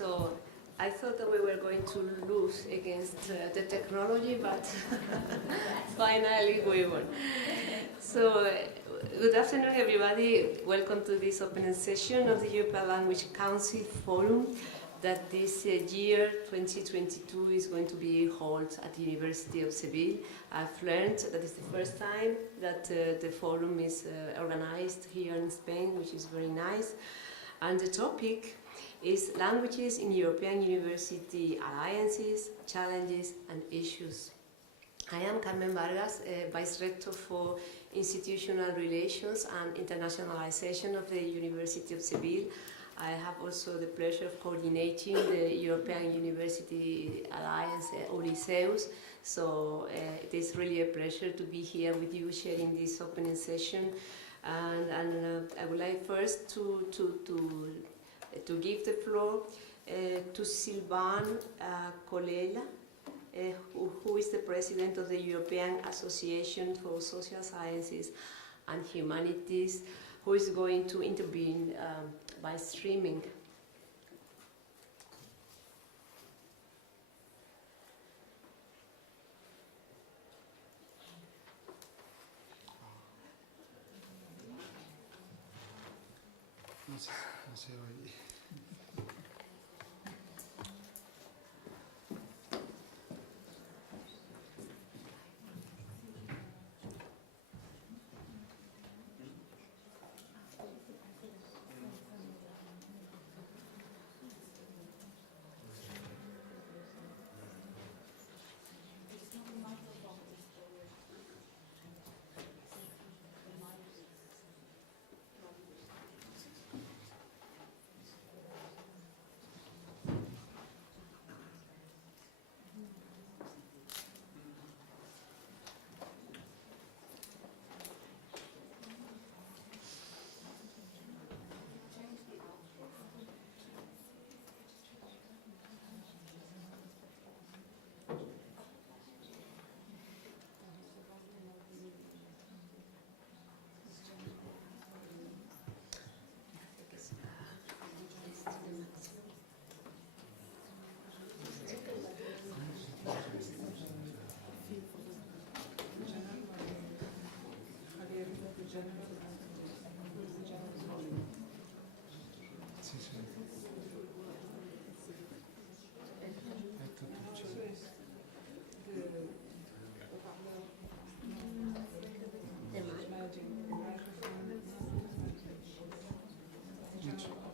so I thought that we were going to lose against the technology, but finally we won. So, good afternoon everybody. Welcome to this opening session of the European Language Council Forum that this year, 2022, is going to be held at the University of Sevilla. I've learned that it's the first time that the forum is organized here in Spain, which is very nice. And the topic is languages in European university alliances, challenges and issues. I am Carmen Vargas, Vice Rector for Institutional Relations and Internationalization of the University of Seville. I have also the pleasure of coordinating the European University Alliance, EURISEUS. So it is really a pleasure to be here with you sharing this opening session. And I would like first to give the floor to Sylvain Colella, who is the president of the European Association for Social Sciences and Humanities, who is going to intervene by streaming. No se oye.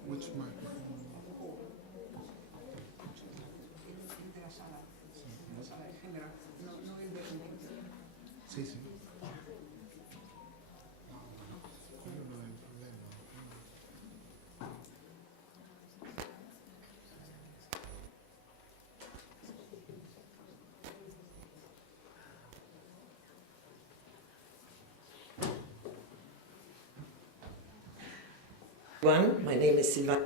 Which microphone? Sí, sí. My name is Sylvain.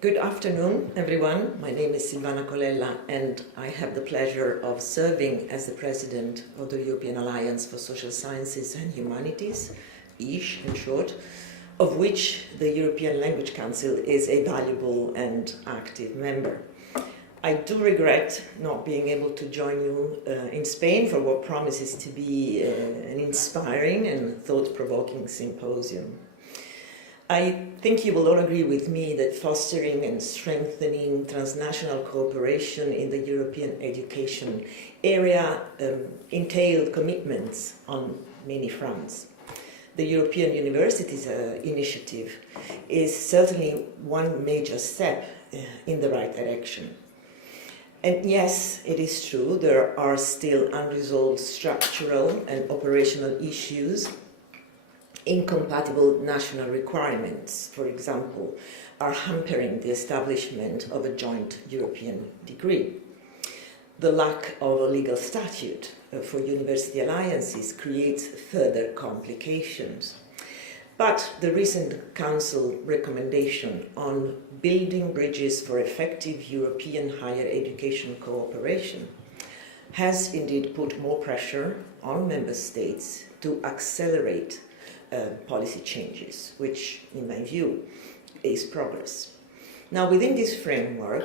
Good afternoon, everyone. My name is Silvana Colella, and I have the pleasure of serving as the president of the European Alliance for Social Sciences and Humanities, EASH in short, of which the European Language Council is a valuable and active member. I do regret not being able to join you in Spain for what promises to be an inspiring and thought-provoking symposium. I think you will all agree with me that fostering and strengthening transnational cooperation in the European education area entailed commitments on many fronts. The European Universities Initiative is certainly one major step in the right direction. And yes, it is true, there are still unresolved structural and operational issues. Incompatible national requirements, for example, are hampering the establishment of a joint European degree. The lack of a legal statute for university alliances creates further complications. But the recent Council recommendation on building bridges for effective European higher education cooperation has indeed put more pressure on member states to accelerate policy changes, which, in my view, is progress. Now, within this framework,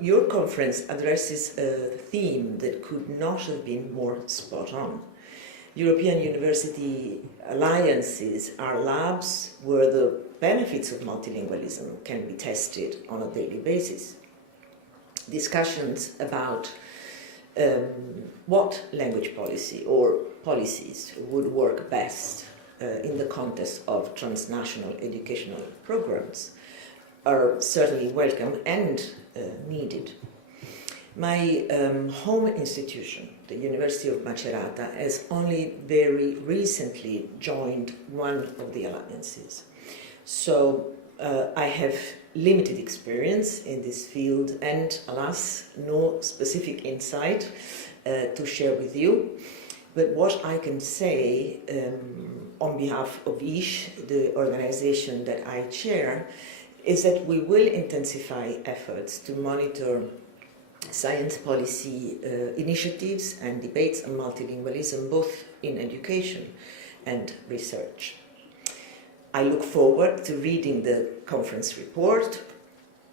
your conference addresses a theme that could not have been more spot on. European university alliances are labs where the benefits of multilingualism can be tested on a daily basis. Discussions about what language policy or policies would work best in the context of transnational educational programs are certainly welcome and needed. My home institution, the University of Macerata, has only very recently joined one of the alliances. So I have limited experience in this field and, alas, no specific insight to share with you. But what I can say on behalf of ISH, the organization that I chair, is that we will intensify efforts to monitor science policy initiatives and debates on multilingualism, both in education and research. I look forward to reading the conference report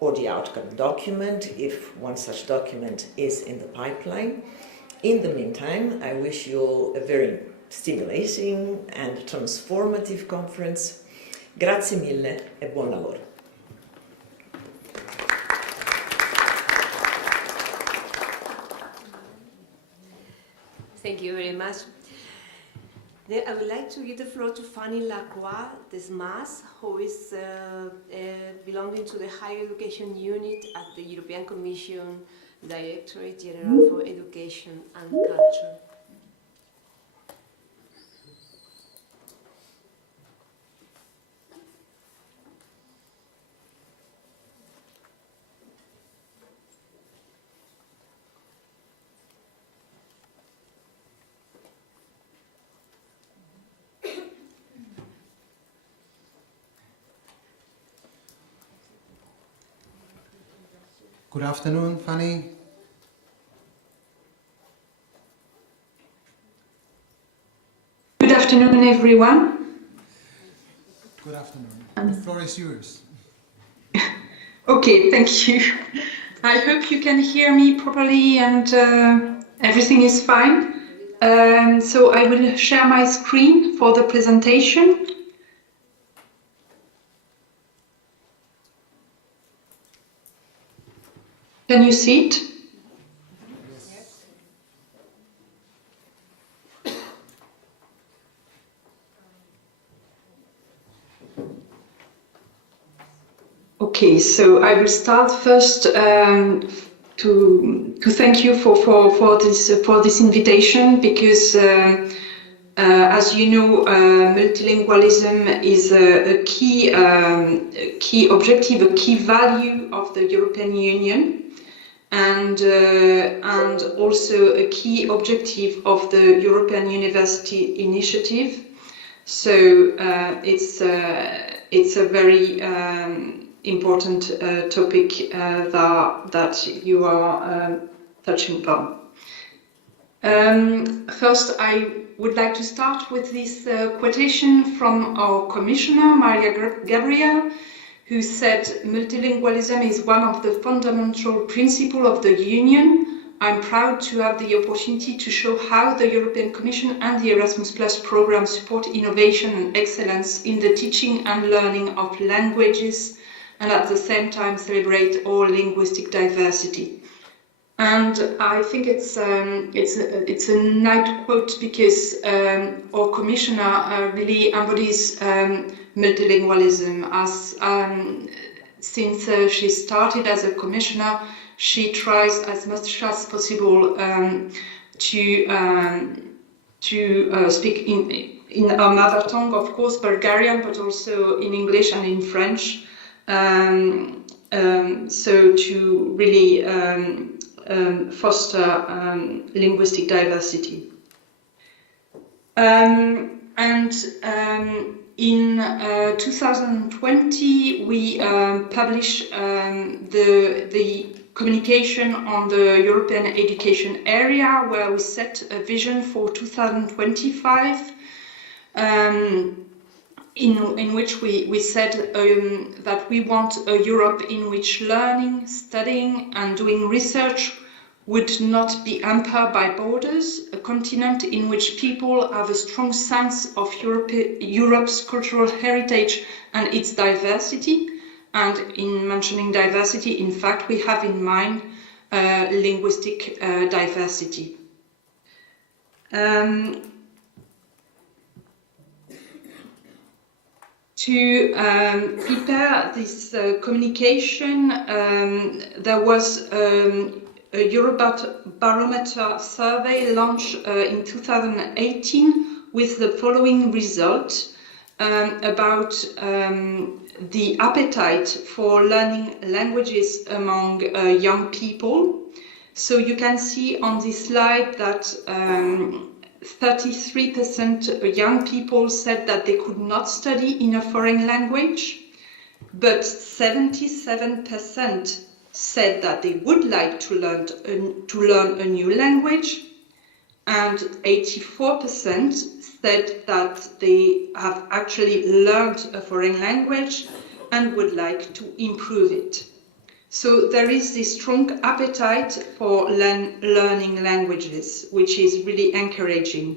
or the outcome document, if one such document is in the pipeline. In the meantime, I wish you all a very stimulating and transformative conference. Grazie mille e buon lavoro. Thank you very much. Then I would like to give the floor to Fanny Lacroix Desmas, who is belonging to the Higher Education Unit at the European Commission, Directorate General for Education and Culture. Good afternoon, Fanny. Good afternoon, everyone. Good afternoon. The floor is yours. Okay, thank you. I hope you can hear me properly and everything is fine. So I will share my screen for the presentation. Can you see it? Yes. Okay, so I will start first to thank you for this invitation, because as you know, multilingualism is a key objective, a key value of the European Union, and also a key objective of the European University Initiative. So it's a very important topic that you are touching upon. First, I would like to start with this quotation from our Commissioner, Maria Gabriel, who said, "Multilingualism is one of the fundamental principles of the Union. I'm proud to have the opportunity to show how the European Commission and the Erasmus Plus program support innovation and excellence in the teaching and learning of languages, and at the same time celebrate all linguistic diversity." And I think it's a nice quote, because our commissioner really embodies multilingualism. As since she started as a commissioner, she tries as much as possible to speak in our mother tongue, of course, Bulgarian, but also in English and in French. So to really foster linguistic diversity. In 2020, we published the communication on the European education area, where we set a vision for 2025, in which we said that we want a Europe in which learning, studying and doing research would not be hampered by borders, a continent in which people have a strong sense of Europe's cultural heritage and its diversity. And in mentioning diversity, in fact, we have in mind linguistic diversity. To prepare this communication, there was a Eurobarometer survey launched in 2018 with the following result about the appetite for learning languages among young people. So you can see on this slide that 33% of young people said that they could not study in a foreign language, but 77% said that they would like to learn a new language, and 84% said that they have actually learned a foreign language and would like to improve it. So there is this strong appetite for learning languages, which is really encouraging.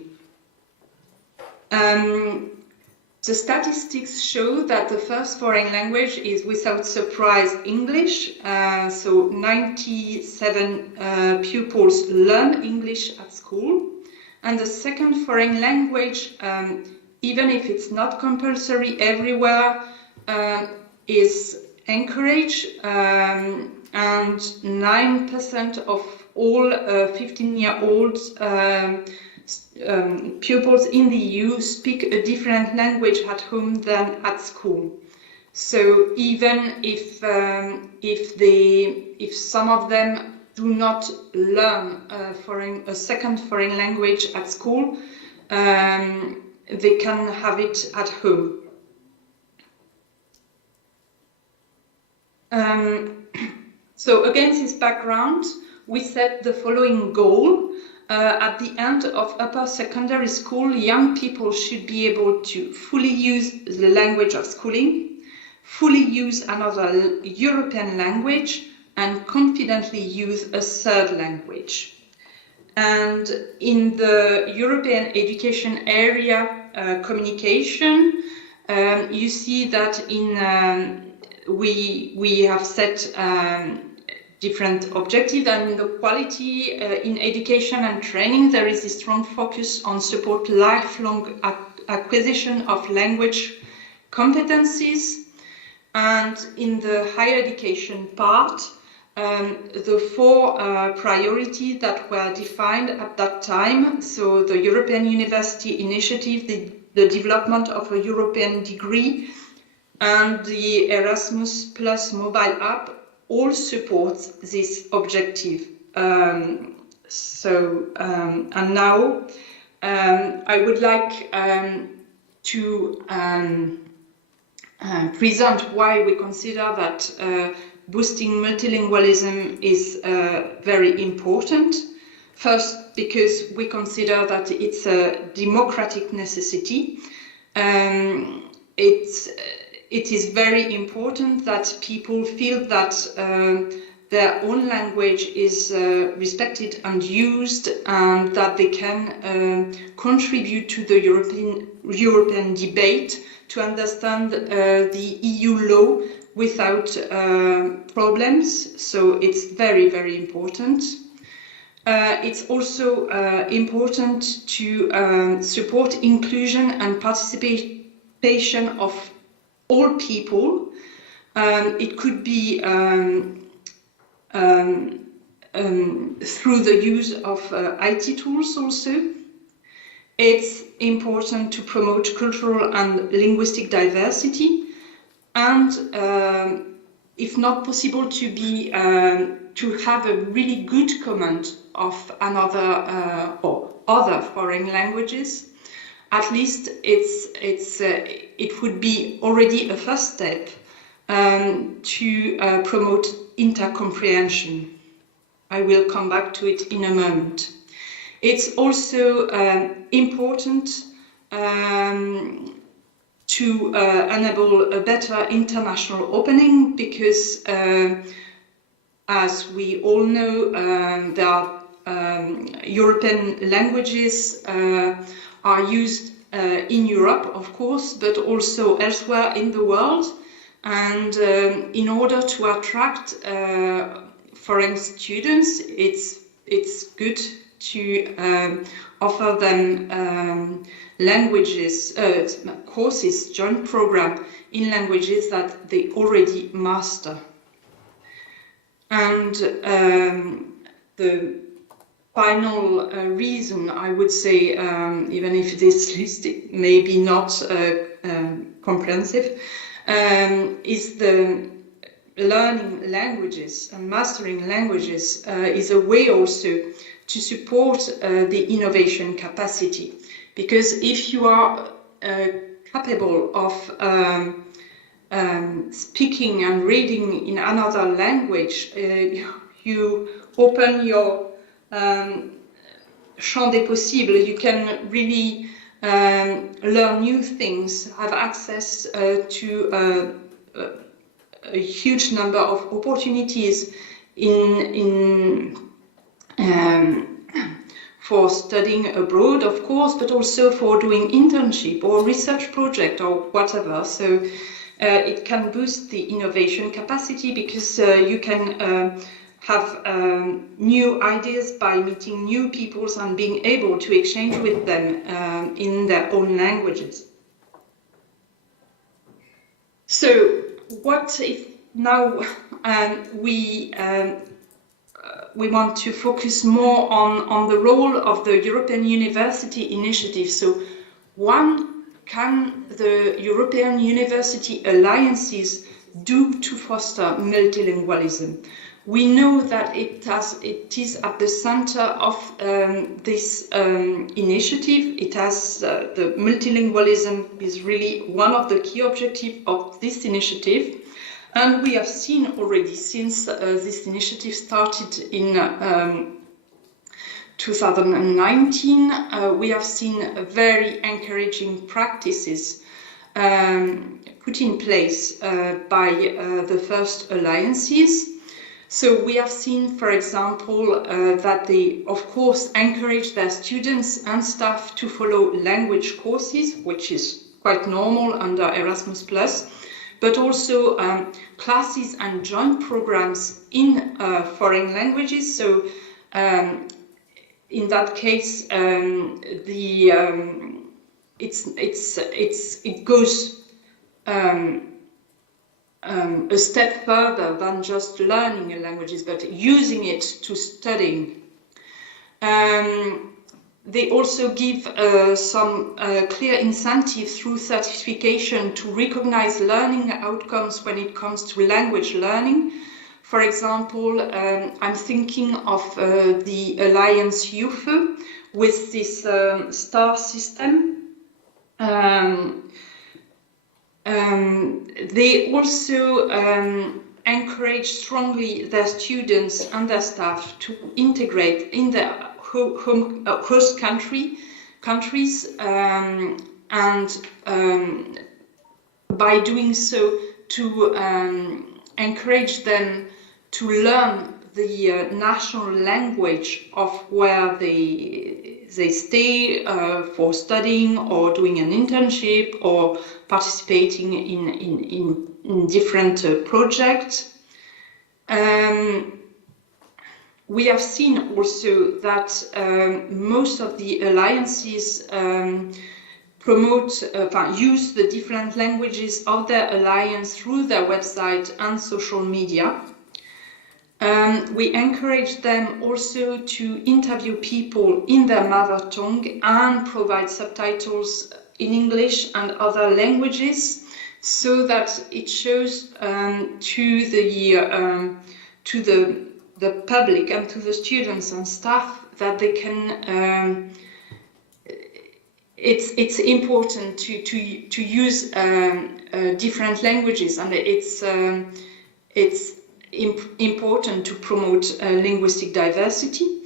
The statistics show that the first foreign language is without surprise English. So 97 pupils learn English at school. And the second foreign language, even if it's not compulsory everywhere, is encouraged, and 9% of all 15-year-olds pupils in the EU speak a different language at home than at school. So even if some of them do not learn a second foreign language at school, they can have it at home. So against this background, we set the following goal. At the end of upper secondary school, young people should be able to fully use the language of schooling, fully use another European language, and confidently use a third language. And in the European education area communication, you see that we have set different objectives, and in the quality in education and training, there is a strong focus on support lifelong acquisition of language competencies. And in the higher education part, the four priorities that were defined at that time, so the European University Initiative, the development of a European degree, and the Erasmus Plus mobile app, all supports this objective. And now I would like to present why we consider that boosting multilingualism is very important. First, because we consider that it's a democratic necessity. It is very important that people feel that their own language is respected and used, and that they can contribute to the European debate to understand the EU law without problems. So it's very, very important. It's also important to support inclusion and participation of all people. It could be through the use of IT tools also. It's important to promote cultural and linguistic diversity, and if not possible, to have a really good command of another or other foreign languages. At least it would be already a first step to promote intercomprehension. I will come back to it in a moment. It's also important to enable a better international opening because, as we all know, there are European languages are used in Europe, of course, but also elsewhere in the world. And in order to attract foreign students, it's good to offer them languages, courses, joint program in languages that they already master. And the final reason, I would say, even if this list may be not comprehensive, is the learning languages and mastering languages is a way also to support the innovation capacity. Because if you are capable of speaking and reading in another language, you open your champ des possibles. You can really learn new things, have access to a huge number of opportunities for studying abroad, of course, but also for doing internship or research project or whatever. So it can boost the innovation capacity because you can have new ideas by meeting new peoples and being able to exchange with them in their own languages. So what if now we want to focus more on the role of the European University Initiative. So what can the European University Alliances do to foster multilingualism? We know that it is at the center of this initiative. It has the multilingualism is really one of the key objectives of this initiative. And we have seen already since this initiative started in 2019, we have seen very encouraging practices put in place by the first alliances. So we have seen, for example, that they, of course, encourage their students and staff to follow language courses, which is quite normal under Erasmus+. But also classes and joint programs in foreign languages. So in that case, it goes a step further than just learning languages, but using it to studying. They also give some clear incentive through certification to recognize learning outcomes when it comes to language learning. For example, I'm thinking of the Alliance UFE with this star system. They also encourage strongly their students and their staff to integrate in their host countries and by doing so to encourage them to learn the national language of where they stay for studying or doing an internship or participating in different projects. We have seen also that most of the alliances use the different languages of their alliance through their website and social media. We encourage them also to interview people in their mother tongue and provide subtitles in English and other languages, so that it shows to the public and to the students and staff that they can it's important to use different languages, and it's important to promote linguistic diversity.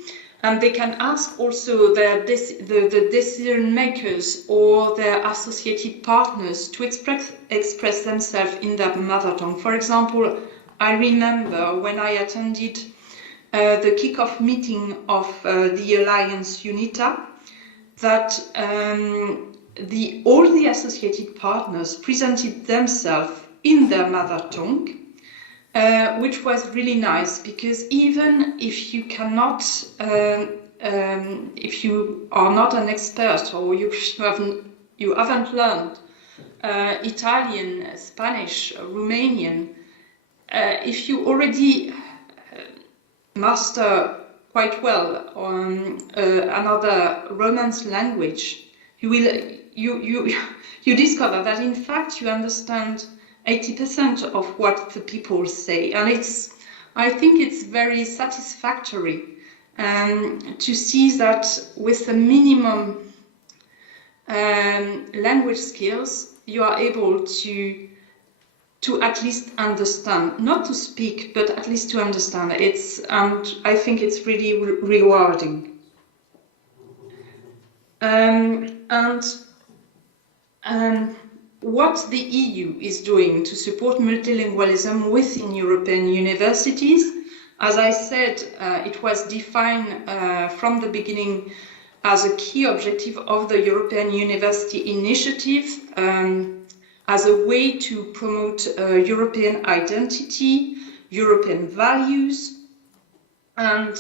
And they can ask also the decision makers or their associated partners to express themselves in their mother tongue. For example, I remember when I attended the kick-off meeting of the Alliance UNITA, that all the associated partners presented themselves in their mother tongue, which was really nice, because even if you cannot, if you are not an expert or you haven't learned Italian, Spanish, Romanian, if you already master quite well another Romance language, you discover that in fact you understand 80% of what the people say, and I think it's very satisfactory to see that with the minimum language skills you are able to at least understand, not to speak, but at least to understand. And I think it's really rewarding. What the EU is doing to support multilingualism within European universities, as I said, it was defined from the beginning as a key objective of the European University Initiative, as a way to promote European identity, European values, and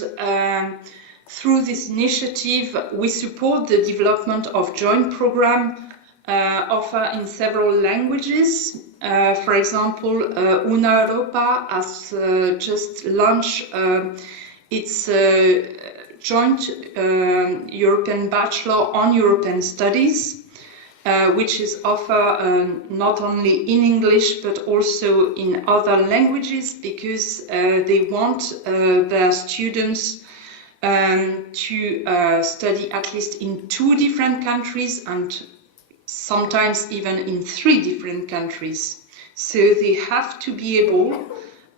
through this initiative we support the development of joint programs offered in several languages. For example, Una Europa has just launched its joint European Bachelor on European Studies, which is offered not only in English but also in other languages, because they want their students to study at least in 2 different countries, and sometimes even in 3 different countries. So they have to be able,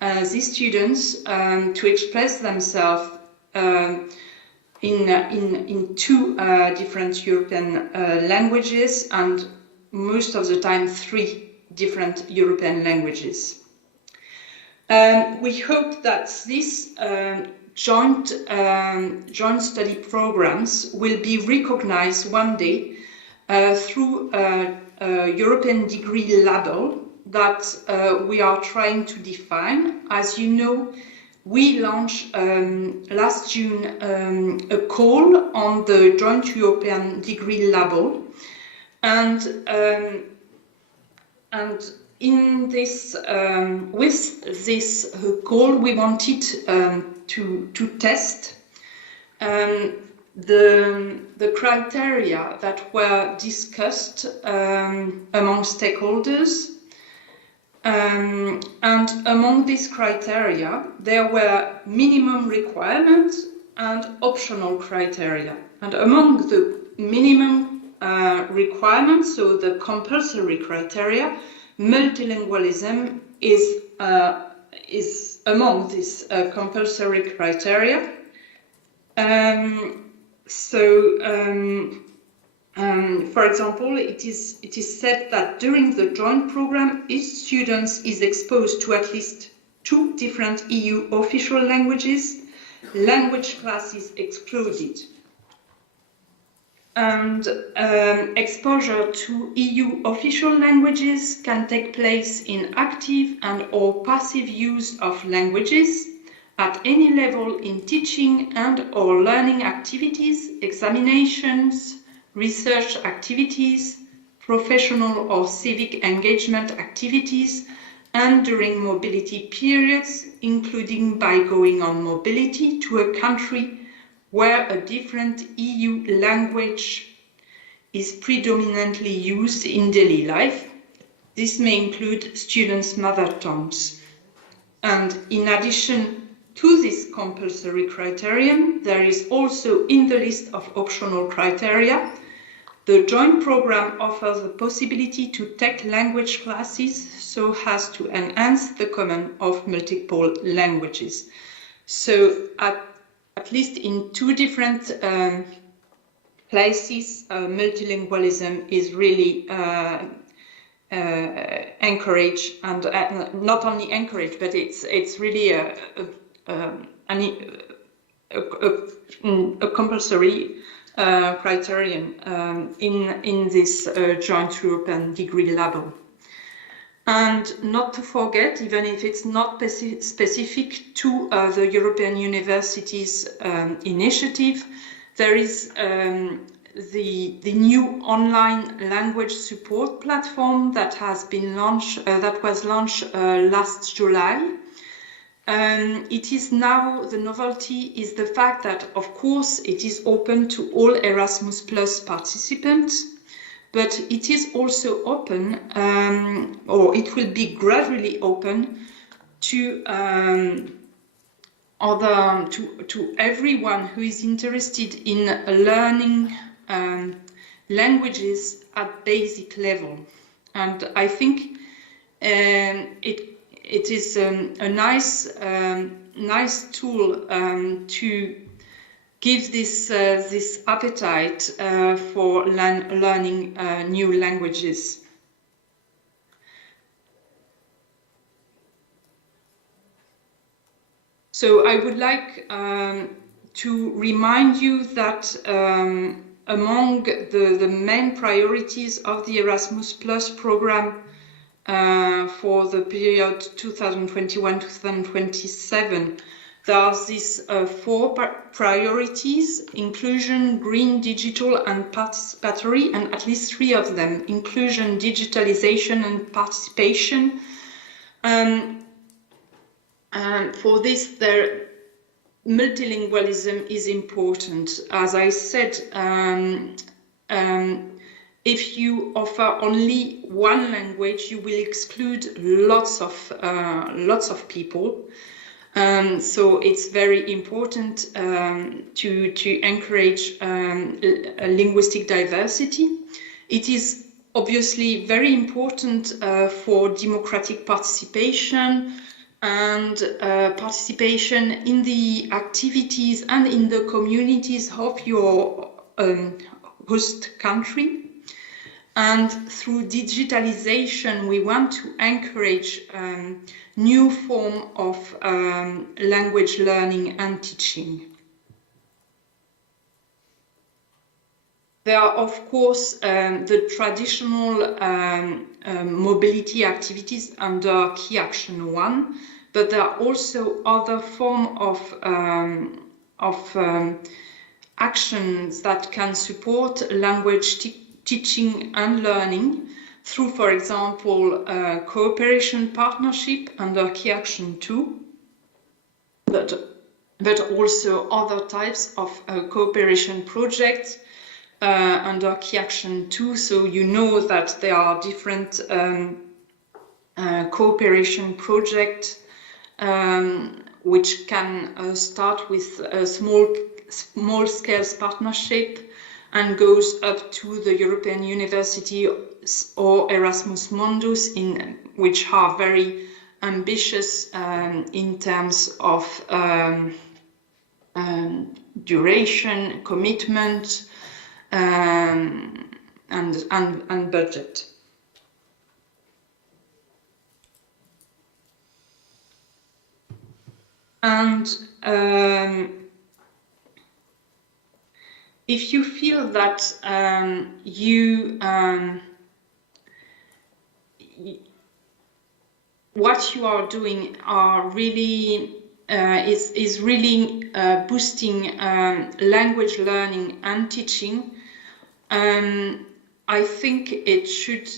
these students, to express themselves in 2 different European languages, and most of the time 3 different European languages. We hope that these joint study programs will be recognized one day through a European degree label that we are trying to define. As you know, we launched last June a call on the joint European degree label, and in this with this call we wanted to test the criteria that were discussed among stakeholders. And among these criteria, there were minimum requirements and optional criteria. And among the minimum requirements, so the compulsory criteria, multilingualism is among these compulsory criteria. For example, it is said that during the joint program, each student is exposed to at least 2 different EU official languages, language classes excluded. And exposure to EU official languages can take place in active and/or passive use of languages at any level in teaching and/or learning activities, examinations, research activities, professional or civic engagement activities, and during mobility periods, including by going on mobility to a country where a different EU language is predominantly used in daily life. This may include students' mother tongues. And in addition to this compulsory criterion, there is also in the list of optional criteria The joint program offers the possibility to take language classes so as to enhance the command of multiple languages. So at least in 2 different places, multilingualism is really encouraged, and not only encouraged, but it's really a compulsory criterion in this joint European degree label. And not to forget, even if it's not specific to the European Universities initiative, there is the new online language support platform that has been launched, that was launched last July. It is now, the novelty is the fact that, of course, it is open to all Erasmus Plus participants, but it is also open, or it will be gradually open to to everyone who is interested in learning languages at basic level. And I think it is a nice tool to give this appetite for learning new languages. So I would like to remind you that among the main priorities of the Erasmus Plus program for the period 2021-2027, there are these 4 priorities: inclusion, green, digital, and participatory, and at least 3 of them: inclusion, digitalization, and participation. And for this, multilingualism is important. As I said, if you offer only one language, you will exclude lots of people. So it's very important to encourage linguistic diversity. It is obviously very important for democratic participation and participation in the activities and in the communities of your host country. And through digitalization, we want to encourage new form of language learning and teaching. There are, of course, the traditional mobility activities under Key Action 1, but there are also other forms of actions that can support language teaching and learning through, for example, cooperation partnership under Key Action 2, but also other types of cooperation projects under Key Action 2. So you know that there are different cooperation projects which can start with a small-scale partnership and goes up to the European University or Erasmus Mundus, which are very ambitious in terms of duration, commitment, and budget. And if you feel that what you are doing are really is really boosting language learning and teaching, I think it should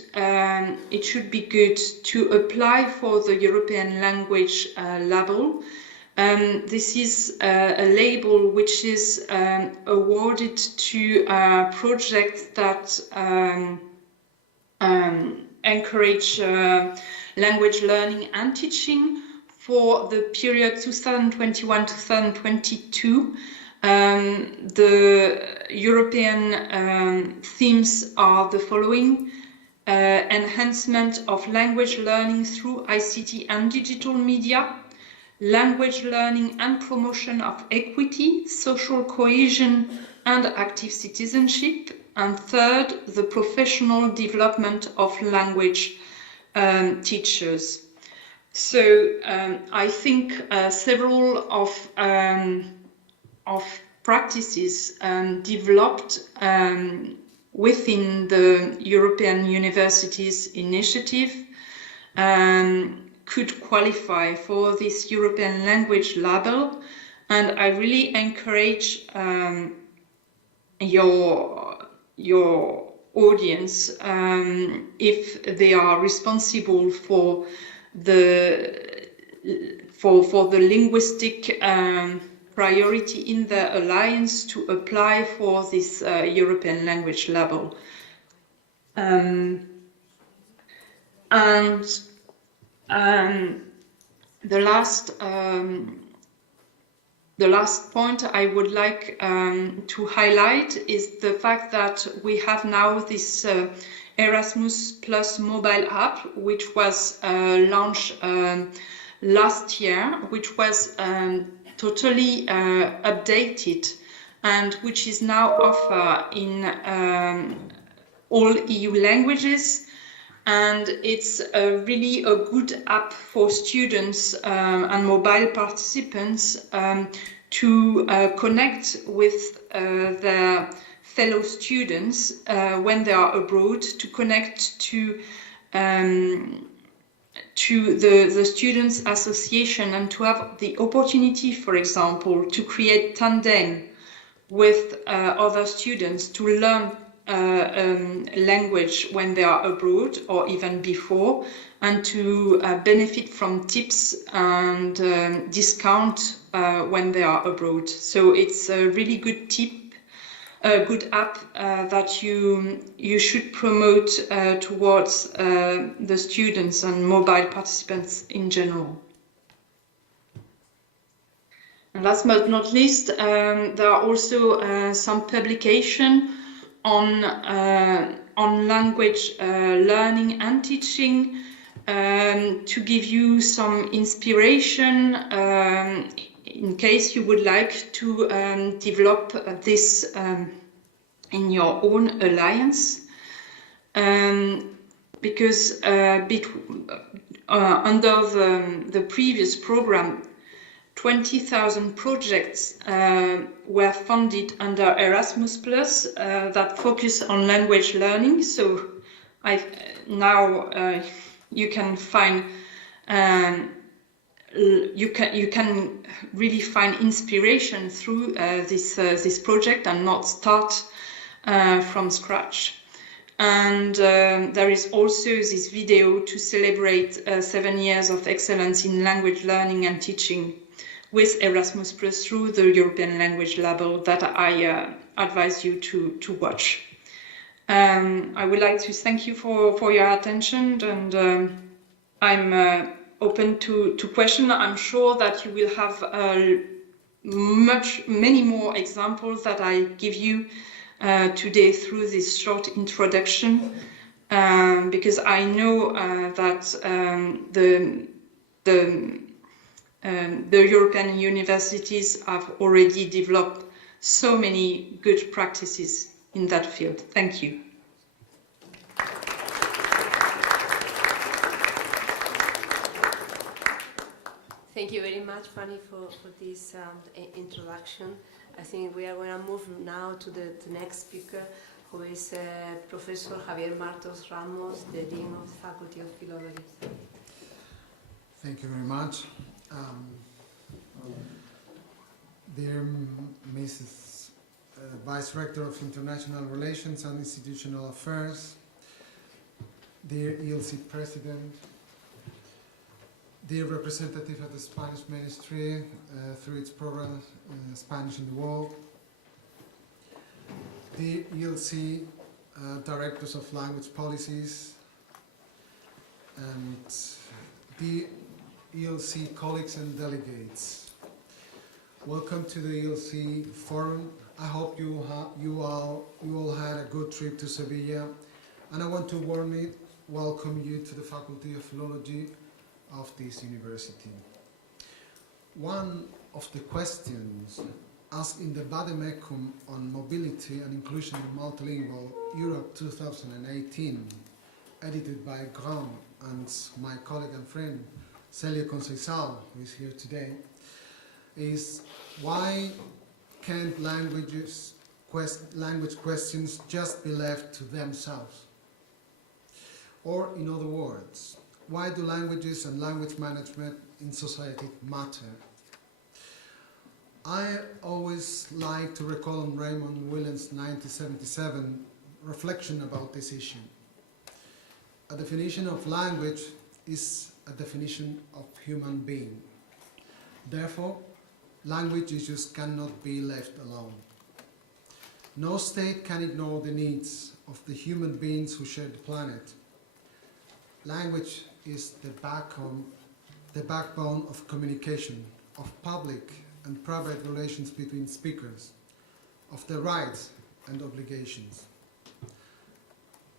be good to apply for the European language label. This is a label which is awarded to projects that encourage language learning and teaching for the period 2021-2022. The European themes are the following: enhancement of language learning through ICT and digital media, language learning and promotion of equity, social cohesion and active citizenship, and third, the professional development of language teachers. So I think several of practices developed within the European Universities Initiative could qualify for this European language label, and I really encourage your audience, if they are responsible for the linguistic priority in the alliance, to apply for this European language label. The last point I would like to highlight is the fact that we have now this Erasmus Plus mobile app, which was launched last year, which was totally updated, and which is now offered in all EU languages. And it's really a good app for students and mobile participants to connect with their fellow students when they are abroad, to connect to the Students' Association, and to have the opportunity, for example, to create tandem with other students to learn language when they are abroad or even before, and to benefit from tips and discount when they are abroad. So it's a really good tip, a good app that you should promote towards the students and mobile participants in general. And last but not least, there are also some publications on language learning and teaching, to give you some inspiration in case you would like to develop this in your own alliance. Because under the previous program, 20,000 projects were funded under Erasmus Plus that focus on language learning. So now you can find you can really find inspiration through this project and not start from scratch. And there is also this video to celebrate 7 years of excellence in language learning and teaching with Erasmus Plus through the European Language Label that I advise you to watch. I would like to thank you for your attention, and I'm open to questions. I'm sure that you will have many more examples that I give you today through this short introduction, because I know that the European universities have already developed so many good practices in that field. Thank you. Thank you very much, Fanny, for this introduction. I think we are going to move now to the next speaker, who is Professor Javier Martos Ramos, the Dean of the Faculty of Philology. Thank you very much. Dear Mrs. Vice Rector of International Relations and Institutional Affairs, dear ELC President, dear representative of the Spanish Ministry through its program Spanish in the World, dear ELC Directors of Language Policies, and dear ELC colleagues and delegates. Welcome to the ELC Forum. I hope you all had a good trip to Sevilla, and I want to warmly welcome you to the Faculty of Philology of this university. One of the questions asked in the Vademecum on mobility and inclusion in multilingual Europe 2018, edited by Grand and my colleague and friend Celia Conceição, who is here today, is why can't language questions just be left to themselves? Or in other words, why do languages and language management in society matter? I always like to recall on Raymond Williams' 1977 reflection about this issue. A definition of language is a definition of human being. Therefore, language issues cannot be left alone. No state can ignore the needs of the human beings who share the planet. Language is the backbone of communication, of public and private relations between speakers, of their rights and obligations.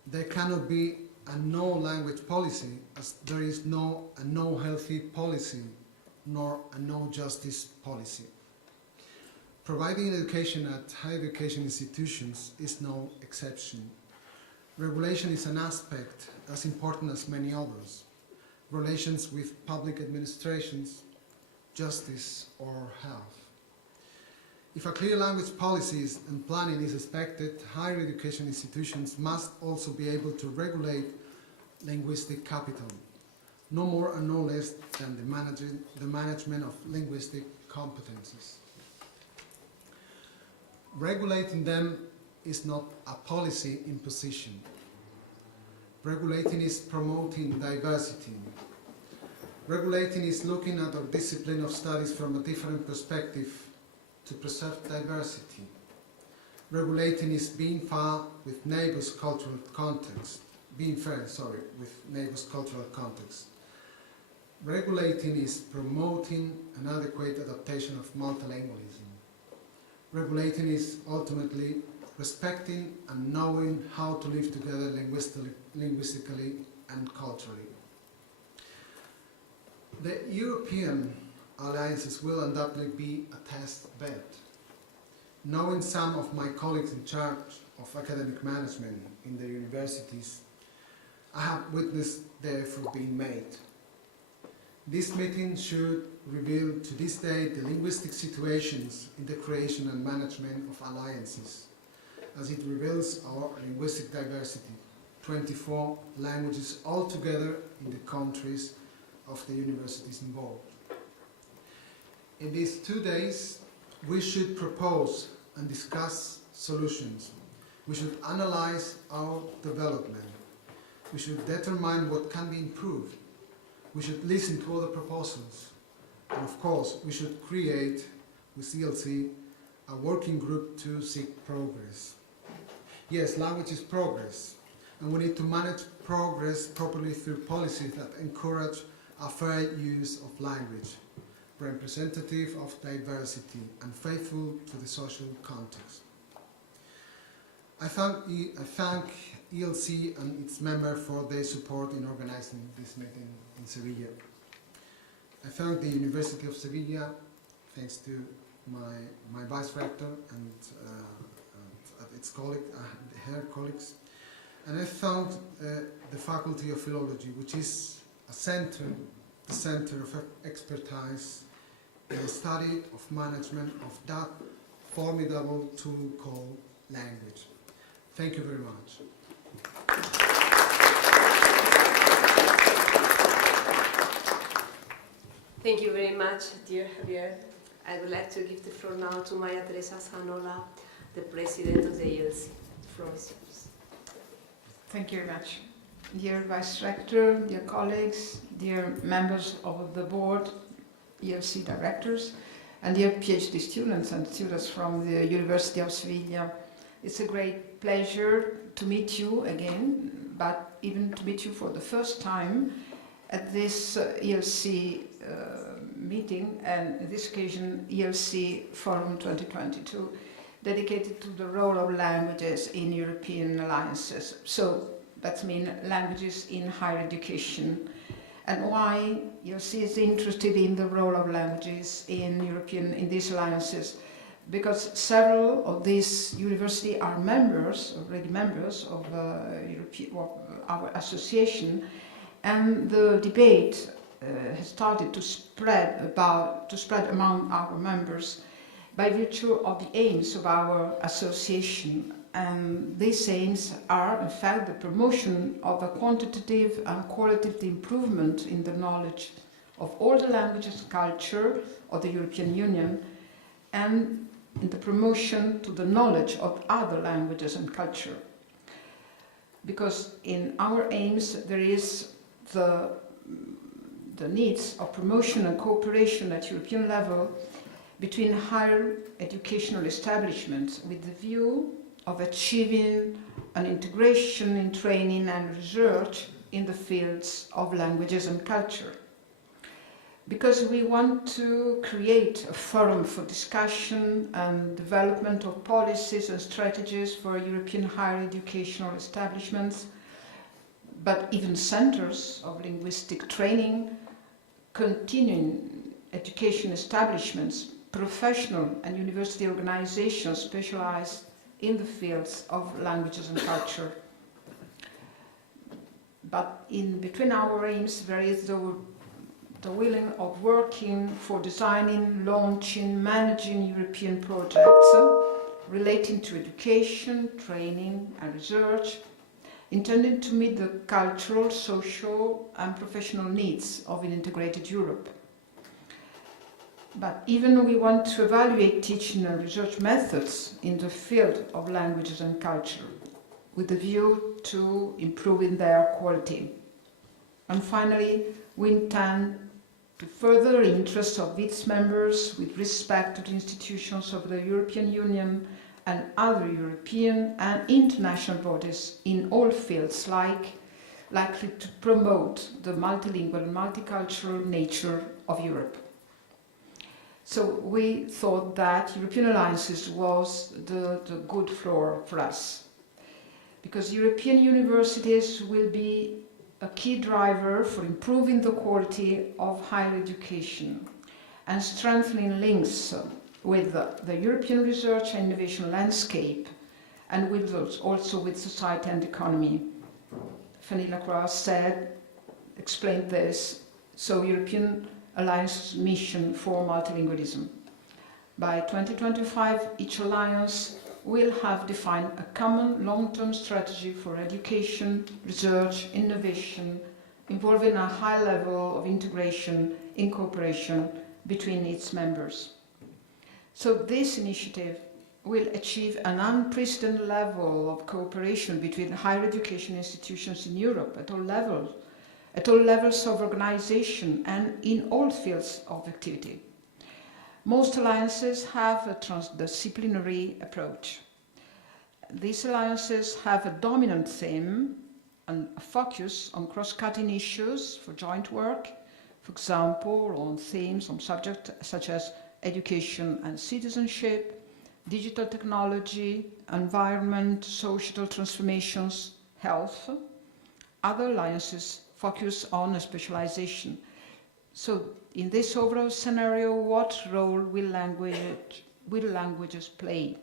There cannot be a no language policy, as there is a no healthy policy, nor a no justice policy. Providing education at higher education institutions is no exception. Regulation is an aspect as important as many others. Relations with public administrations, justice or health. If a clear language policies and planning is expected, higher education institutions must also be able to regulate linguistic capital, no more and no less than the management of linguistic competencies. Regulating them is not a policy imposition. Regulating is promoting diversity. Regulating is looking at our discipline of studies from a different perspective to preserve diversity. Regulating is being fair with neighbors' cultural context. With neighbors' cultural context. Regulating is promoting an adequate adaptation of multilingualism. Regulating is ultimately respecting and knowing how to live together linguistically and culturally. The European alliances will undoubtedly be a test bed. Knowing some of my colleagues in charge of academic management in the universities, I have witnessed the effort being made. This meeting should reveal to this day the linguistic situations in the creation and management of alliances, as it reveals our linguistic diversity, 24 languages altogether in the countries of the universities involved. In these 2 days, we should propose and discuss solutions. We should analyze our development. We should determine what can be improved. We should listen to other proposals. And of course, we should create, with ELC, a working group to seek progress. Yes, language is progress, and we need to manage progress properly through policies that encourage a fair use of language, representative of diversity, and faithful to the social context. I thank ELC and its members for their support in organizing this meeting in Sevilla. I thank the University of Sevilla, thanks to my vice rector and its colleague, her colleagues, and I thank the Faculty of Philology, which is the center of expertise in the study of management of that formidable tool called language. Thank you very much. Thank you very much, dear Javier. I would like to give the floor now to Maria Teresa Zanola, the president of the ELC. The floor is yours. Thank you very much. Dear Vice Rector, dear colleagues, dear members of the board, ELC directors, and dear PhD students and students from the University of Sevilla, it's a great pleasure to meet you again, but even to meet you for the first time at this ELC meeting, and in this occasion ELC FORUM 2022, dedicated to the role of languages in European alliances. So that means languages in higher education, and why ELC is interested in the role of languages in these alliances. Because several of these universities are already members of our association, and the debate has started to spread among our members by virtue of the aims of our association. And these aims are, in fact, the promotion of a quantitative and qualitative improvement in the knowledge of all the languages and culture of the European Union, and in the promotion to the knowledge of other languages and culture. Because in our aims there is the needs of promotion and cooperation at European level between higher educational establishments with the view of achieving an integration in training and research in the fields of languages and culture. Because we want to create a forum for discussion and development of policies and strategies for European higher educational establishments, but even centers of linguistic training, continuing education establishments, professional and university organizations specialized in the fields of languages and culture. But in between our aims there is the willing of working for designing, launching, managing European projects relating to education, training and research, intended to meet the cultural, social and professional needs of an integrated Europe. But even we want to evaluate teaching and research methods in the field of languages and culture, with the view to improving their quality. And finally, we intend to further the interests of its members with respect to the institutions of the European Union and other European and international bodies in all fields likely to promote the multilingual and multicultural nature of Europe. So we thought that European alliances was the good floor for us, because European universities will be a key driver for improving the quality of higher education and strengthening links with the European research and innovation landscape, and also with society and economy. Fanny Lacroix explained this, so European Alliance's mission for multilingualism. By 2025, each alliance will have defined a common long-term strategy for education, research, innovation, involving a high level of integration in cooperation between its members. So this initiative will achieve an unprecedented level of cooperation between higher education institutions in Europe at all levels of organization and in all fields of activity. Most alliances have a transdisciplinary approach. These alliances have a dominant theme and a focus on cross-cutting issues for joint work, for example, on themes on subjects such as education and citizenship, digital technology, environment, social transformations, health. Other alliances focus on a specialization. So in this overall scenario, what role will languages play?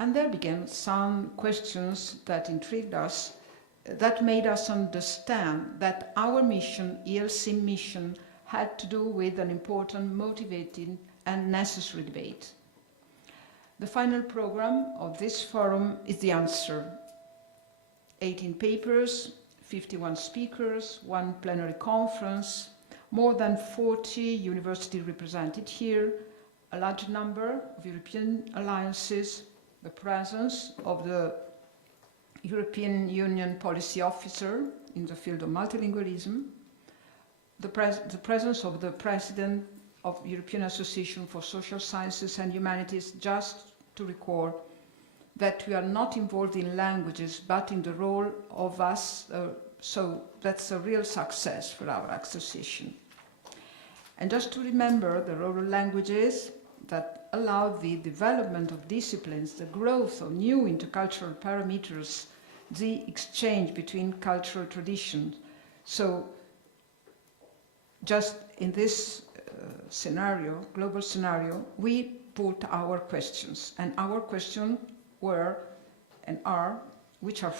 And there began some questions that intrigued us, that made us understand that our mission, ELC mission, had to do with an important, motivating and necessary debate. The final program of this forum is the answer. 18 papers, 51 speakers, 1 plenary conference, more than 40 universities represented here, a large number of European alliances, the presence of the European Union policy officer in the field of multilingualism, the presence of the president of European Association for Social Sciences and Humanities, just to recall that we are not involved in languages but in the role of us, so that's a real success for our association. And just to remember the role of languages that allow the development of disciplines, the growth of new intercultural parameters, the exchange between cultural traditions. So just in this scenario, global scenario, we put our questions, and our questions were and are, which new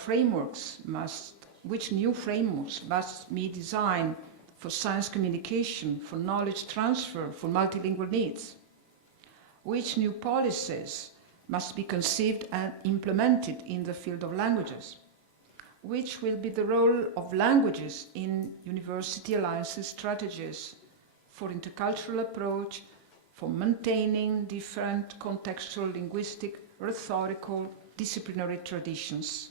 frameworks must be designed for science communication, for knowledge transfer, for multilingual needs? Which new policies must be conceived and implemented in the field of languages? Which will be the role of languages in university alliances strategies for intercultural approach, for maintaining different contextual, linguistic, rhetorical, disciplinary traditions?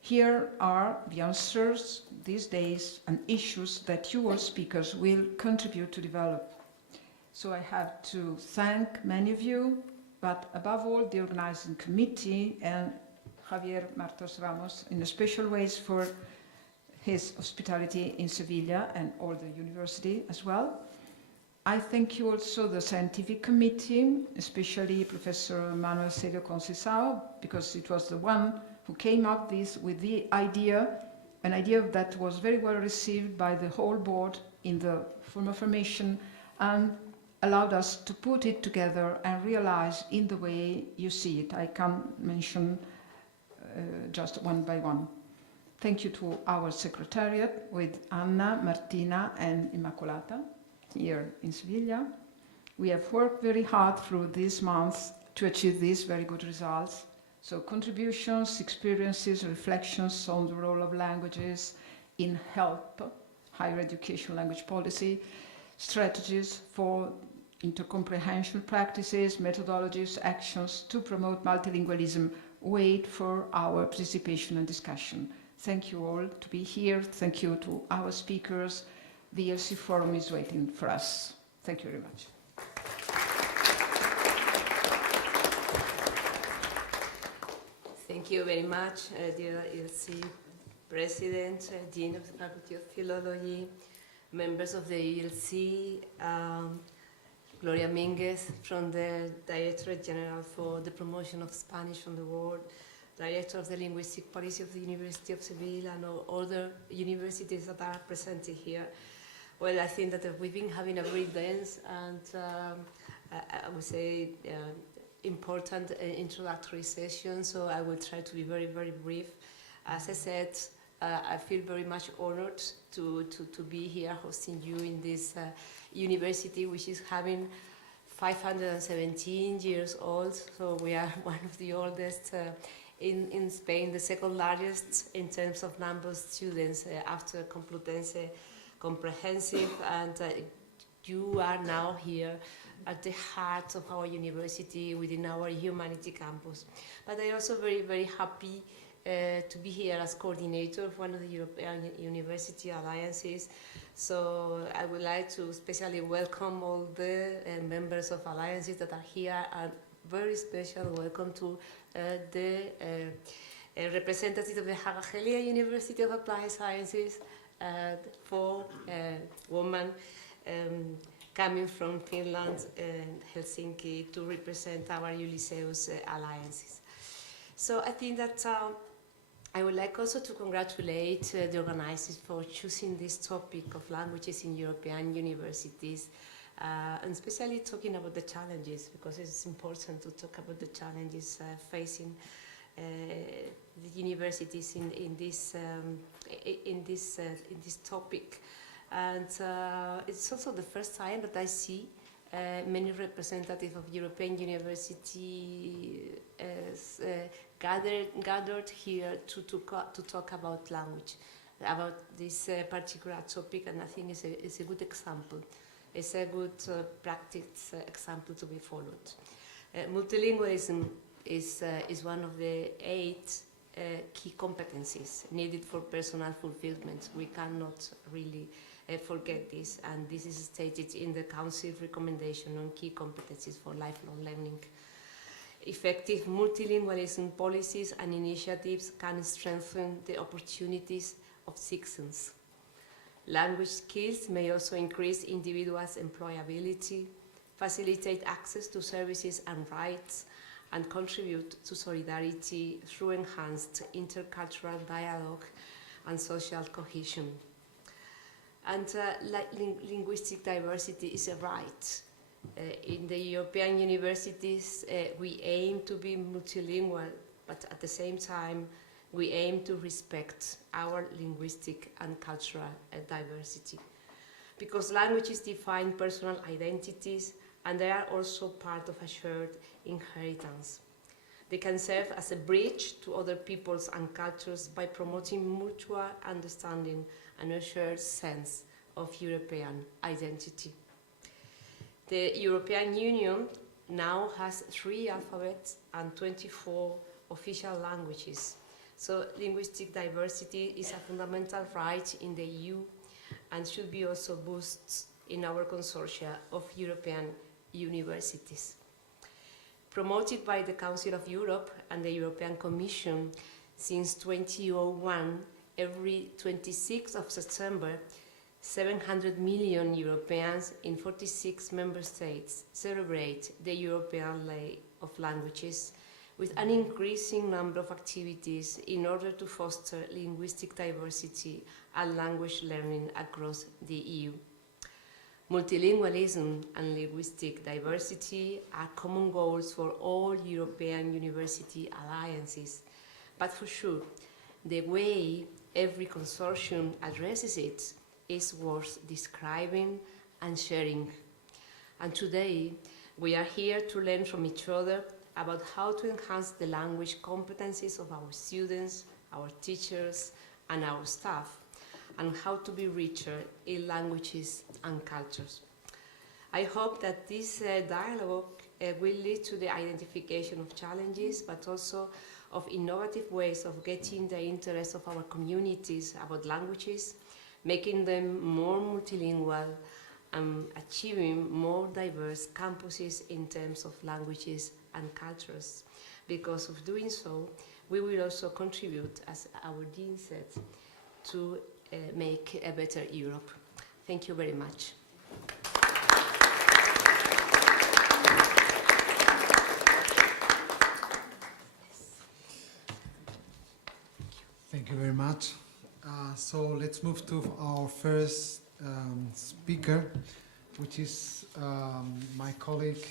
Here are the answers these days and issues that you all speakers will contribute to develop. So I have to thank many of you, but above all the organizing committee and Javier Martos Ramos in a special ways for his hospitality in Sevilla and all the university as well. I thank you also the scientific committee, especially Professor Manuel Celio Conceição, because it was the one who came up with the idea, an idea that was very well received by the whole board in the form of formation and allowed us to put it together and realize in the way you see it. I can mention just one by one. Thank you to our secretariat with Anna, Martina and Immacolata here in Sevilla. We have worked very hard through these months to achieve these very good results. So contributions, experiences, reflections on the role of languages in help, higher education language policy, strategies for intercomprehension practices, methodologies, actions to promote multilingualism. Wait for our participation and discussion. Thank you all to be here. Thank you to our speakers. The ELC Forum is waiting for us. Thank you very much. Thank you very much, dear ELC President, Dean of the Faculty of Philology, members of the ELC, Gloria Minguez from the Directorate General for the Promotion of Spanish on the World, Director of the Linguistic Policy of the University of Sevilla, and all other universities that are presented here. Well, I think that we've been having a very dense and I would say important introductory session, so I will try to be very, very brief. As I said, I feel very much honored to be here hosting you in this university, which is having 517 years old, so we are one of the oldest in Spain, the second largest in terms of number of students after Complutense Comprehensive, and you are now here at the heart of our university within our humanity campus. But I'm also very, very happy to be here as coordinator of one of the European University Alliances. So I would like to especially welcome all the members of alliances that are here, and very special welcome to the representative of the Haaga University of Applied Sciences, for women coming from Finland and Helsinki to represent our Ulysseus alliances. So I think that I would like also to congratulate the organizers for choosing this topic of languages in European universities, and especially talking about the challenges, because it's important to talk about the challenges facing the universities in this topic. And it's also the first time that I see many representatives of European university gathered here to talk about language, about this particular topic, and I think it's a good example. It's a good practice example to be followed. Multilingualism is one of the 8 key competencies needed for personal fulfillment. We cannot really forget this, and this is stated in the Council recommendation on key competencies for lifelong learning. Effective multilingualism policies and initiatives can strengthen the opportunities of citizens. Language skills may also increase individuals' employability, facilitate access to services and rights, and contribute to solidarity through enhanced intercultural dialogue and social cohesion. And linguistic diversity is a right. In the European universities, we aim to be multilingual, but at the same time, we aim to respect our linguistic and cultural diversity. Because languages define personal identities, and they are also part of a shared inheritance. They can serve as a bridge to other peoples and cultures by promoting mutual understanding and a shared sense of European identity. The European Union now has 3 alphabets and 24 official languages. So linguistic diversity is a fundamental right in the EU and should be also boosted in our consortia of European universities. Promoted by the Council of Europe and the European Commission since 2001, every 26th of September, 700 million Europeans in 46 member states celebrate the European Day of Languages with an increasing number of activities in order to foster linguistic diversity and language learning across the EU. Multilingualism and linguistic diversity are common goals for all European university alliances, but for sure, the way every consortium addresses it is worth describing and sharing. And today, we are here to learn from each other about how to enhance the language competencies of our students, our teachers, and our staff, and how to be richer in languages and cultures. I hope that this dialogue will lead to the identification of challenges, but also of innovative ways of getting the interest of our communities about languages, making them more multilingual, and achieving more diverse campuses in terms of languages and cultures. Because of doing so, we will also contribute, as our Dean said, to make a better Europe. Thank you very much. Thank you very much. So let's move to our first speaker, which is my colleague,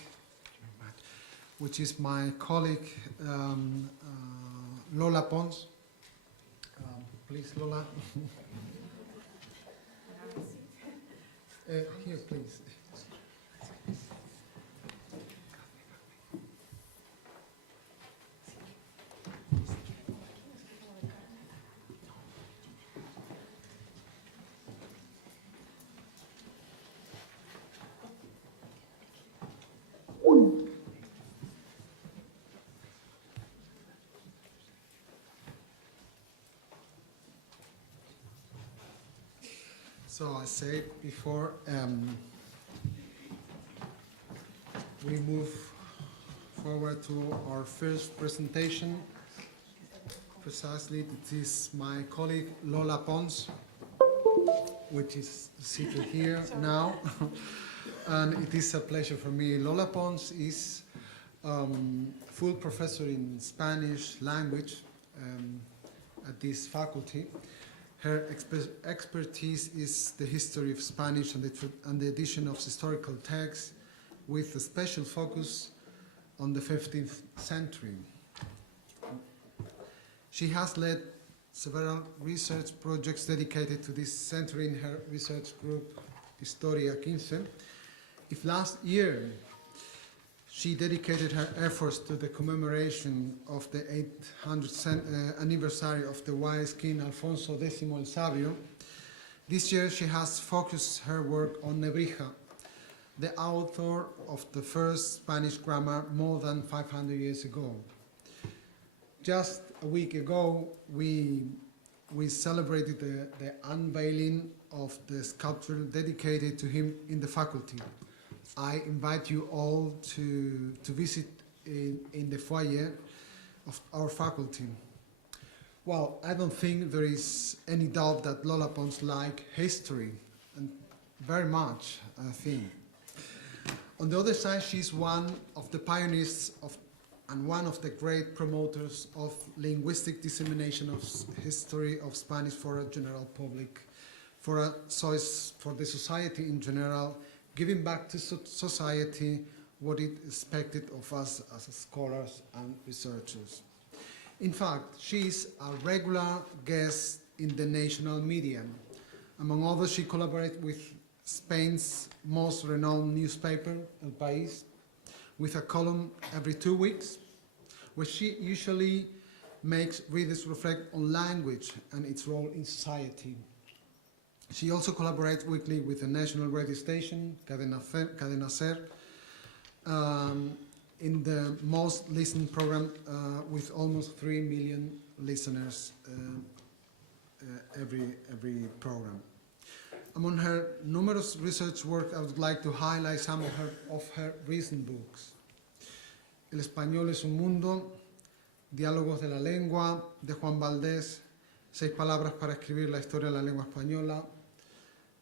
Lola Pons. Please, Lola. Here, please. So I said before, we move forward to our first presentation. Precisely, it is my colleague Lola Pons, which is seated here now. And it is a pleasure for me. Lola Pons is full professor in Spanish language at this faculty. Her expertise is the history of Spanish and the edition of historical texts, with a special focus on the 15th century. She has led several research projects dedicated to this century in her research group, Historia 15. If last year she dedicated her efforts to the commemoration of the 800th anniversary of the wise King Alfonso X el Sabio, this year she has focused her work on Nebrija, the author of the first Spanish grammar more than 500 years ago. Just a week ago, we celebrated the unveiling of the sculpture dedicated to him in the faculty. I invite you all to visit in the foyer of our faculty. Well, I don't think there is any doubt that Lola Pons likes history, and very much, I think. On the other side, she's one of the pioneers and one of the great promoters of linguistic dissemination of history of Spanish for a general public, for the society in general, giving back to society what it expected of us as scholars and researchers. In fact, she is a regular guest in the national media. Among others, she collaborates with Spain's most renowned newspaper, El País, with a column every 2 weeks, where she usually makes readers reflect on language and its role in society. She also collaborates weekly with the national radio station, Cadena Ser, in the most listened program with almost 3 million listeners every program. Among her numerous research work, I would like to highlight some of her recent books. El español es un mundo, Diálogos de la lengua, de Juan Valdés, 6 palabras para escribir la historia de la lengua española,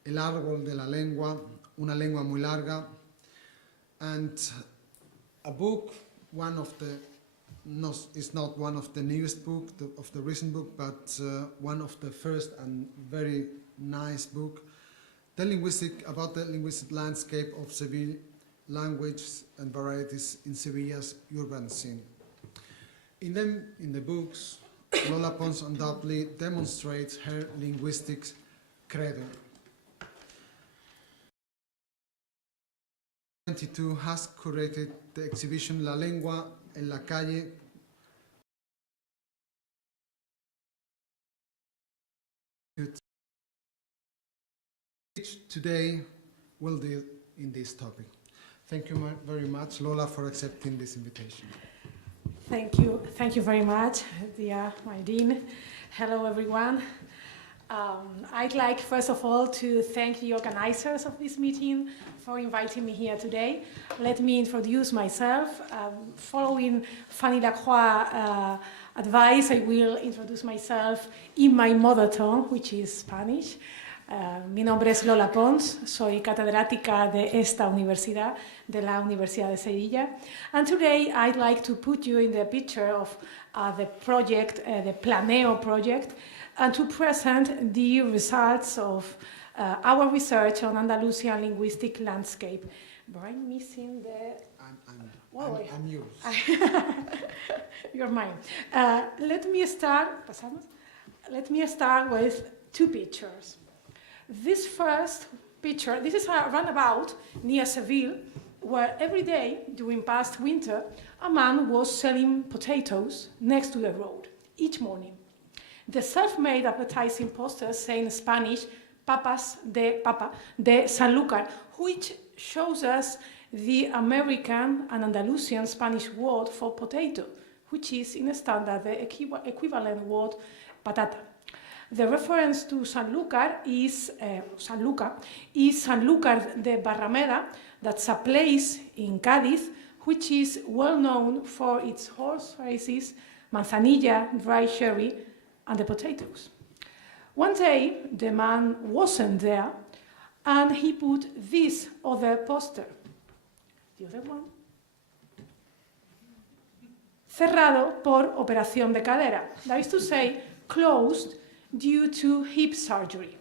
El árbol de la lengua, una lengua muy larga, and a book, it's not one of the newest book, of the recent book, but one of the first and very nice book, about the linguistic landscape of Seville, languages and varieties in Sevilla's urban scene. In the books, Lola Pons undoubtedly demonstrates her linguistics credo. 2022 has curated the exhibition La Lengua en la Calle, which today will deal in this topic. Thank you very much, Lola, for accepting this invitation. Thank you very much, dear Dean. Hello, everyone. I'd like, first of all, to thank the organizers of this meeting for inviting me here today. Let me introduce myself. Following Fanny Lacroix's advice, I will introduce myself in my mother tongue, which is Spanish. Mi nombre es Lola Pons, soy catedrática de esta universidad, de la Universidad de Sevilla. And today I'd like to put you in the picture of the project, the Planeo project, and to present the results of our research on Andalusian linguistic landscape. But I'm missing the... I'm yours. You're mine. Let me start with 2 pictures. This first picture, this is a runabout near Seville, where every day during past winter, a man was selling potatoes next to the road each morning. The self-made advertising posters say in Spanish, Papas de Sanlúcar, which shows us the American and Andalusian Spanish word for potato, which is in standard the equivalent word patata. The reference to Sanlúcar is Sanlúcar de Barrameda, that's a place in Cádiz, which is well known for its horse races, manzanilla, dry sherry, and the potatoes. One day, the man wasn't there, and he put this other poster. The other one? Cerrado por operación de cadera. That is to say, closed due to hip surgery.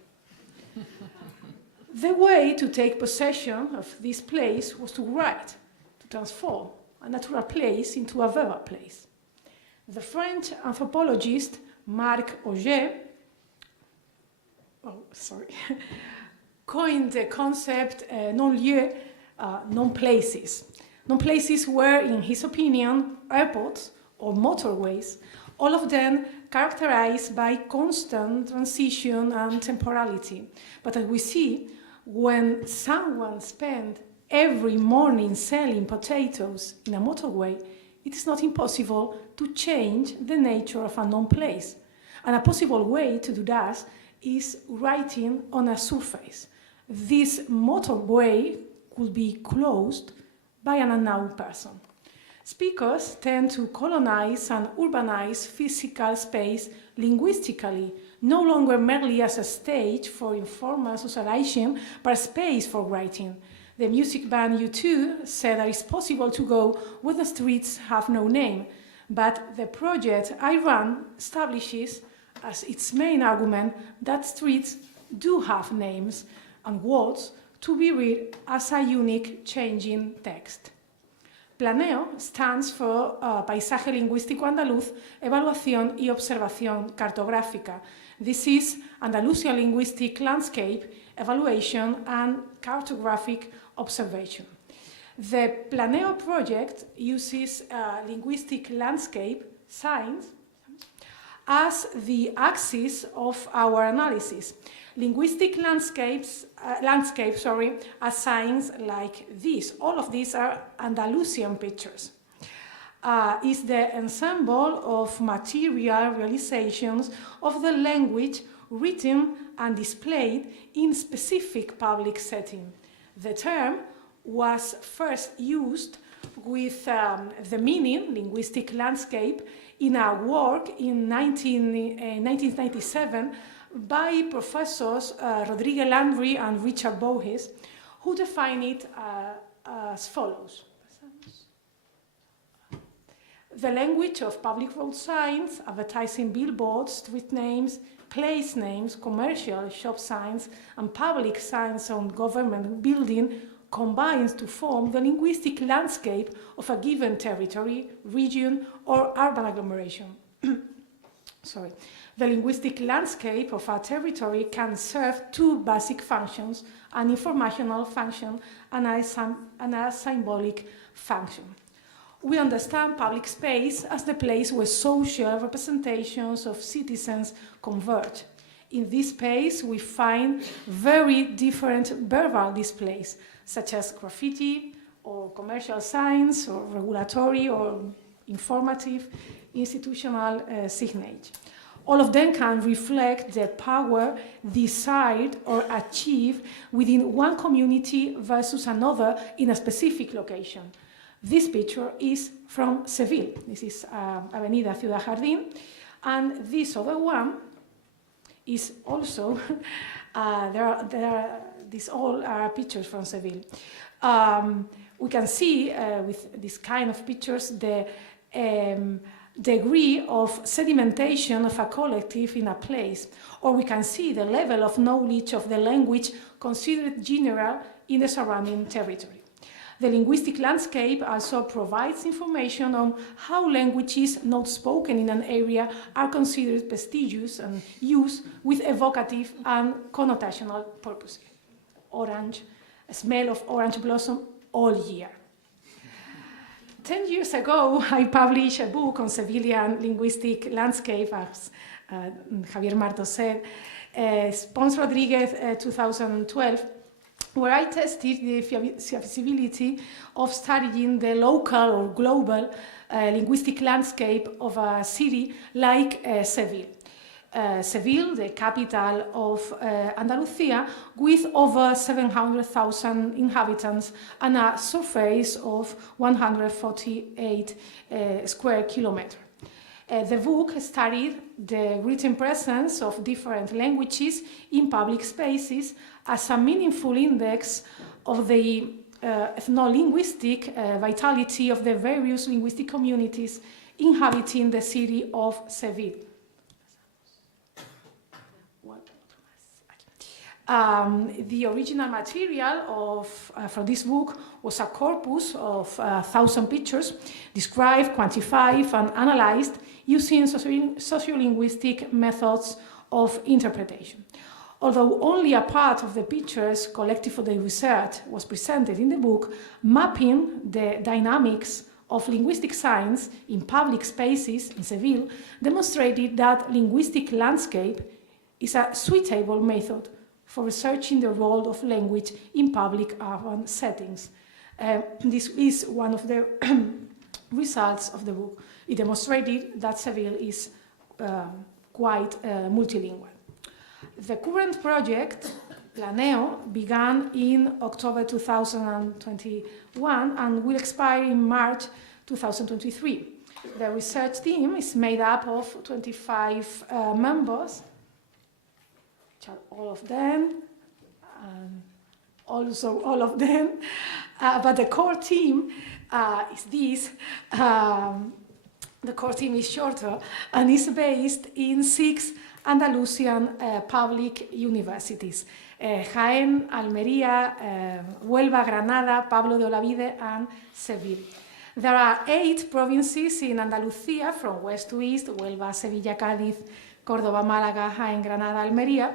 The way to take possession of this place was to write, to transform a natural place into a verbal place. The French anthropologist Marc Auger coined the concept non-lieu, non-places. Non-places were, in his opinion, airports or motorways, all of them characterized by constant transition and temporality. But as we see, when someone spends every morning selling potatoes in a motorway, it is not impossible to change the nature of a known place. And a possible way to do that is writing on a surface. This motorway could be closed by an unknown person. Speakers tend to colonize and urbanize physical space linguistically, no longer merely as a stage for informal socialization, but a space for writing. The music band U2 said that it's possible to go where the streets have no name, but the project I run establishes as its main argument that streets do have names and words to be read as a unique changing text. Planeo stands for Paisaje Lingüístico Andaluz, Evaluación y Observación Cartográfica. This is Andalusian Linguistic Landscape, Evaluation and Cartographic Observation. The Planeo project uses linguistic landscape signs as the axis of our analysis. Linguistic landscapes are signs like these. All of these are Andalusian pictures. Is the ensemble of material realizations of the language written and displayed in specific public setting. The term was first used with the meaning, linguistic landscape, in a work in 1997 by professors Rodríguez Landry and Richard Bohes, who define it as follows. The language of public road signs, advertising billboards, street names, place names, commercial shop signs, and public signs on government building combines to form the linguistic landscape of a given territory, region, or urban agglomeration. Sorry. The linguistic landscape of a territory can serve two basic functions, an informational function and a symbolic function. We understand public space as the place where social representations of citizens converge. In this space, we find very different verbal displays, such as graffiti, or commercial signs, or regulatory or informative institutional signage. All of them can reflect the power desired or achieved within one community versus another in a specific location. This picture is from Seville. This is Avenida Ciudad Jardín. And this other one is also, these all are pictures from Seville. We can see with this kind of pictures the degree of sedimentation of a collective in a place, or we can see the level of knowledge of the language considered general in the surrounding territory. The linguistic landscape also provides information on how languages not spoken in an area are considered prestigious and used with evocative and connotational purposes. Orange, a smell of orange blossom all year. 10 years ago, I published a book on Sevillian linguistic landscape, as Javier Marto said, Pons Rodriguez 2012, where I tested the feasibility of studying the local or global linguistic landscape of a city like Seville. Seville, the capital of Andalusia, with over 700,000 inhabitants and a surface of 148 square kilometers. The book studied the written presence of different languages in public spaces as a meaningful index of the ethno-linguistic vitality of the various linguistic communities inhabiting the city of Seville. The original material for this book was a corpus of 1,000 pictures described, quantified, and analyzed using sociolinguistic methods of interpretation. Although only a part of the pictures collected for the research was presented in the book, mapping the dynamics of linguistic signs in public spaces in Seville demonstrated that linguistic landscape is a suitable method for researching the role of language in public urban settings. This is one of the results of the book. It demonstrated that Seville is quite multilingual. The current project, Planeo, began in October 2021 and will expire in March 2023. The research team is made up of 25 members, which are all of them, and also all of them, but the core team is this. The core team is shorter and is based in 6 Andalusian public universities: Jaén, Almería, Huelva, Granada, Pablo de Olavide, and Seville. There are 8 provinces in Andalucía, from west to east: Huelva, Sevilla, Cádiz, Córdoba, Málaga, Jaén, Granada, Almería.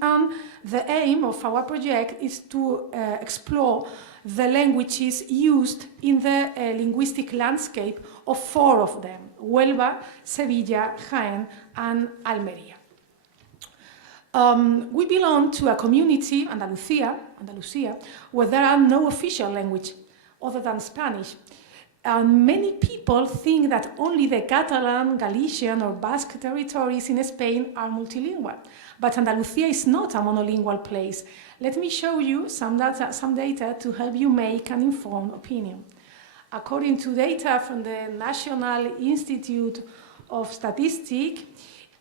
And the aim of our project is to explore the languages used in the linguistic landscape of 4 of them: Huelva, Sevilla, Jaén, and Almería. We belong to a community, Andalucía, where there are no official language other than Spanish. And many people think that only the Catalan, Galician, or Basque territories in Spain are multilingual. But Andalucía is not a monolingual place. Let me show you some data to help you make an informed opinion. According to data from the National Institute of Statistics,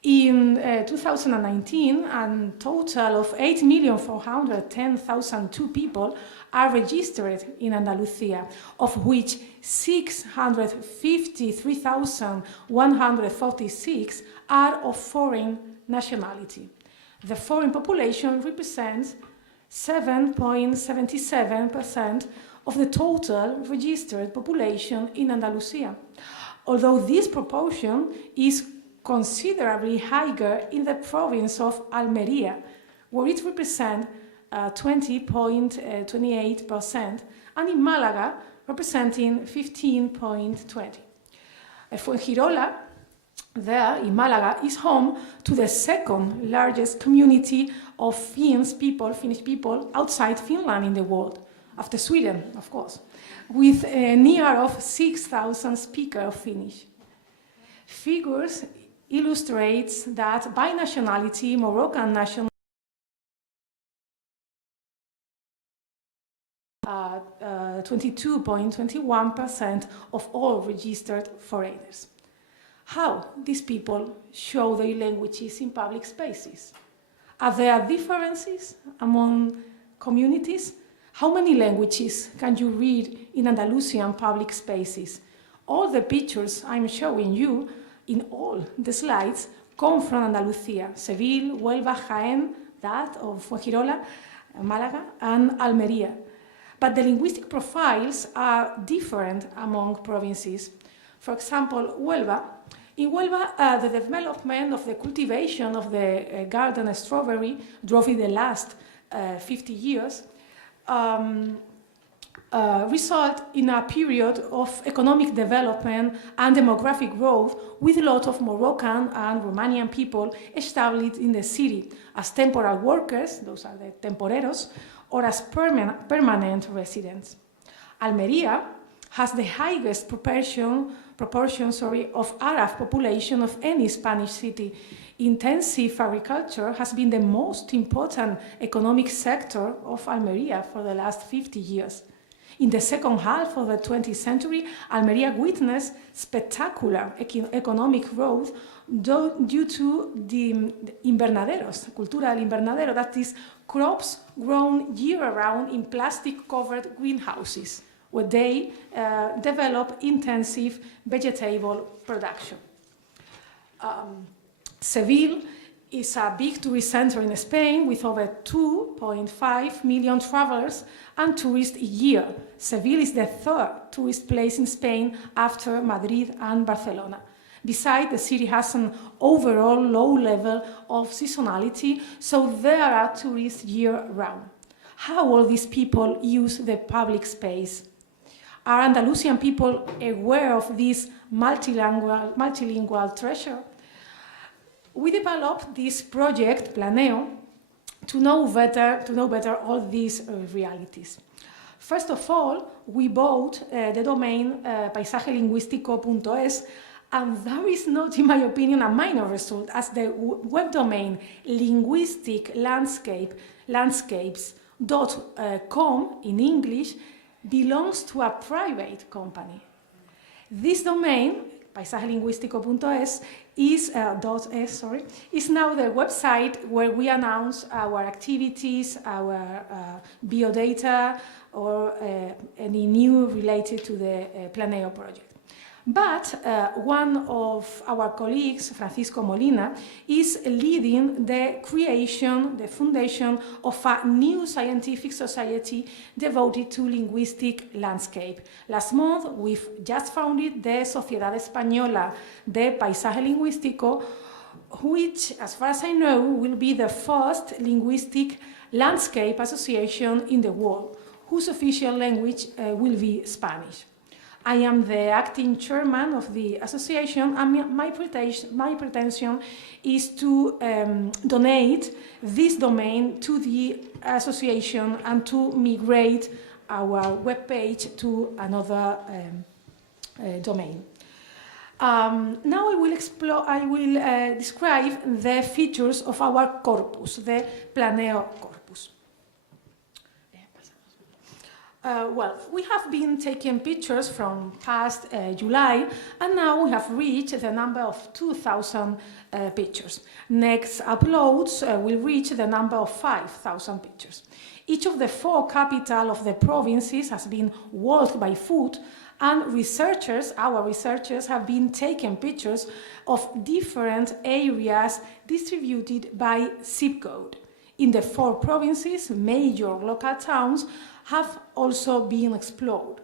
in 2019, a total of 8,410,002 people are registered in Andalucía, of which 653,146 are of foreign nationality. The foreign population represents 7.77% of the total registered population in Andalucía, although this proportion is considerably higher in the province of Almería, where it represents 20.28%, and in Málaga, representing 15.20%. Fuengirola, there in Málaga, is home to the second largest community of Finnish people outside Finland in the world, after Sweden, of course, with near of 6,000 speakers of Finnish. Figures illustrates that by nationality, Moroccan national 22.21% of all registered foreigners. How these people show their languages in public spaces? Are there differences among communities? How many languages can you read in Andalusian public spaces? All the pictures I'm showing you in all the slides come from Andalucía: Seville, Huelva, Jaén, that of Fuengirola, Málaga, and Almería. But the linguistic profiles are different among provinces. For example, Huelva. In Huelva, the development of the cultivation of the garden strawberry drove in the last 50 years result in a period of economic development and demographic growth, with a lot of Moroccan and Romanian people established in the city as temporary workers, those are the temporeros, or as permanent residents. Almería has the highest proportion of Arab population of any Spanish city. Intensive agriculture has been the most important economic sector of Almería for the last 50 years. In the second half of the 20th century, Almería witnessed spectacular economic growth due to the invernaderos, cultura del invernadero, that is, crops grown year-round in plastic-covered greenhouses, where they develop intensive vegetable production. Seville is a big tourist center in Spain with over 2.5 million travelers and tourists a year. Seville is the third tourist place in Spain after Madrid and Barcelona. Besides, the city has an overall low level of seasonality, so there are tourists year-round. How all these people use the public space? Are Andalusian people aware of this multilingual treasure? We developed this project, Planeo, to know better all these realities. First of all, we bought the domain paisajelingüístico.es, and there is not, in my opinion, a minor result, as the web domain linguisticlandscapes.com in English belongs to a private company. This domain paisajelingüístico.es is is now the website where we announce our activities, our biodata, or any new related to the Planeo project. But one of our colleagues, Francisco Molina, is leading the creation, the foundation of a new scientific society devoted to linguistic landscape. Last month, we've just founded the Sociedad Española de Paisaje Lingüístico, which, as far as I know, will be the first linguistic landscape association in the world, whose official language will be Spanish. I am the acting chairman of the association, and my pretension is to donate this domain to the association and to migrate our webpage to another domain. Now I will describe the features of our corpus, the Planeo corpus. Well, we have been taking pictures from past July, and now we have reached the number of 2,000 pictures. Next uploads will reach the number of 5,000 pictures. Each of the 4 capitals of the provinces has been walked by foot, and our researchers have been taking pictures of different areas distributed by zip code. In the 4 provinces, major local towns have also been explored.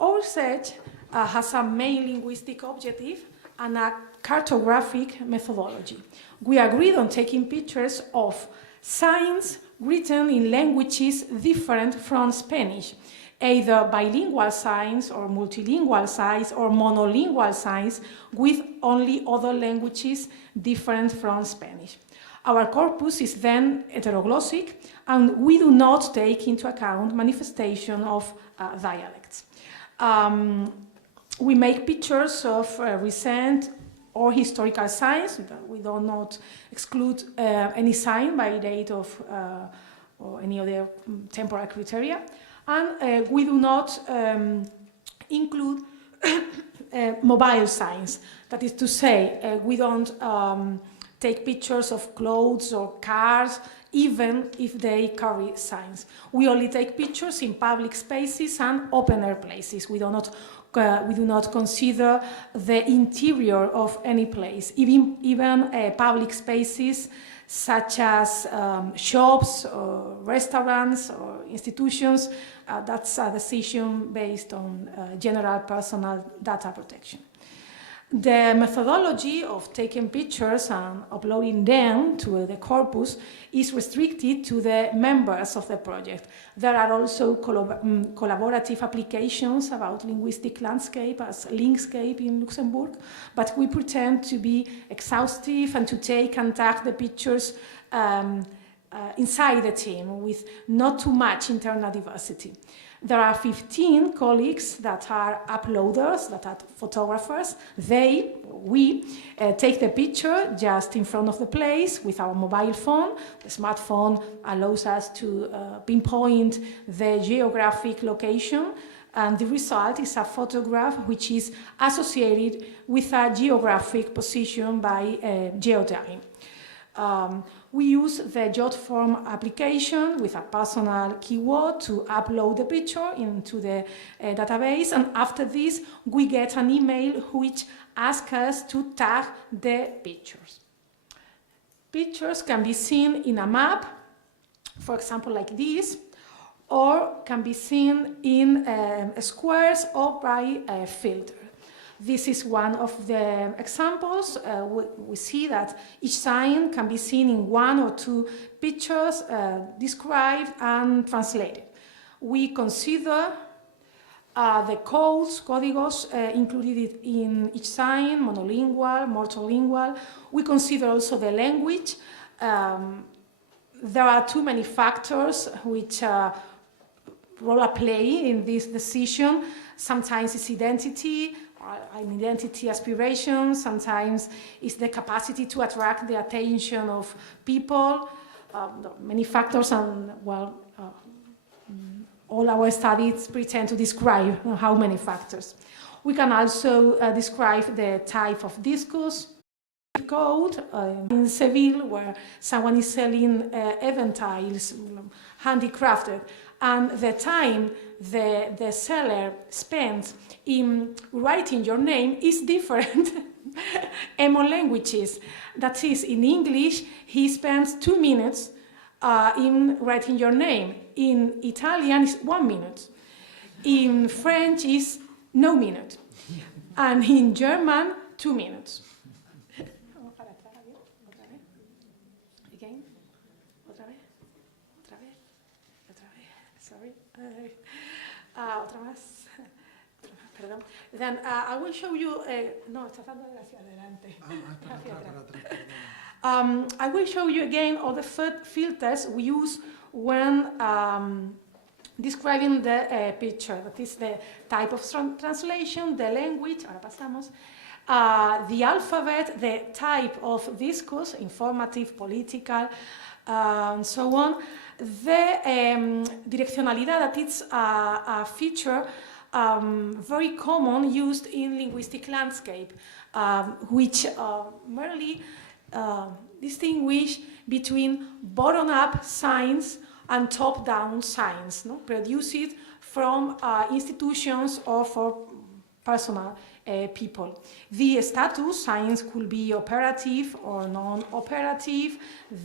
Our research has a main linguistic objective and a cartographic methodology. We agreed on taking pictures of signs written in languages different from Spanish, either bilingual signs or multilingual signs or monolingual signs with only other languages different from Spanish. Our corpus is then heteroglossic, and we do not take into account manifestation of dialects. We make pictures of recent or historical signs. We do not exclude any sign by date of or any other temporal criteria. And we do not include mobile signs. That is to say, we don't take pictures of clothes or cars, even if they carry signs. We only take pictures in public spaces and open-air places. We do not consider the interior of any place, even public spaces such as shops or restaurants or institutions. That's a decision based on general personal data protection. The methodology of taking pictures and uploading them to the corpus is restricted to the members of the project. There are also collaborative applications about linguistic landscape as Linkscape in Luxembourg, but we pretend to be exhaustive and to take and tag the pictures inside the team with not too much internal diversity. There are 15 colleagues that are uploaders, that are photographers. We take the picture just in front of the place with our mobile phone. The smartphone allows us to pinpoint the geographic location, and the result is a photograph which is associated with a geographic position by geotagging. We use the JotForm application with a personal keyword to upload the picture into the database, and after this we get an email which asks us to tag the pictures. Pictures can be seen in a map, for example like this, or can be seen in squares or by a filter. This is one of the examples. We see that each sign can be seen in 1 or 2 pictures described and translated. We consider the códigos included in each sign, monolingual, multilingual. We consider also the language. There are too many factors which role a play in this decision. Sometimes it's identity, an identity aspiration, sometimes it's the capacity to attract the attention of people, many factors, and all our studies pretend to describe how many factors. We can also describe the type of discourse, code in Seville, where someone is selling eventails, handicrafted, and the time the seller spends in writing your name is different among languages. That is, in English, he spends 2 minutes in writing your name. In Italian, it's 1 minute. In French, it's no minute. And in German, 2 minutes. Again? Otra vez. Sorry. Otra más. Perdón. Then I will show you. No, estás dando hacia adelante. Hacia atrás. I will show you again all the filters we use when describing the picture. That is the type of translation, the language. Ahora pasamos. The alphabet, the type of discourse, informative, political, and so on. The directionalidad, that it's a feature very common used in linguistic landscape, which merely distinguish between bottom-up signs and top-down signs, no? Produced from institutions or for personal people. The status signs could be operative or non-operative,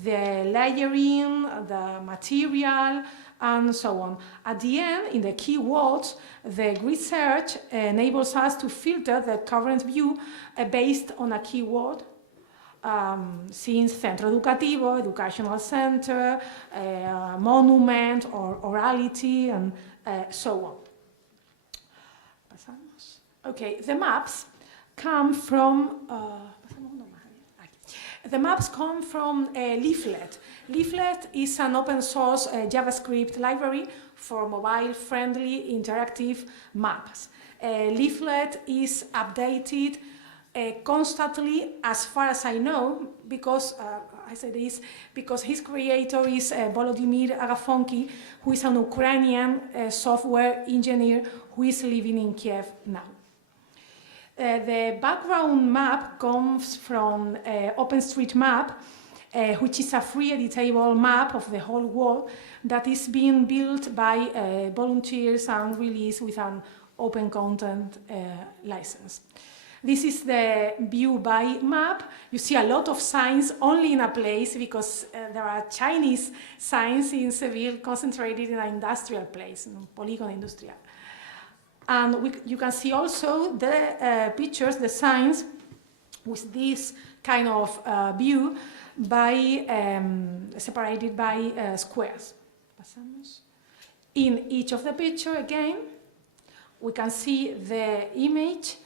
the layering, the material, and so on. At the end, in the keywords, the grid search enables us to filter the current view based on a keyword, since centro educativo, educational center, monument, or orality, and so on. Okay, the maps come from Leaflet. Leaflet is an open source JavaScript library for mobile-friendly interactive maps. Leaflet is updated constantly, as far as I know, because I say this because his creator is Volodymyr Agafonki, who is an Ukrainian software engineer who is living in Kiev now. The background map comes from OpenStreetMap, which is a free editable map of the whole world that is being built by volunteers and released with an open content license. This is the view by map. You see a lot of signs only in a place because there are Chinese signs in Seville concentrated in an industrial place, Polígono Industrial. And you can see also the pictures, the signs, with this kind of view by separated by squares. In each of the picture, again, we can see the image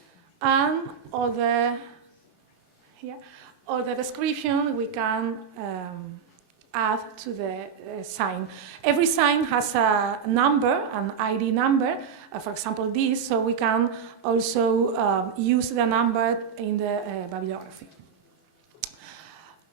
and or the description we can add to the sign. Every sign has a number, an ID number, for example this, so we can also use the number in the bibliography.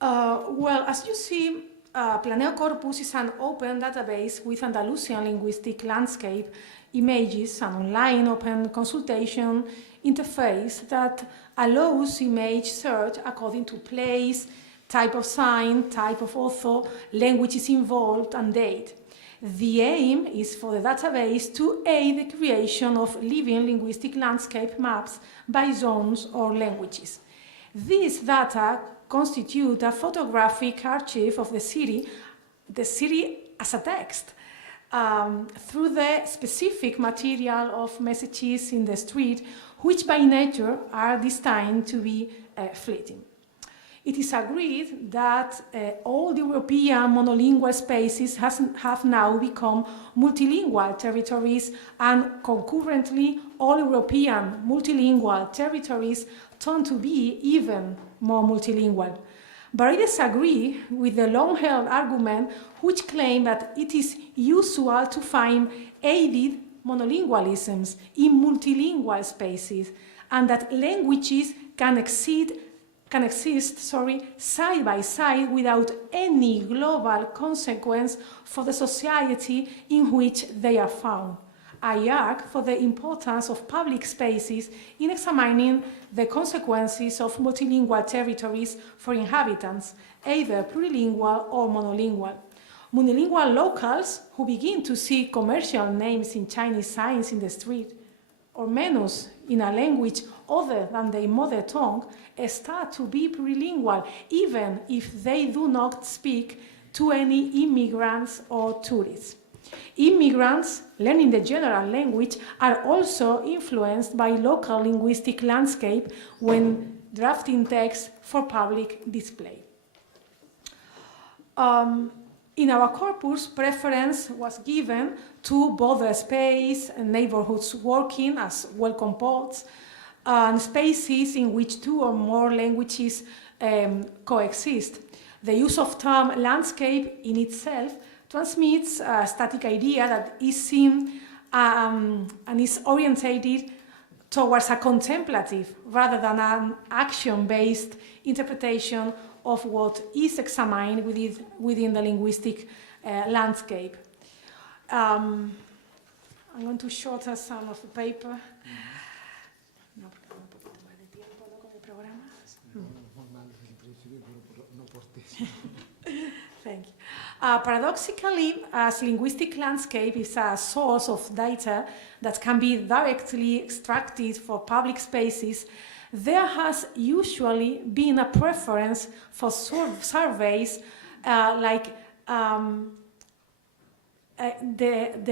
Well, as you see, Planeo Corpus is an open database with Andalusian linguistic landscape images, an online open consultation interface that allows image search according to place, type of sign, type of author, languages involved, and date. The aim is for the database to aid the creation of living linguistic landscape maps by zones or languages. These data constitute a photographic archive of the city as a text, through the specific material of messages in the street, which by nature are destined to be fleeting. It is agreed that all the European monolingual spaces have now become multilingual territories, and concurrently all European multilingual territories turn to be even more multilingual. But I disagree with the long-held argument which claims that it is usual to find aided monolingualisms in multilingual spaces, and that languages can exist side by side without any global consequence for the society in which they are found. I argue for the importance of public spaces in examining the consequences of multilingual territories for inhabitants, either plurilingual or monolingual. Monolingual locals who begin to see commercial names in Chinese signs in the street, or menus in a language other than their mother tongue, start to be plurilingual, even if they do not speak to any immigrants or tourists. Immigrants learning the general language are also influenced by local linguistic landscape when drafting text for public display. In our corpus, preference was given to border space and neighborhoods working as welcome pods, and spaces in which two or more languages coexist. The use of term landscape in itself transmits a static idea that is seen and is orientated towards a contemplative rather than an action-based interpretation of what is examined within the linguistic landscape. I'm going to shorten some of the paper. Thank you. Paradoxically, as linguistic landscape is a source of data that can be directly extracted for public spaces, there has usually been a preference for surveys the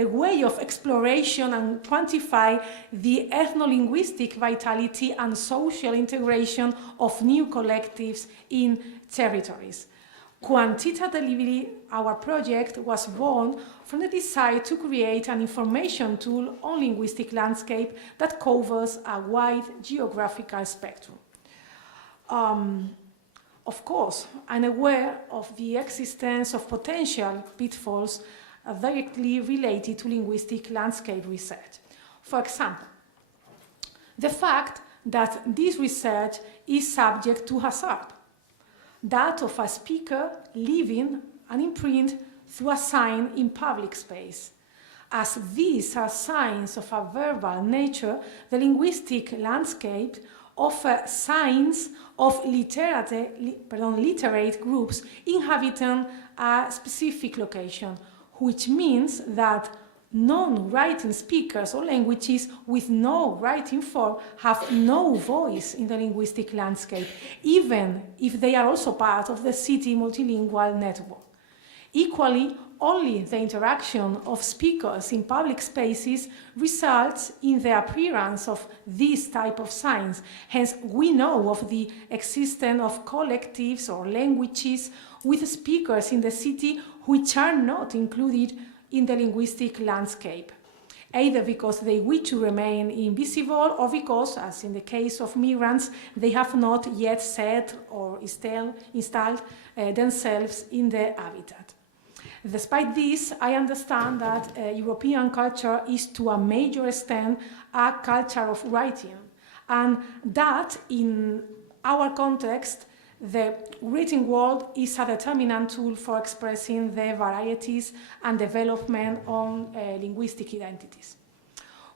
way of exploration and quantify the ethno-linguistic vitality and social integration of new collectives in territories. Quantitatively, our project was born from the desire to create an information tool on linguistic landscape that covers a wide geographical spectrum. Of course, I'm aware of the existence of potential pitfalls directly related to linguistic landscape research. For example, the fact that this research is subject to hazard, that of a speaker leaving an imprint through a sign in public space. As these are signs of a verbal nature, the linguistic landscape offers signs of literate groups inhabiting a specific location, which means that non-writing speakers or languages with no writing form have no voice in the linguistic landscape, even if they are also part of the city multilingual network. Equally, only the interaction of speakers in public spaces results in the appearance of this type of signs. Hence, we know of the existence of collectives or languages with speakers in the city which are not included in the linguistic landscape, either because they wish to remain invisible or because, as in the case of migrants, they have not yet set or installed themselves in the habitat. Despite this, I understand that European culture is to a major extent a culture of writing, and that in our context, the written word is a determinant tool for expressing the varieties and development of linguistic identities.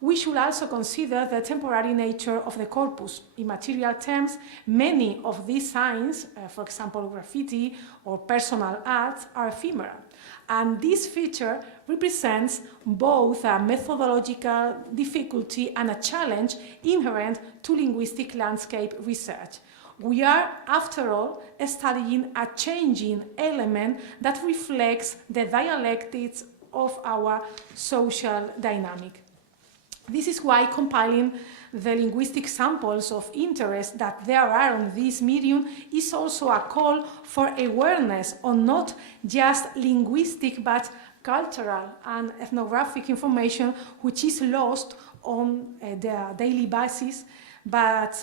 We should also consider the temporary nature of the corpus. In material terms, many of these signs, for example, graffiti or personal art, are ephemeral. And this feature represents both a methodological difficulty and a challenge inherent to linguistic landscape research. We are, after all, studying a changing element that reflects the dialectics of our social dynamic. This is why compiling the linguistic samples of interest that there are on this medium is also a call for awareness on not just linguistic but cultural and ethnographic information which is lost on the daily basis, but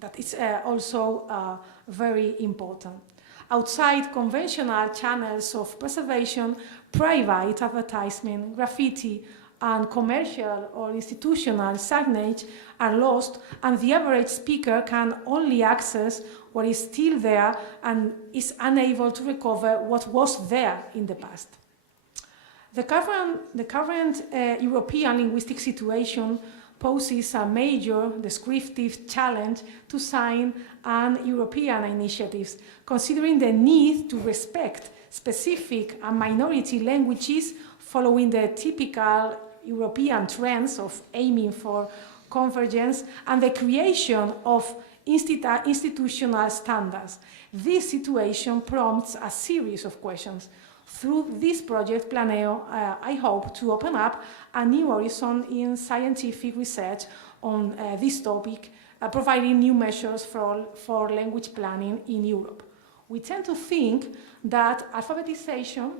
that is also very important. Outside conventional channels of preservation, private advertisement, graffiti, and commercial or institutional signage are lost, and the average speaker can only access what is still there and is unable to recover what was there in the past. The current European linguistic situation poses a major descriptive challenge to science and European initiatives, considering the need to respect specific and minority languages following the typical European trends of aiming for convergence and the creation of institutional standards. This situation prompts a series of questions. Through this project, Planeo, I hope to open up a new horizon in scientific research on this topic, providing new measures for language planning in Europe. We tend to think that alphabetization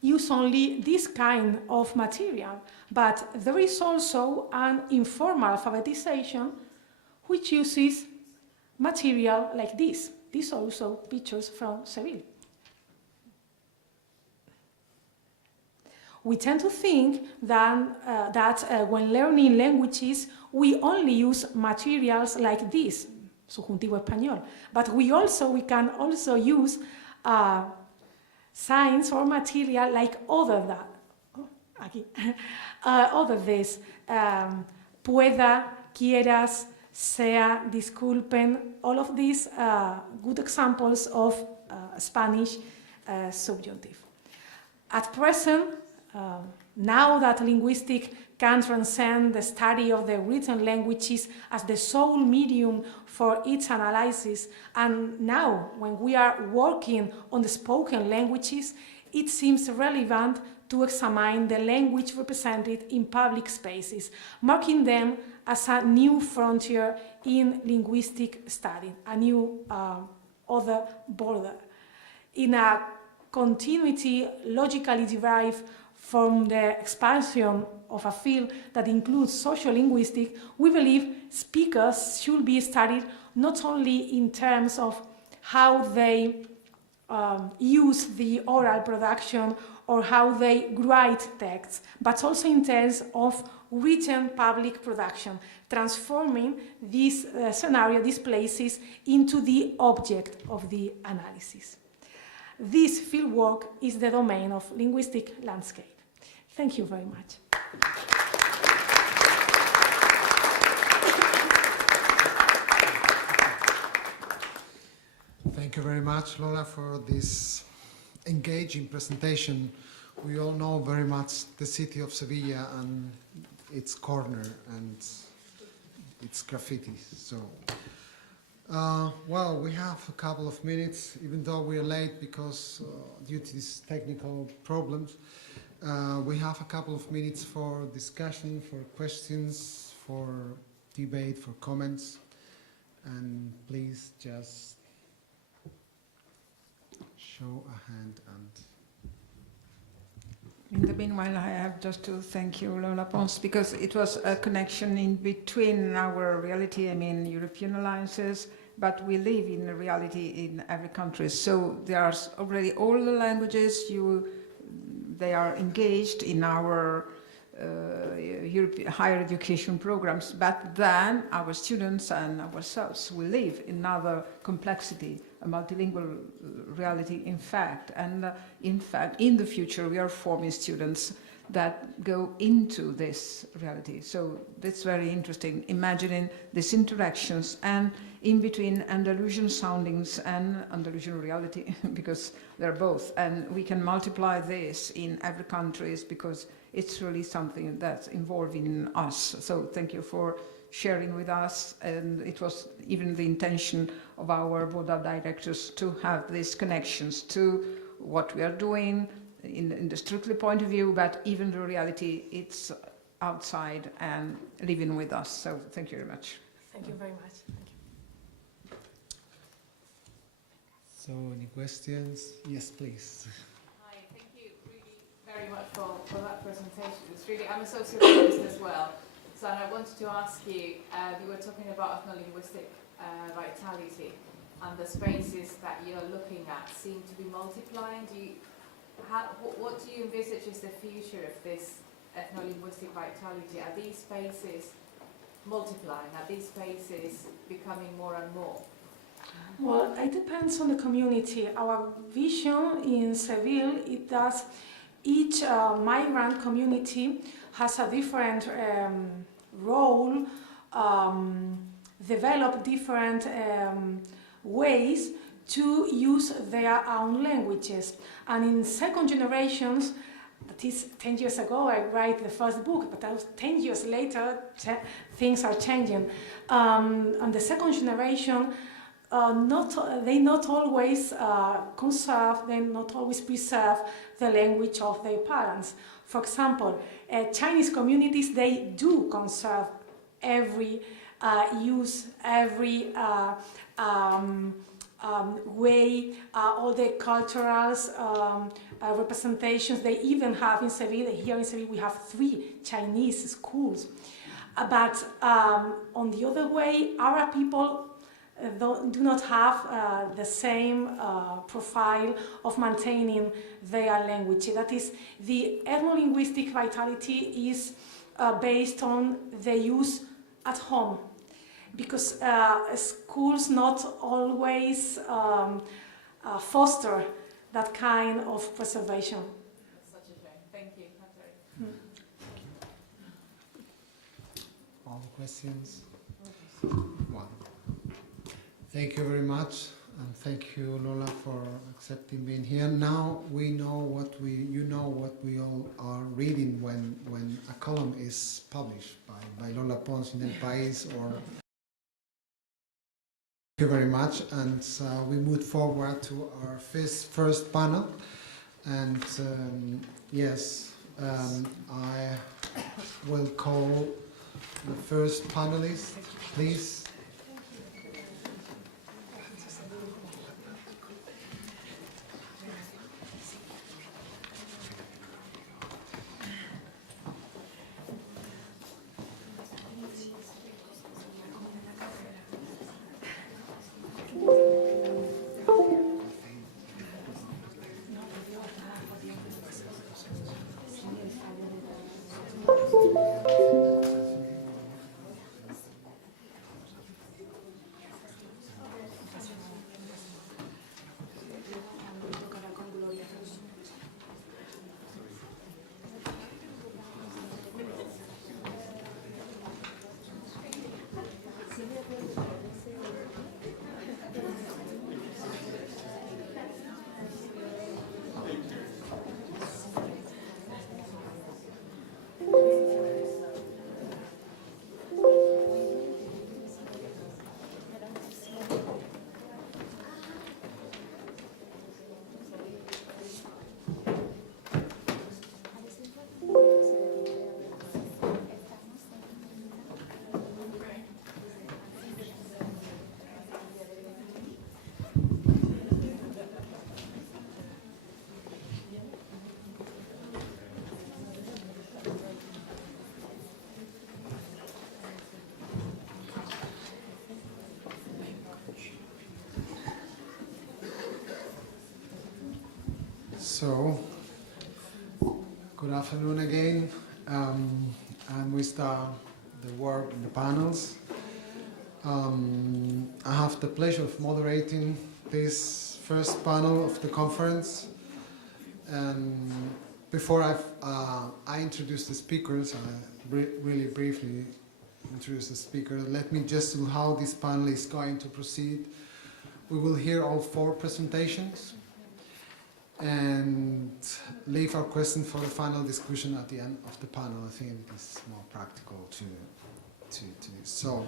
uses only this kind of material, but there is also an informal alphabetization which uses material like this. These are also pictures from Seville. We tend to think that when learning languages, we only use materials like this, subjuntivo español, but we can also use signs or material like other this, pueda, quieras, sea, disculpen, all of these good examples of Spanish subjunctive. At present, now that linguistics can transcend the study of the written languages as the sole medium for its analysis, and now when we are working on the spoken languages, it seems relevant to examine the language represented in public spaces, marking them as a new frontier in linguistic study, a new other border. In a continuity logically derived from the expansion of a field that includes sociolinguistics, we believe speakers should be studied not only in terms of how they use the oral production or how they write texts, but also in terms of written public production, transforming this scenario, these places, into the object of the analysis. This fieldwork is the domain of linguistic landscape. Thank you very much. Thank you very much, Lola, for this engaging presentation. We all know very much the city of Sevilla and its corner and its graffiti. So, well, we have a couple of minutes, even though we are late because due to these technical problems. We have a couple of minutes for discussion, for questions, for debate, for comments. And please just show a hand. And in the meanwhile, I have just to thank you, Lola Pons, because it was a connection in between our reality, I mean, European alliances, but we live in a reality in every country. So there's already all the languages, they are engaged in our higher education programs, but then our students and ourselves will live in another complexity, a multilingual reality, in fact. And in fact, in the future, we are forming students that go into this reality. So that's very interesting, imagining these interactions and in between Andalusian soundings and Andalusian reality, because they're both. And we can multiply this in every country because it's really something that's involving us. So thank you for sharing with us. And it was even the intention of our board of directors to have these connections to what we are doing in the strictly point of view, but even the reality, it's outside and living with us. So thank you very much. Thank you very much. Thank you. so, any questions? Yes, please. Hi, thank you really very much for that presentation. It's really, I'm a sociologist as well, so and I wanted to ask you, you were talking about ethno-linguistic vitality, and the spaces that you're looking at seem to be multiplying. What do you envisage is the future of this ethno-linguistic vitality? Are these spaces multiplying? Are these spaces becoming more and more? Well, it depends on the community. Our vision in Seville, each migrant community has a different role, develop different ways to use their own languages. And in second generations, that is 10 years ago, I write the first book, but that was 10 years later, things are changing. And the second generation, they not always conserve, they not always preserve the language of their parents. For example, Chinese communities, they do conserve every use, every way, all the cultural representations. They even have in Sevilla, here in Sevilla, we have 3 Chinese schools. But on the other way, Arab people do not have the same profile of maintaining their language. That is, the ethno-linguistic vitality is based on the use at home, because schools not always foster that kind of preservation. That's such a shame. Thank you. All the questions? One. Thank you very much, and thank you, Lola, for accepting being here. Now we know what we all are reading when a column is published by Lola Pons in El País or. Thank you very much, and we move forward to our first panel. And I will call the first panelist, please. So, good afternoon again, and we start the work in the panels. I have the pleasure of moderating this first panel of the conference. Before I introduce the speakers, really briefly introduce the speaker, let me just do how this panel is going to proceed. We will hear all 4 presentations and leave our questions for the final discussion at the end of the panel. I think it's more practical to do. So,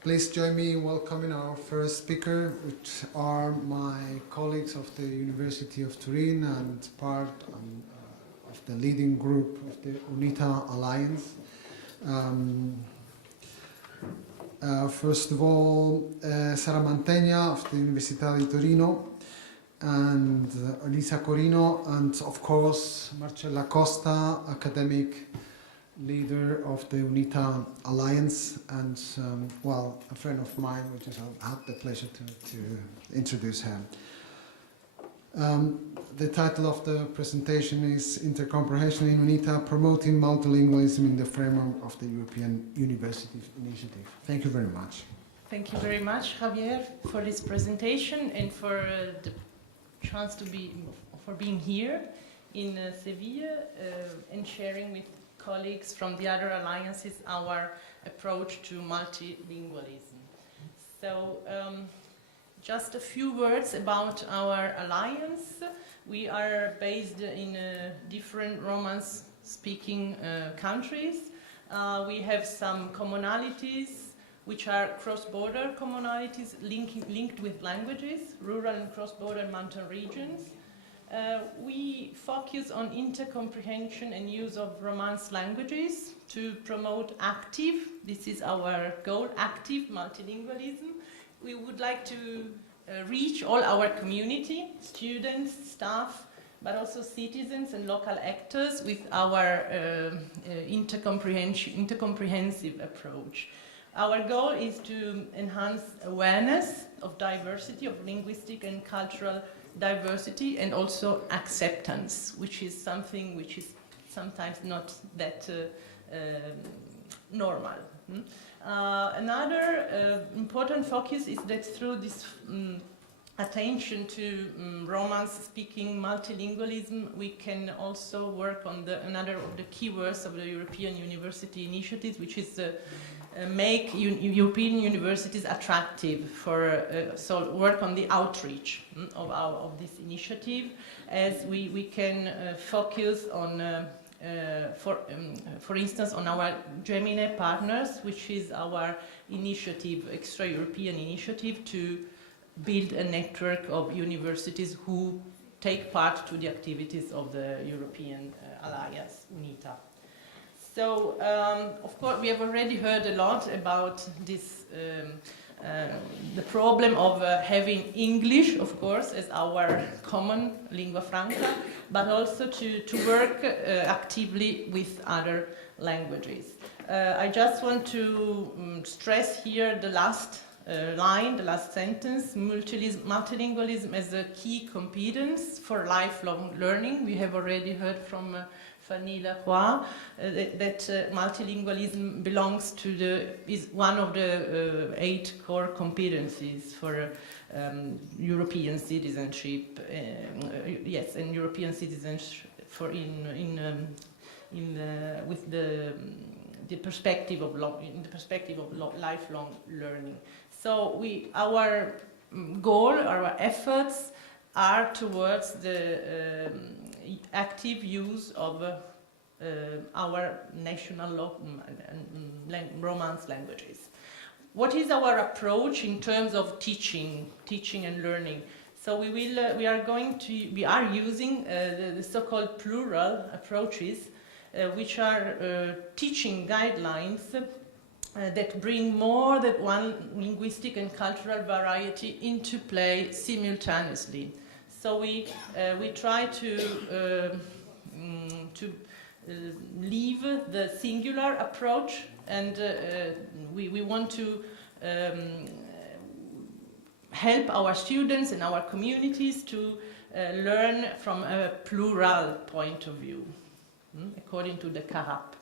please join me in welcoming our first speaker, which are my colleagues of the University of Turin and part of the leading group of the UNITA Alliance. First of all, Sara Mantegna of the Università di Torino, and Elisa Corino, and of course Marcella Costa, academic leader of the UNITA Alliance, and a friend of mine, which I had the pleasure to introduce her. The title of the presentation is Intercomprehension in UNITA, Promoting Multilingualism in the Framework of the European University Initiative. Thank you very much. Thank you very much, Javier, for this presentation and for the chance for being here. in Sevilla and sharing with colleagues from the other alliances our approach to multilingualism. So just a few words about our alliance. We are based in different Romance-speaking countries. We have some commonalities which are cross-border commonalities linked with languages, rural and cross-border mountain regions. We focus on intercomprehension and use of Romance languages to promote active, this is our goal, active multilingualism. We would like to reach all our community, students, staff, but also citizens and local actors with our intercomprehensive approach. Our goal is to enhance awareness of diversity, of linguistic and cultural diversity, and also acceptance, which is something which is sometimes not that normal. Another important focus is that through this attention to Romance-speaking multilingualism, we can also work on another of the keywords of the European University Initiative, which is make European universities attractive for, so work on the outreach of this initiative, as we can focus on for instance, on our Gemini partners, which is our initiative, extra-European initiative, to build a network of universities who take part to the activities of the European Alliance, UNITA. So, of course, we have already heard a lot about this, the problem of having English, of course, as our common lingua franca, but also to work actively with other languages. I just want to stress here the last line, the last sentence, multilingualism as a key competence for lifelong learning. We have already heard from Fanny Lacroix that multilingualism belongs to is one of the 8 core competencies for European citizenship. Yes, and European citizenship for with the perspective of lifelong learning. So our goal, our efforts are towards the active use of our national Romance languages. What is our approach in terms of teaching and learning? So we are using the so-called plural approaches, which are teaching guidelines that bring more than one linguistic and cultural variety into play simultaneously. So we try to leave the singular approach, and we want to help our students and our communities to learn from a plural point of view, according to the CARAP.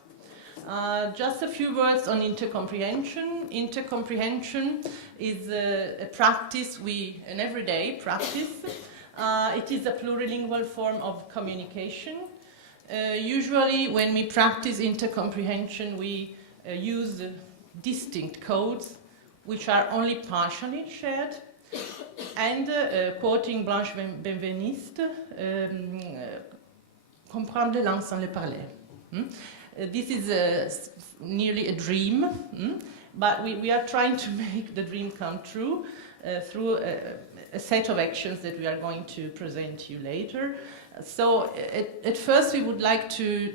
Just a few words on intercomprehension. Intercomprehension is a practice, an everyday practice. It is a plurilingual form of communication. Usually when we practice intercomprehension, we use distinct codes which are only partially shared. And quoting Blanche Benveniste, comprendre les langues sans les parler. This is nearly a dream, but we are trying to make the dream come true through a set of actions that we are going to present to you later. So at first we would like to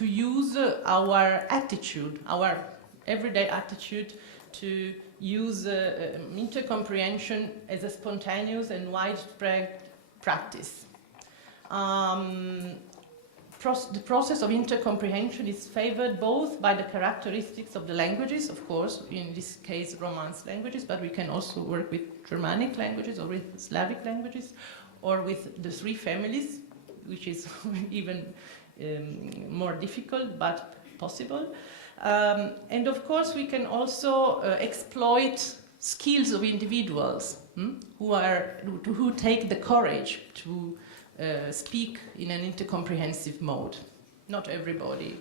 use our attitude, our everyday attitude, to use intercomprehension as a spontaneous and widespread practice. The process of intercomprehension is favored both by the characteristics of the languages, of course, in this case Romance languages, but we can also work with Germanic languages or with Slavic languages, or with the 3 families, which is even more difficult but possible. And of course we can also exploit skills of individuals who take the courage to speak in an intercomprehensive mode. Not everybody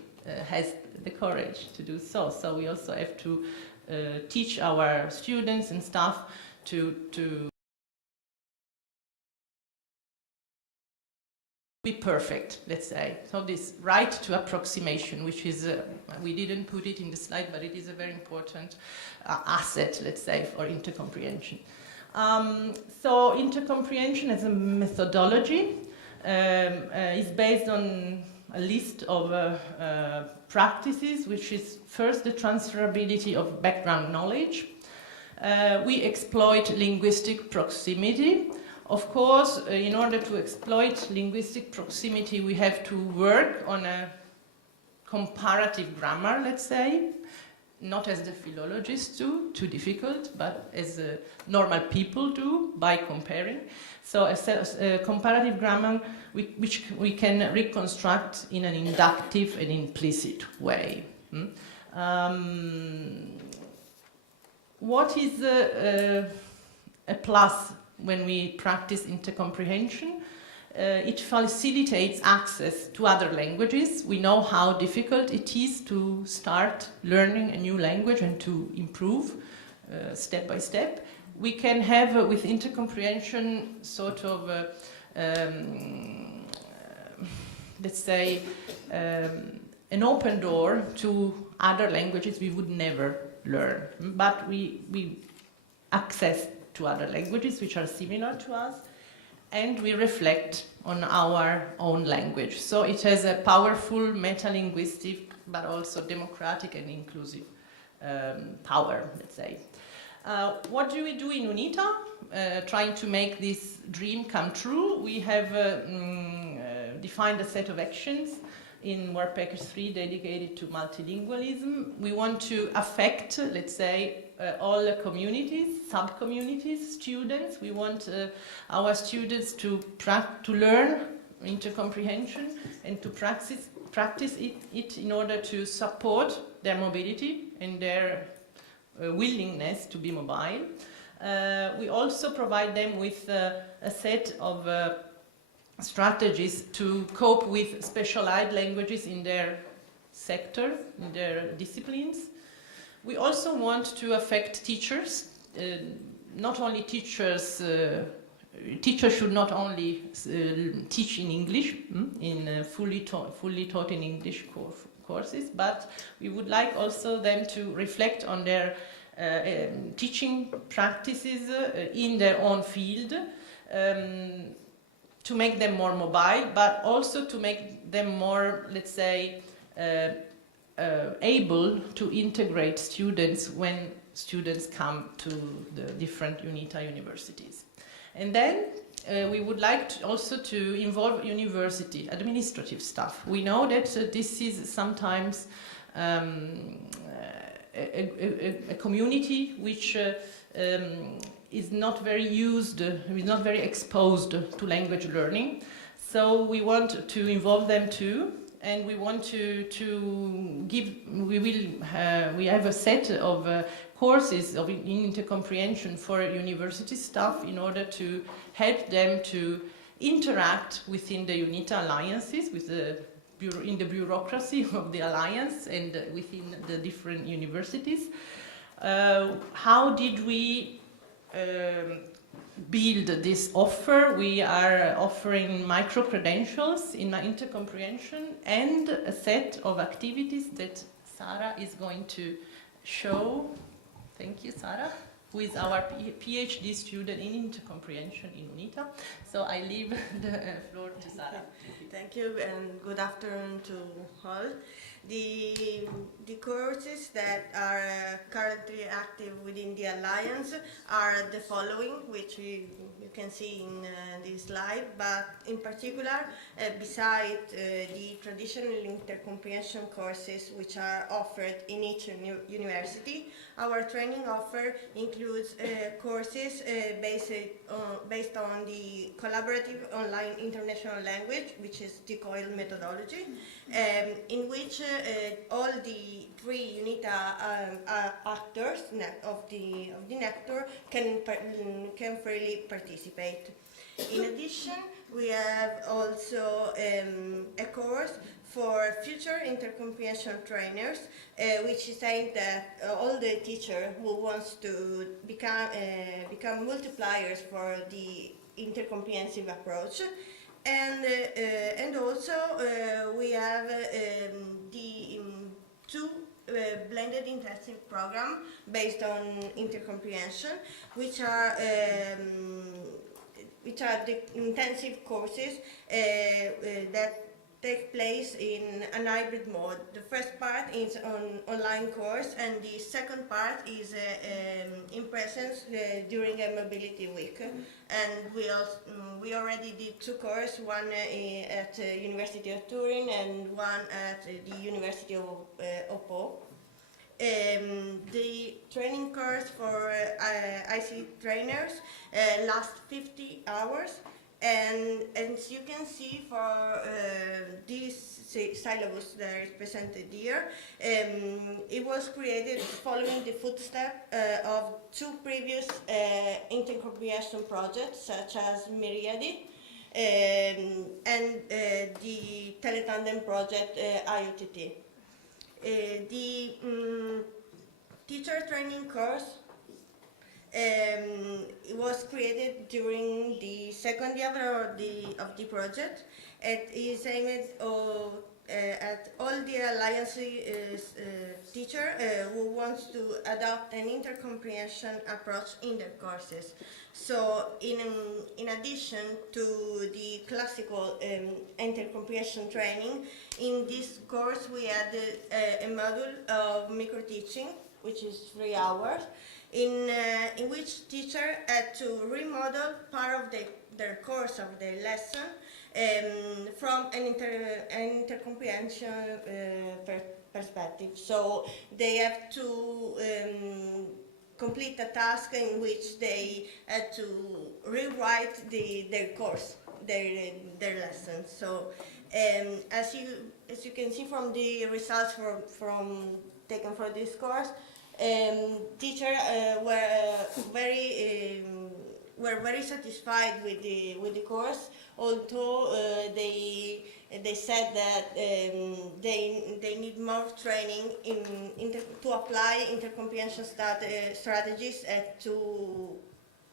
has the courage to do so, so we also have to teach our students and staff to be perfect, let's say. So this right to approximation, which is, we didn't put it in the slide, but it is a very important asset, let's say, for intercomprehension. So intercomprehension as a methodology is based on a list of practices, which is first the transferability of background knowledge. We exploit linguistic proximity. Of course, in order to exploit linguistic proximity, we have to work on a comparative grammar, let's say, not as the philologists do, too difficult, but as normal people do, by comparing. So a comparative grammar which we can reconstruct in an inductive and implicit way. What is a plus when we practice intercomprehension? It facilitates access to other languages. We know how difficult it is to start learning a new language and to improve step by step. We can have, with intercomprehension, sort of, let's say, an open door to other languages we would never learn. But we access to other languages which are similar to us, and we reflect on our own language. So it has a powerful meta-linguistic, but also democratic and inclusive power, let's say. What do we do in UNITA? Trying to make this dream come true. We have defined a set of actions in Work Package 3 dedicated to multilingualism. We want to affect, let's say, all the communities, sub-communities, students. We want our students to learn intercomprehension and to practice it in order to support their mobility and their willingness to be mobile. We also provide them with a set of strategies to cope with specialized languages in their sector, in their disciplines. We also want to affect teachers, not only teachers, teachers should not only teach in English, in fully taught in English courses, but we would like also them to reflect on their teaching practices in their own field, to make them more mobile, but also to make them more, let's say, able to integrate students when students come to the different UNITA universities. And then we would like to also to involve university administrative staff. We know that this is sometimes a community which is not very used, is not very exposed to language learning. So we want to involve them too, and we want to give, we have a set of courses of intercomprehension for university staff in order to help them to interact within the UNITA alliances, with the in the bureaucracy of the alliance and within the different universities. How did we build this offer? We are offering micro-credentials in intercomprehension and a set of activities that Sara is going to show. Thank you, Sara, who is our PhD student in intercomprehension in UNITA. So I leave the floor to Sara. Thank you, and good afternoon to all. The courses that are currently active within the Alliance are the following, which you can see in this slide, but in particular, beside the traditional intercomprehension courses which are offered in each university, our training offer includes courses based on the collaborative online international language, which is the CEL methodology, in which all the three UNITA actors of the network can freely participate. In addition, We have also a course for future intercomprehension trainers, which is aimed at all the teachers who wants to become multipliers for the intercomprehensive approach. And also we have the two blended intensive program based on intercomprehension, which are the intensive courses that take place in a hybrid mode. The first part is an online course, and the second part is in presence during a mobility week. And we already did two courses, one at the University of Turin and one at the University of Po. The training course for IC trainers lasts 50 hours. And as you can see for this syllabus that is presented here, it was created following the footsteps of two previous intercomprehension projects, such as Myriadi and the Teletandem project IUTT. The teacher training course it was created during the second year of the project. It is aimed at all the Alliance teachers who wants to adopt an intercomprehension approach in their courses. So in addition to the classical intercomprehension training, in this course we added a module of micro-teaching, which is 3 hours, in which teacher had to remodel part of their course of their lesson from an intercomprehension perspective. So they have to complete a task in which they had to rewrite their course, their lesson. So as you can see from the results taken for this course, teachers were very satisfied with the course, although they said that they need more training to apply intercomprehension strategies and to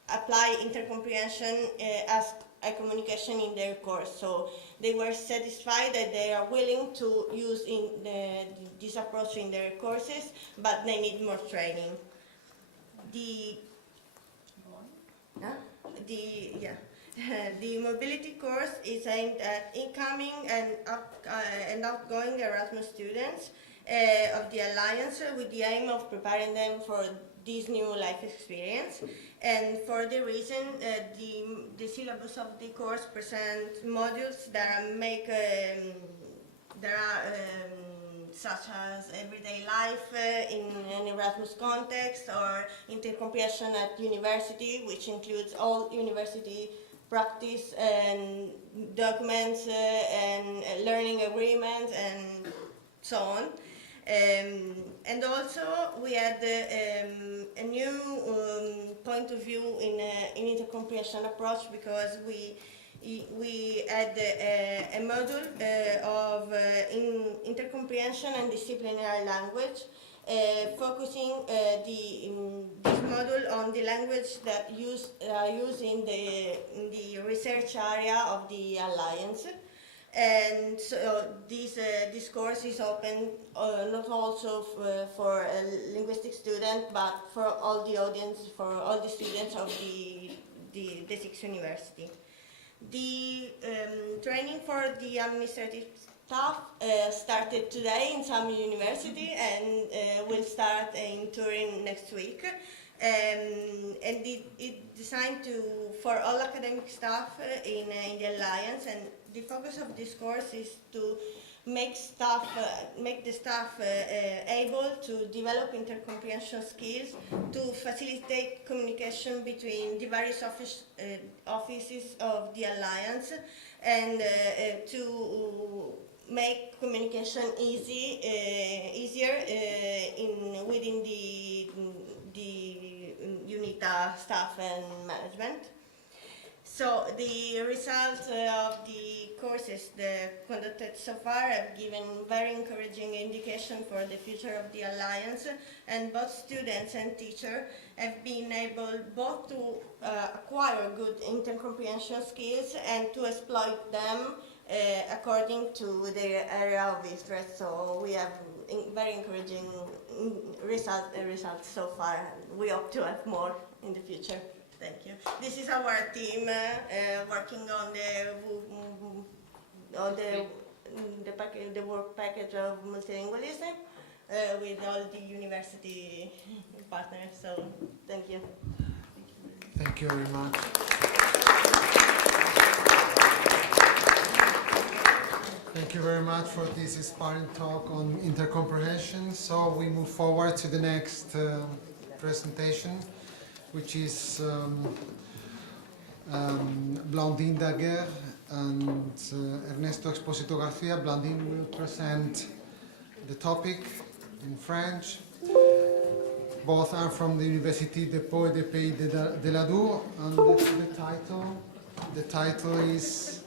apply intercomprehension as a communication in their course. So they were satisfied that they are willing to use this approach in their courses, but they need more training. The mobility course is aimed at incoming and outgoing Erasmus students of the Alliance, with the aim of preparing them for this new life experience. And for the reason, the syllabus of the course presents modules that are such as everyday life in an Erasmus context, or intercomprehension at university, which includes all university practice and documents and learning agreements and so on. And also we had a new point of view in intercomprehension approach, because we had a module of intercomprehension and disciplinary language, focusing this module on the language that are used in the research area of the Alliance. And so this course is open not also for a linguistic student, but for all the audience, for all the students of the sixth university. The training for the administrative staff started today in some university and will start in Turin next week. And it's designed for all academic staff in the Alliance, and the focus of this course is to make the staff able to develop intercomprehension skills, to facilitate communication between the various offices of the Alliance, and to make communication easier within the UNITA staff and management. So the results of the courses conducted so far have given very encouraging indication for the future of the Alliance, and both students and teachers have been able both to acquire good intercomprehension skills and to exploit them according to their area of interest. So we have very encouraging results so far, and we hope to have more in the future. Thank you. This is our team working on the work package of multilingualism with all the university partners. So thank you. Thank you very much. Thank you very much for this inspiring talk on intercomprehension. So we move forward to the next presentation, which is Blandine Daguerre and Ernesto Exposito Garcia. Blandine will present the topic in French. Both are from the Université des Pau et des Pays de l'Adour, and the title is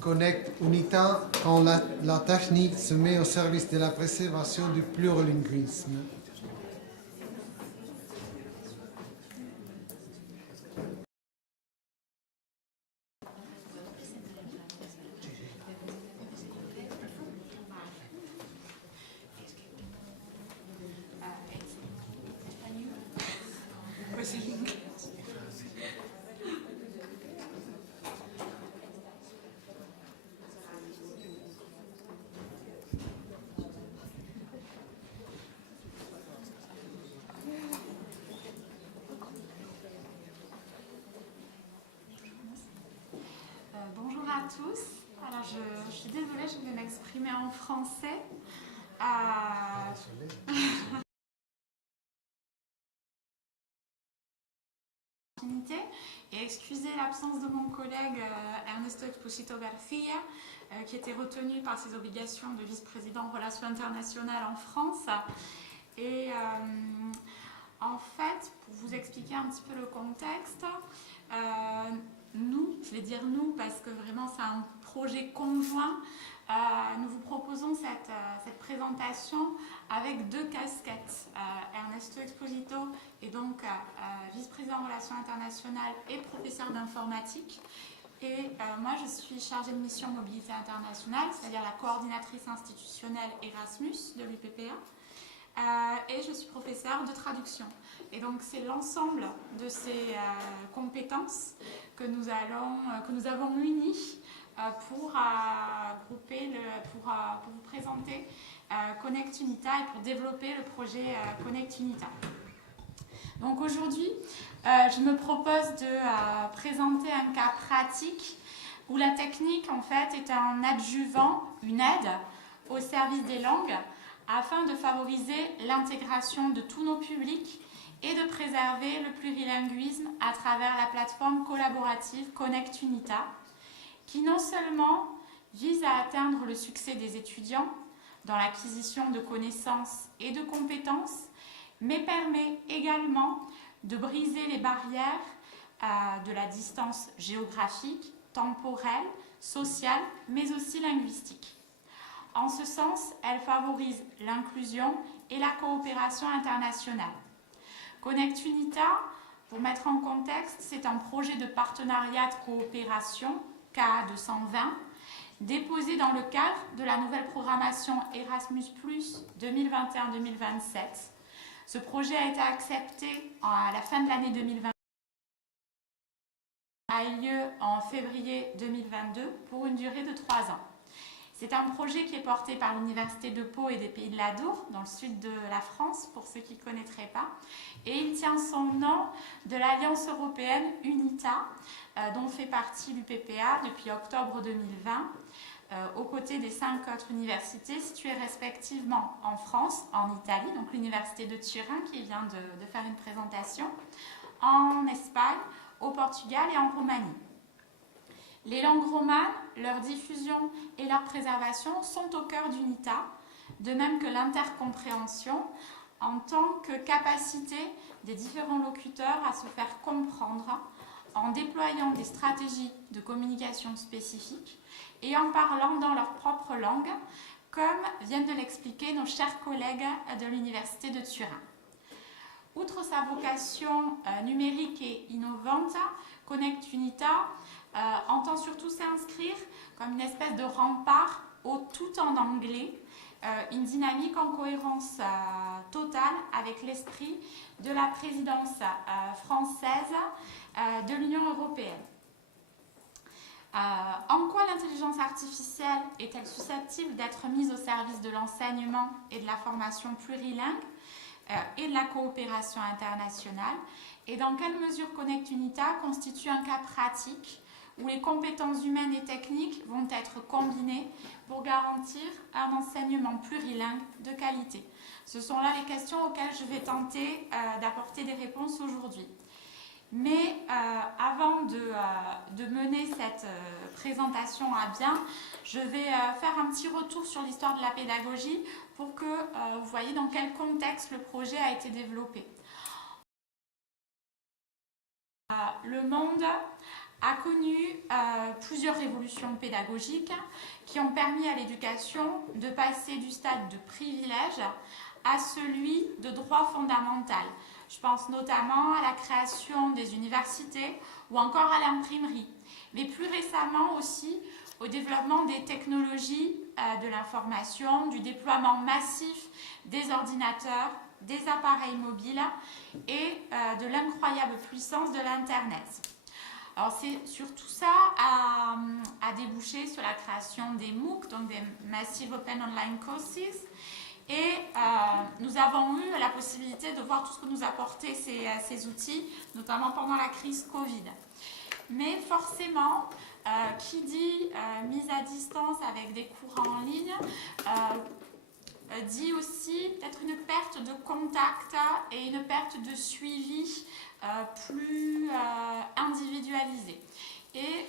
Connect UNITA quand la technique se met au service de la préservation du plurilinguisme. Bonjour à tous. Alors je suis désolée, je vais m'exprimer en français. Et excusez l'absence de mon collègue Ernesto Exposito Garcia, qui était retenu par ses obligations de vice-président en relations internationales en France. Et en fait, pour vous expliquer un petit peu le contexte, nous, je vais dire nous parce que vraiment c'est un projet conjoint, nous vous proposons cette présentation avec deux casquettes. Ernesto Exposito est donc vice-président en relations internationales et professeur d'informatique. Et moi je suis chargée de mission mobilité internationale, c'est-à-dire la coordinatrice institutionnelle Erasmus de l'UPPA. Et je suis professeure de traduction. Et donc c'est l'ensemble de ces compétences que nous avons unies pour vous présenter Connect UNITA et pour développer le projet Connect UNITA. Donc aujourd'hui, je me propose de présenter un cas pratique où la technique en fait est un adjuvant, une aide au service des langues afin de favoriser l'intégration de tous nos publics et de préserver le plurilinguisme à travers la plateforme collaborative Connect UNITA, qui non seulement vise à atteindre le succès des étudiants dans l'acquisition de connaissances et de compétences, mais permet également de briser les barrières de la distance géographique, temporelle, sociale, mais aussi linguistique. En ce sens, elle favorise l'inclusion et la coopération internationale. Connect UNITA, pour mettre en contexte, c'est un projet de partenariat de coopération CA 220 déposé dans le cadre de la nouvelle programmation Erasmus+ 2021-2027. Ce projet a été accepté à la fin de l'année 2020, a eu lieu en février 2022 pour une durée de 3 ans. C'est un projet qui est porté par l'Université de Pau et des Pays de l'Adour, dans le sud de la France, pour ceux qui ne connaîtraient pas. Et il tient son nom de l'Alliance européenne UNITA, dont fait partie l'UPPA depuis octobre 2020, aux côtés des 5 autres universités situées respectivement en France, en Italie, donc l'Université de Turin qui vient de faire une présentation, en Espagne, au Portugal et en Roumanie. Les langues romanes, leur diffusion et leur préservation sont au cœur d'UNITA, de même que l'intercompréhension en tant que capacité des différents locuteurs à se faire comprendre en déployant des stratégies de communication spécifiques et en parlant dans leur propre langue, comme viennent de l'expliquer nos chers collègues de l'Université de Turin. Outre sa vocation numérique et innovante, Connect Unita entend surtout s'inscrire comme une espèce de rempart au tout en anglais, une dynamique en cohérence totale avec l'esprit de la présidence française de l'Union européenne. En quoi l'intelligence artificielle est-elle susceptible d'être mise au service de l'enseignement et de la formation plurilingue et de la coopération internationale, et dans quelle mesure Connect Unita constitue un cas pratique où les compétences humaines et techniques vont être combinées pour garantir un enseignement plurilingue de qualité. Ce sont là les questions auxquelles je vais tenter d'apporter des réponses aujourd'hui. Mais avant de mener cette présentation à bien, je vais faire un petit retour sur l'histoire de la pédagogie pour que vous voyez dans quel contexte le projet a été développé. Le monde a connu plusieurs révolutions pédagogiques qui ont permis à l'éducation de passer du stade de privilège à celui de droit fondamental. Je pense notamment à la création des universités ou encore à l'imprimerie, mais plus récemment aussi au développement des technologies de l'information, du déploiement massif des ordinateurs, des appareils mobiles et de l'incroyable puissance de l'Internet. Alors c'est surtout ça a débouché sur la création des MOOC, donc des Massive Open Online Courses, et nous avons eu la possibilité de voir tout ce que nous apportaient ces outils, notamment pendant la crise Covid. Mais forcément, qui dit mise à distance avec des cours en ligne, dit aussi peut-être une perte de contact et une perte de suivi plus individualisé. Et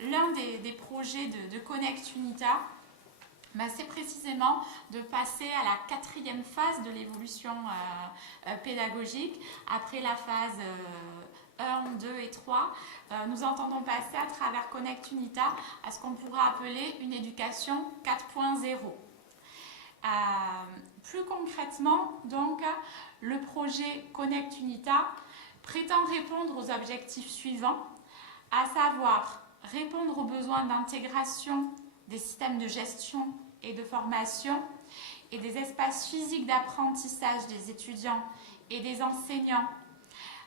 l'un des projets de Connect Unita, c'est précisément de passer à la 4e phase de l'évolution pédagogique. Après la phase 1, 2 et 3, nous entendons passer à travers Connect Unita à ce qu'on pourrait appeler une éducation 4.0. Plus concrètement, donc, le projet Connect Unita prétend répondre aux objectifs suivants, à savoir répondre aux besoins d'intégration des systèmes de gestion et de formation et des espaces physiques d'apprentissage des étudiants et des enseignants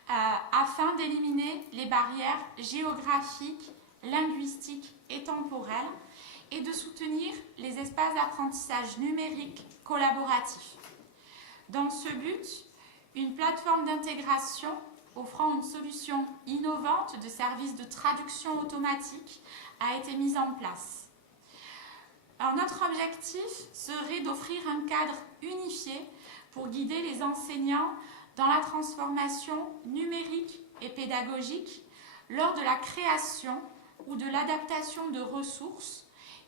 afin d'éliminer les barrières géographiques, linguistiques et temporelles et de soutenir les espaces d'apprentissage numérique collaboratifs. Dans ce but, une plateforme d'intégration offrant une solution innovante de services de traduction automatique a été mise en place. Alors, notre objectif serait d'offrir un cadre unifié pour guider les enseignants dans la transformation numérique et pédagogique lors de la création ou de l'adaptation de ressources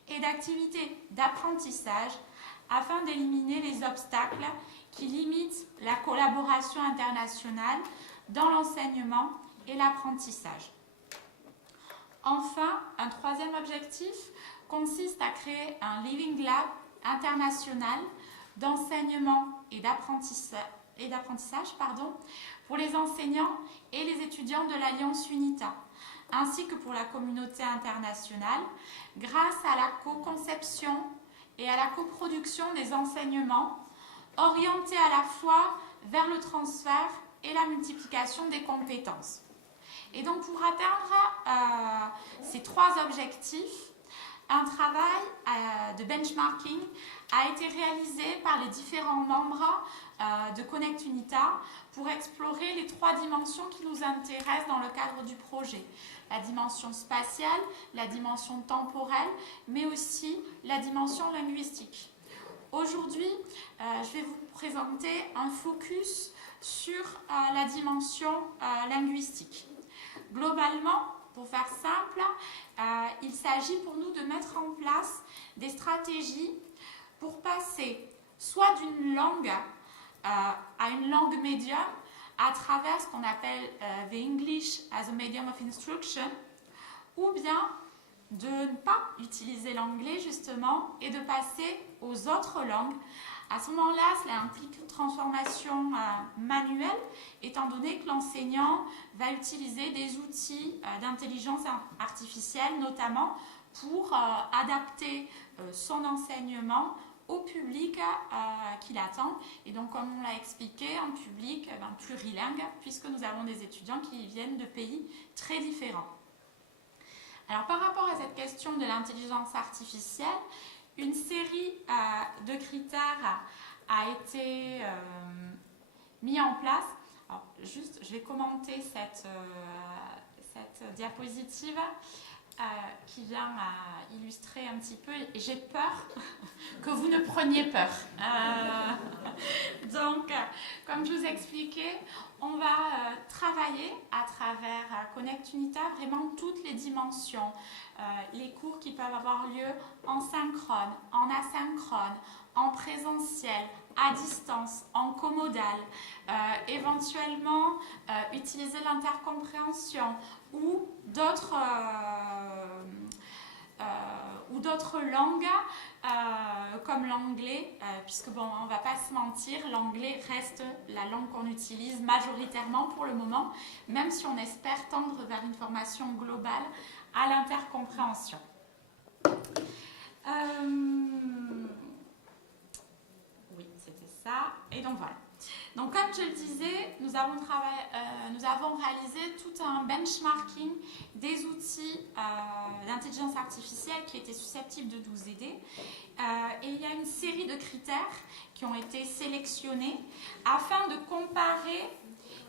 et d'activités d'apprentissage afin d'éliminer les obstacles qui limitent la collaboration internationale dans l'enseignement et l'apprentissage. Enfin, un troisième objectif consiste à créer un Living Lab international d'enseignement et d'apprentissage pour les enseignants et les étudiants de l'Alliance UNITA, ainsi que pour la communauté internationale, grâce à la co-conception et à la coproduction des enseignements, orientés à la fois vers le transfert et la multiplication des compétences. Et donc, pour atteindre ces trois objectifs, un travail de benchmarking a été réalisé par les différents membres de Connect Unita pour explorer les trois dimensions qui nous intéressent dans le cadre du projet. La dimension spatiale, la dimension temporelle, mais aussi la dimension linguistique. Aujourd'hui, je vais vous présenter un focus sur la dimension linguistique. Globalement, pour faire simple, il s'agit pour nous de mettre en place des stratégies pour passer soit d'une langue à une langue médium à travers ce qu'on appelle the English as a medium of instruction, ou bien de ne pas utiliser l'anglais justement et de passer aux autres langues. À ce moment-là, cela implique une transformation manuelle, étant donné que l'enseignant va utiliser des outils d'intelligence artificielle, notamment pour adapter son enseignement au public qui l'attend. Et donc, comme on l'a expliqué, un public plurilingue, puisque nous avons des étudiants qui viennent de pays très différents. Alors, par rapport à cette question de l'intelligence artificielle, une série de critères a été mis en place. Alors, juste, je vais commenter cette diapositive qui vient illustrer un petit peu. Et j'ai peur que vous ne preniez peur. Donc, comme je vous expliquais, on va travailler à travers Connect Unita vraiment toutes les dimensions. Les cours qui peuvent avoir lieu en synchrone, en asynchrone, en présentiel, à distance, en comodal, éventuellement utiliser l'intercompréhension ou d'autres langues comme l'anglais, puisque bon, on ne va pas se mentir, l'anglais reste la langue qu'on utilise majoritairement pour le moment, même si on espère tendre vers une formation globale à l'intercompréhension. Oui, c'était ça. Et donc voilà. Donc comme je le disais, nous avons réalisé tout un benchmarking des outils d'intelligence artificielle qui étaient susceptibles de nous aider. Et il y a une série de critères qui ont été sélectionnés afin de comparer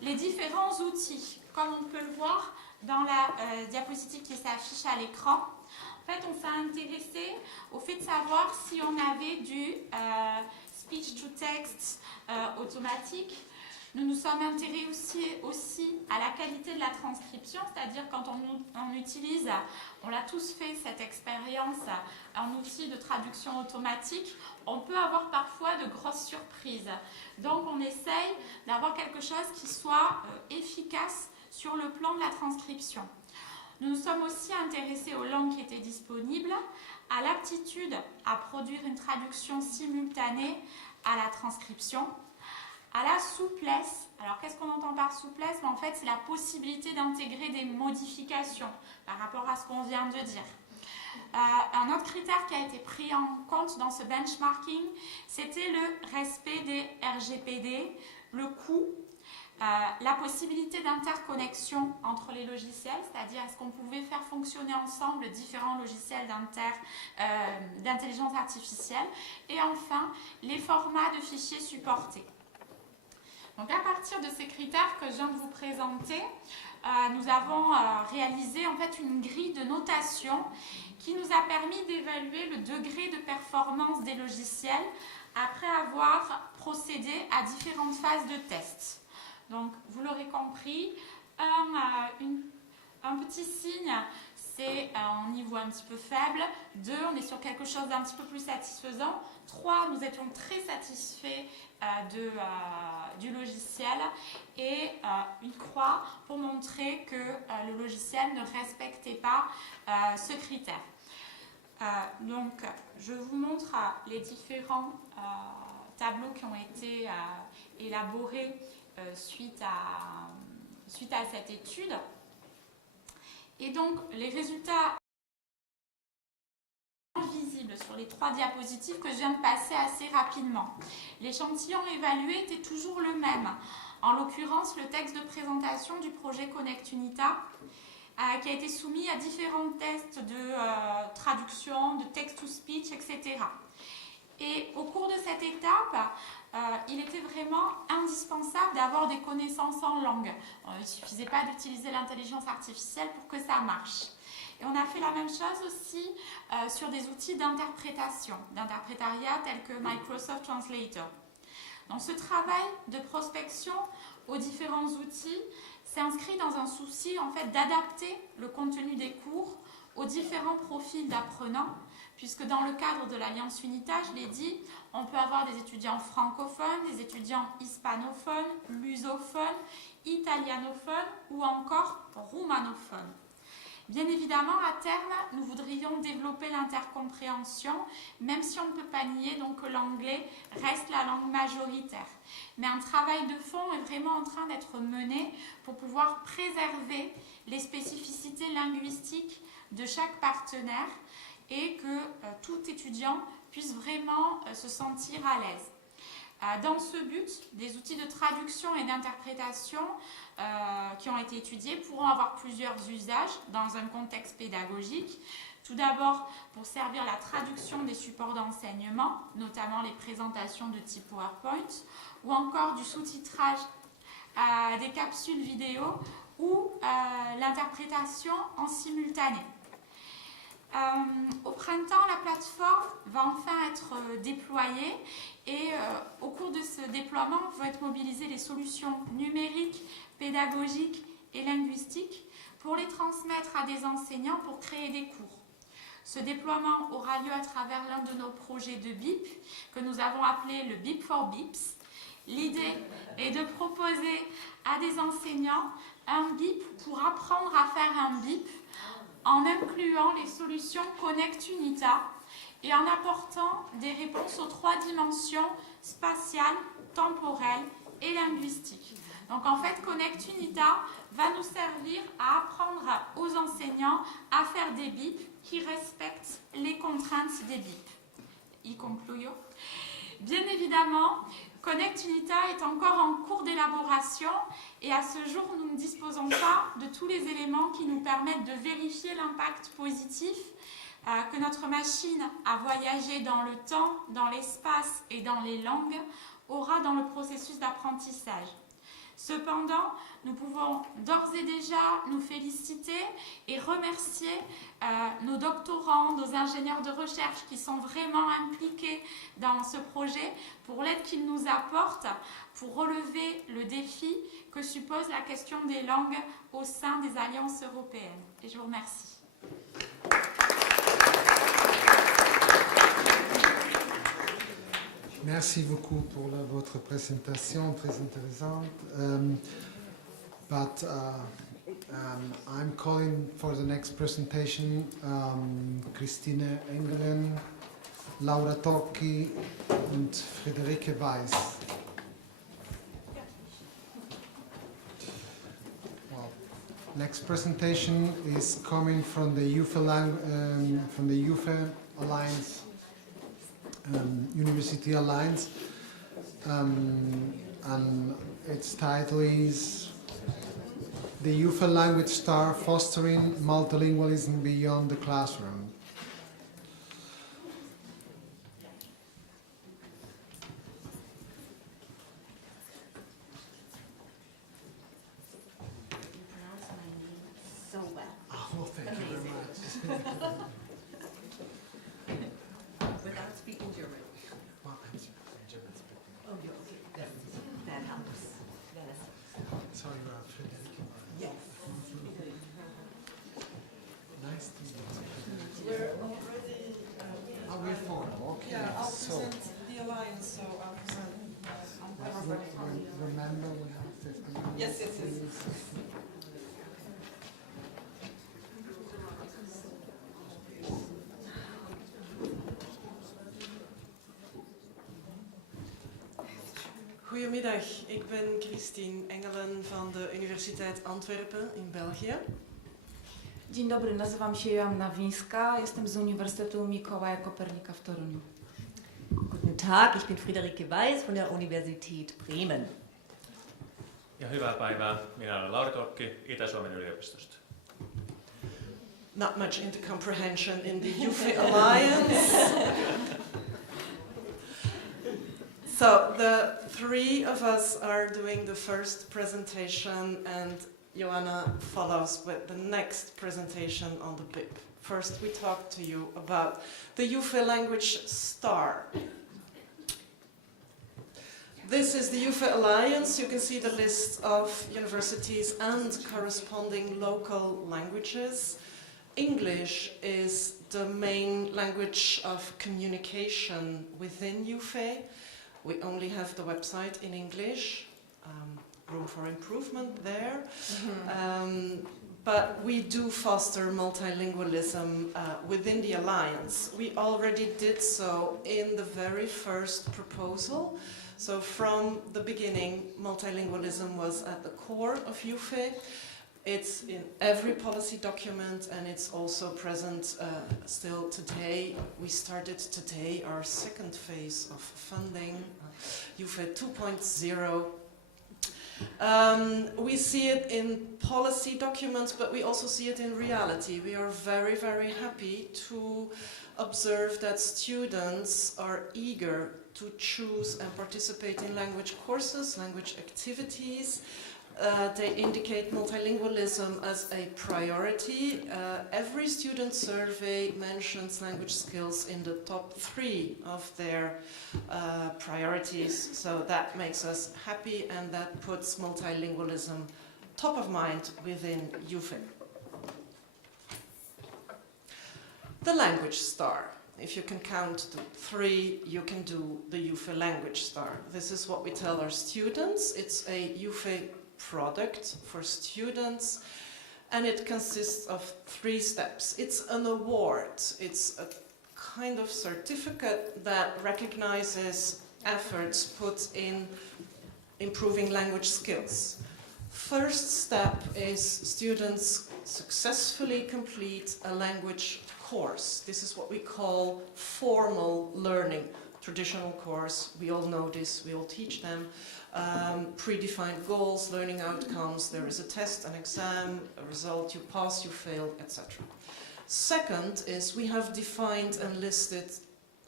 les différents outils. Comme on peut le voir dans la diapositive qui s'affiche à l'écran, en fait, on s'est intéressé au fait de savoir si on avait du speech-to-text automatique. Nous nous sommes intéressés aussi à la qualité de la transcription, c'est-à-dire quand on utilise, on l'a tous fait cette expérience, un outil de traduction automatique, on peut avoir parfois de grosses surprises. Donc on essaye d'avoir quelque chose qui soit efficace sur le plan de la transcription. Nous nous sommes aussi intéressés aux langues qui étaient disponibles, à l'aptitude à produire une traduction simultanée à la transcription, à la souplesse. Alors qu'est-ce qu'on entend par souplesse? En fait, c'est la possibilité d'intégrer des modifications par rapport à ce qu'on vient de dire. Un autre critère qui a été pris en compte dans ce benchmarking, c'était le respect des RGPD, le coût, la possibilité d'interconnexion entre les logiciels, c'est-à-dire est-ce qu'on pouvait faire fonctionner ensemble différents logiciels d'intelligence artificielle, et enfin les formats de fichiers supportés. Donc à partir de ces critères que je viens de vous présenter, nous avons réalisé en fait une grille de notation qui nous a permis d'évaluer le degré de performance des logiciels après avoir procédé à différentes phases de test. Donc, vous l'aurez compris, un petit signe, c'est un niveau un petit peu faible. 2, on est sur quelque chose d'un petit peu plus satisfaisant. 3, nous étions très satisfaits du logiciel. Et une croix pour montrer que le logiciel ne respectait pas ce critère. Donc, je vous montre les différents tableaux qui ont été élaborés suite à cette étude. Et donc, les résultats visibles sur les 3 diapositives que je viens de passer assez rapidement. L'échantillon évalué était toujours le même. En l'occurrence, le texte de présentation du projet Connect Unita qui a été soumis à différents tests de traduction, de text-to-speech, etc. Et au cours de cette étape, il était vraiment indispensable d'avoir des connaissances en langue. Il ne suffisait pas d'utiliser l'intelligence artificielle pour que ça marche. Et on a fait la même chose aussi sur des outils d'interprétation, d'interprétariat tels que Microsoft Translator. Donc ce travail de prospection aux différents outils s'est inscrit dans un souci en fait, d'adapter le contenu des cours aux différents profils d'apprenants, puisque dans le cadre de l'Alliance UNITA, je l'ai dit, on peut avoir des étudiants francophones, des étudiants hispanophones, lusophones, italianophones ou encore roumanophones. Bien évidemment, à terme, nous voudrions développer l'intercompréhension, même si on ne peut pas nier donc, que l'anglais reste la langue majoritaire. Mais un travail de fond est vraiment en train d'être mené pour pouvoir préserver les spécificités linguistiques de chaque partenaire et que tout étudiant puisse vraiment se sentir à l'aise. Dans ce but, des outils de traduction et d'interprétation qui ont été étudiés pourront avoir plusieurs usages dans un contexte pédagogique. Tout d'abord, pour servir la traduction des supports d'enseignement, notamment les présentations de type PowerPoint, ou encore du sous-titrage des capsules vidéo ou l'interprétation en simultané. Au printemps, la plateforme va enfin être déployée et au cours de ce déploiement vont être mobilisées les solutions numériques, pédagogiques et linguistiques pour les transmettre à des enseignants pour créer des cours. Ce déploiement aura lieu à travers l'un de nos projets de BIP que nous avons appelé le BIP for BIPs. L'idée est de proposer à des enseignants un BIP pour apprendre à faire un BIP en incluant les solutions Connect Unita et en apportant des réponses aux 3 dimensions spatiales, temporelles et linguistiques. Donc en fait, Connect Unita va nous servir à apprendre aux enseignants à faire des BIP qui respectent les contraintes des BIP. Y concluyo. Bien évidemment, Connect Unita est encore en cours d'élaboration et à ce jour, nous ne disposons pas de tous les éléments qui nous permettent de vérifier l'impact positif que notre machine à voyager dans le temps, dans l'espace et dans les langues aura dans le processus d'apprentissage. Cependant, nous pouvons d'ores et déjà nous féliciter et remercier nos doctorants, nos ingénieurs de recherche qui sont vraiment impliqués dans ce projet pour l'aide qu'ils nous apportent pour relever le défi que suppose la question des langues au sein des alliances européennes. Et je vous remercie. Merci beaucoup pour votre présentation très intéressante. I'm calling for the next presentation Christine Engelen, Laura Tocchi und Friederike Weiss. Well, next presentation is coming from the UFE Alliance. University Alliance, and its title is The UFE Language Star Fostering Multilingualism Beyond the Classroom. You pronounce my name so well. Oh, thank you very much. Without speaking German. Well, I'm German speaking. Oh, you're okay. That helps. Sorry about Friederike. Yes. Nice to meet you. We're already. We're four. Okay. Yeah, I'll So, present the alliance, so I'll present. remember we have 15 minutes. Yes. Goedemiddag, ik ben Christine Engelen van de Universiteit Antwerpen in België. Dzień dobry, nazywam się Joanna Wińska, jestem z Uniwersytetu Mikołaja Kopernika w Toruniu. Guten Tag, ich bin Friederike Weiss von der Universität Bremen. Ja hyvää päivää. Minä olen Laura Tocchi Itä-Suomen yliopistosta. Not much intercomprehension in the UFE Alliance. So the three of us are doing the first presentation and Joanna follows with the next presentation on the BIP. First we talk to you about the UFE language star. This is the UFE Alliance. You can see the list of universities and corresponding local languages. English is the main language of communication within UFE. We only have the website in English, room for improvement there. But we do foster multilingualism within the Alliance. We already did so in the very first proposal. So from the beginning, multilingualism was at the core of UFE. It's in every policy document, and it's also present still today. We started today our second phase of funding, UFE 2.0. We see it in policy documents, but we also see it in reality. We are very, very happy to observe that students are eager to choose and participate in language courses, language activities. They indicate multilingualism as a priority. Every student survey mentions language skills in the top 3 of their priorities, so that makes us happy, and that puts multilingualism top of mind within UFE. The language star. If you can count to 3, you can do the UFE language star. This is what we tell our students. It's a UFE product for students, and it consists of 3 steps. It's an award. It's a kind of certificate that recognizes efforts put in improving language skills. First step is students successfully complete a language course. This is what we call formal learning. Traditional course, we all know this, we all teach them. Predefined goals, learning outcomes, there is a test, an exam, a result, you pass, you fail, etc. Second is we have defined and listed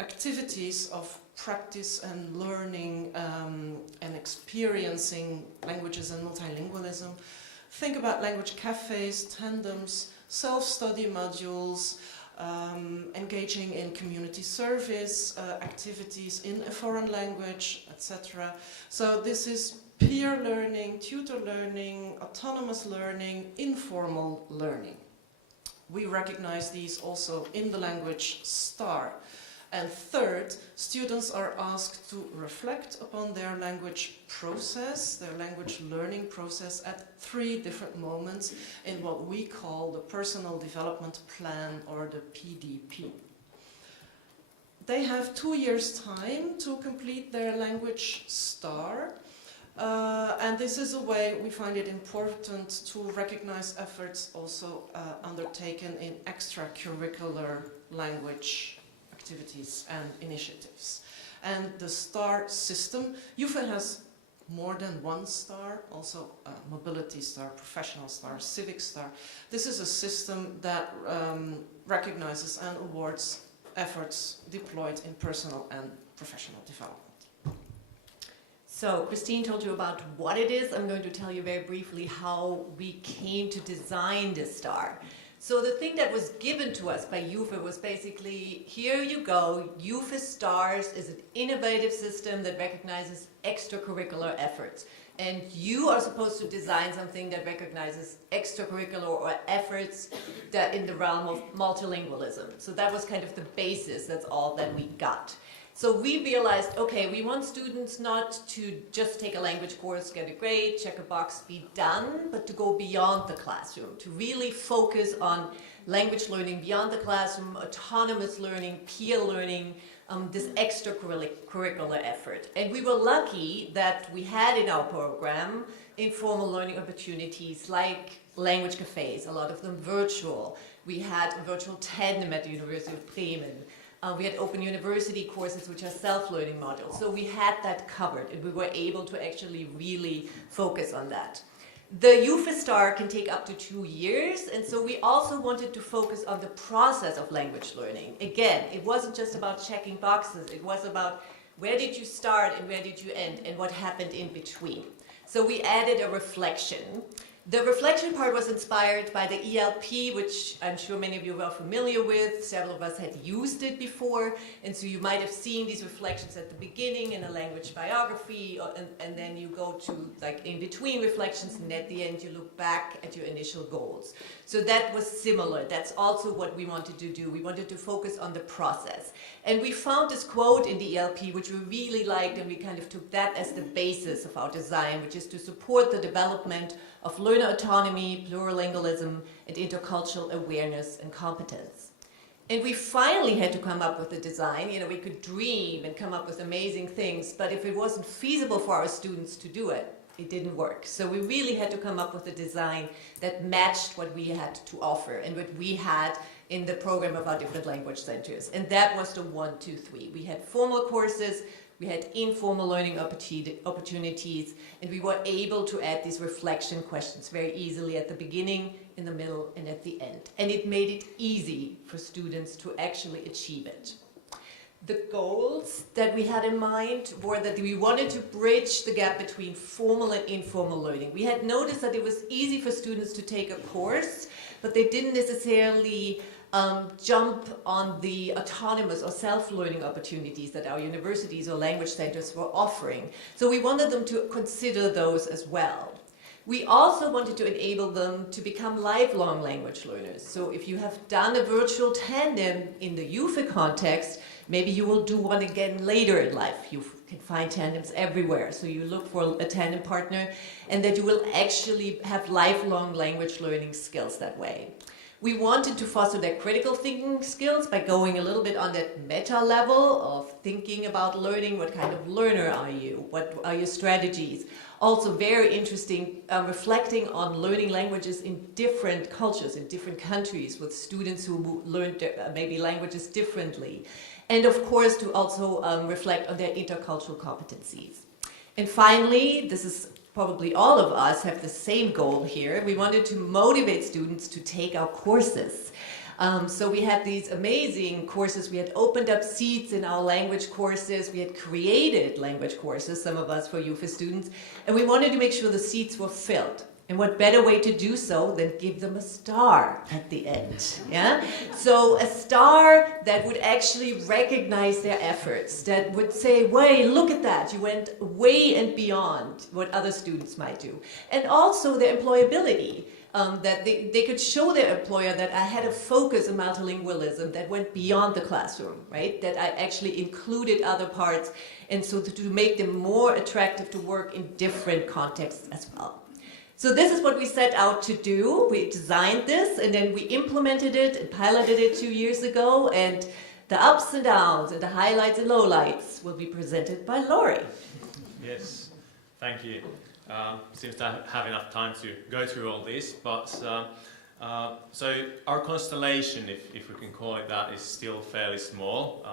activities of practice and learning and experiencing languages and multilingualism. Think about language cafes, tandems, self-study modules, engaging in community service activities in a foreign language, etc. So this is peer learning, tutor learning, autonomous learning, informal learning. We recognize these also in the language star. And third, students are asked to reflect upon their language process, their language learning process at 3 different moments in what we call the Personal Development Plan, or the PDP. They have 2 years' time to complete their language star, and this is a way we find it important to recognize efforts also undertaken in extracurricular language activities and initiatives. And the star system, UFE has more than 1 star, also mobility star, professional star, civic star. This is a system that recognizes and awards efforts deployed in personal and professional development. So Christine told you about what it is. I'm going to tell you very briefly how we came to design this star. So the thing that was given to us by UFE was basically, here you go, UFE Stars is an innovative system that recognizes extracurricular efforts. And you are supposed to design something that recognizes extracurricular or efforts that in the realm of multilingualism. So that was kind of the basis, that's all that we got. So we realized, okay, we want students not to just take a language course, get a grade, check a box, be done, but to go beyond the classroom, to really focus on language learning beyond the classroom, autonomous learning, peer learning, this extracurricular effort. And we were lucky that we had in our program informal learning opportunities like language cafes, a lot of them virtual. We had a virtual tandem at the University of Bremen. We had open university courses, which are self-learning modules. So we had that covered, and we were able to actually really focus on that. The UFE Star can take up to 2 years, and so we also wanted to focus on the process of language learning. Again, it wasn't just about checking boxes, it was about where did you start and where did you end, and what happened in between. So we added a reflection. The reflection part was inspired by the ELP, which I'm sure many of you are familiar with. Several of us had used it before, and so you might have seen these reflections at the beginning in a language biography, and then you go to like in between reflections, and at the end you look back at your initial goals. So that was similar. That's also what we wanted to do. We wanted to focus on the process. And we found this quote in the ELP, which we really liked, and we kind of took that as the basis of our design, which is to support the development of learner autonomy, plurilingualism, and intercultural awareness and competence. And we finally had to come up with a design. You know, we could dream and come up with amazing things, but if it wasn't feasible for our students to do it, it didn't work. So we really had to come up with a design that matched what we had to offer and what we had in the program of our different language centers. And that was the 1, 2, 3. We had formal courses, we had informal learning opportunities, and we were able to add these reflection questions very easily at the beginning, in the middle, and at the end. And it made it easy for students to actually achieve it. The goals that we had in mind were that we wanted to bridge the gap between formal and informal learning. We had noticed that it was easy for students to take a course, but they didn't necessarily jump on the autonomous or self-learning opportunities that our universities or language centers were offering. So we wanted them to consider those as well. We also wanted to enable them to become lifelong language learners. So if you have done a virtual tandem in the UFE context, maybe you will do one again later in life. You can find tandems everywhere. So you look for a tandem partner, and that you will actually have lifelong language learning skills that way. We wanted to foster their critical thinking skills by going a little bit on that meta level of thinking about learning. What kind of learner are you? What are your strategies? Also very interesting, reflecting on learning languages in different cultures, in different countries, with students who learned maybe languages differently. And of course, to also reflect on their intercultural competencies. And finally, this is probably all of us have the same goal here. We wanted to motivate students to take our courses. So we had these amazing courses. We had opened up seats in our language courses. We had created language courses, some of us for UFE students, and we wanted to make sure the seats were filled. And what better way to do so than give them a star at the end, yeah? So a star that would actually recognize their efforts, that would say, "Way, look at that, you went way and beyond what other students might do." And also their employability, that they could show their employer that I had a focus on multilingualism that went beyond the classroom, right? That I actually included other parts, and so to make them more attractive to work in different contexts as well. So this is what we set out to do. We designed this, and then we implemented it and piloted it 2 years ago, and the ups and downs and the highlights and lowlights will be presented by Laurie. Yes, thank you. Seems to have enough time to go through all this, but so our constellation, if we can call it that, is still fairly small.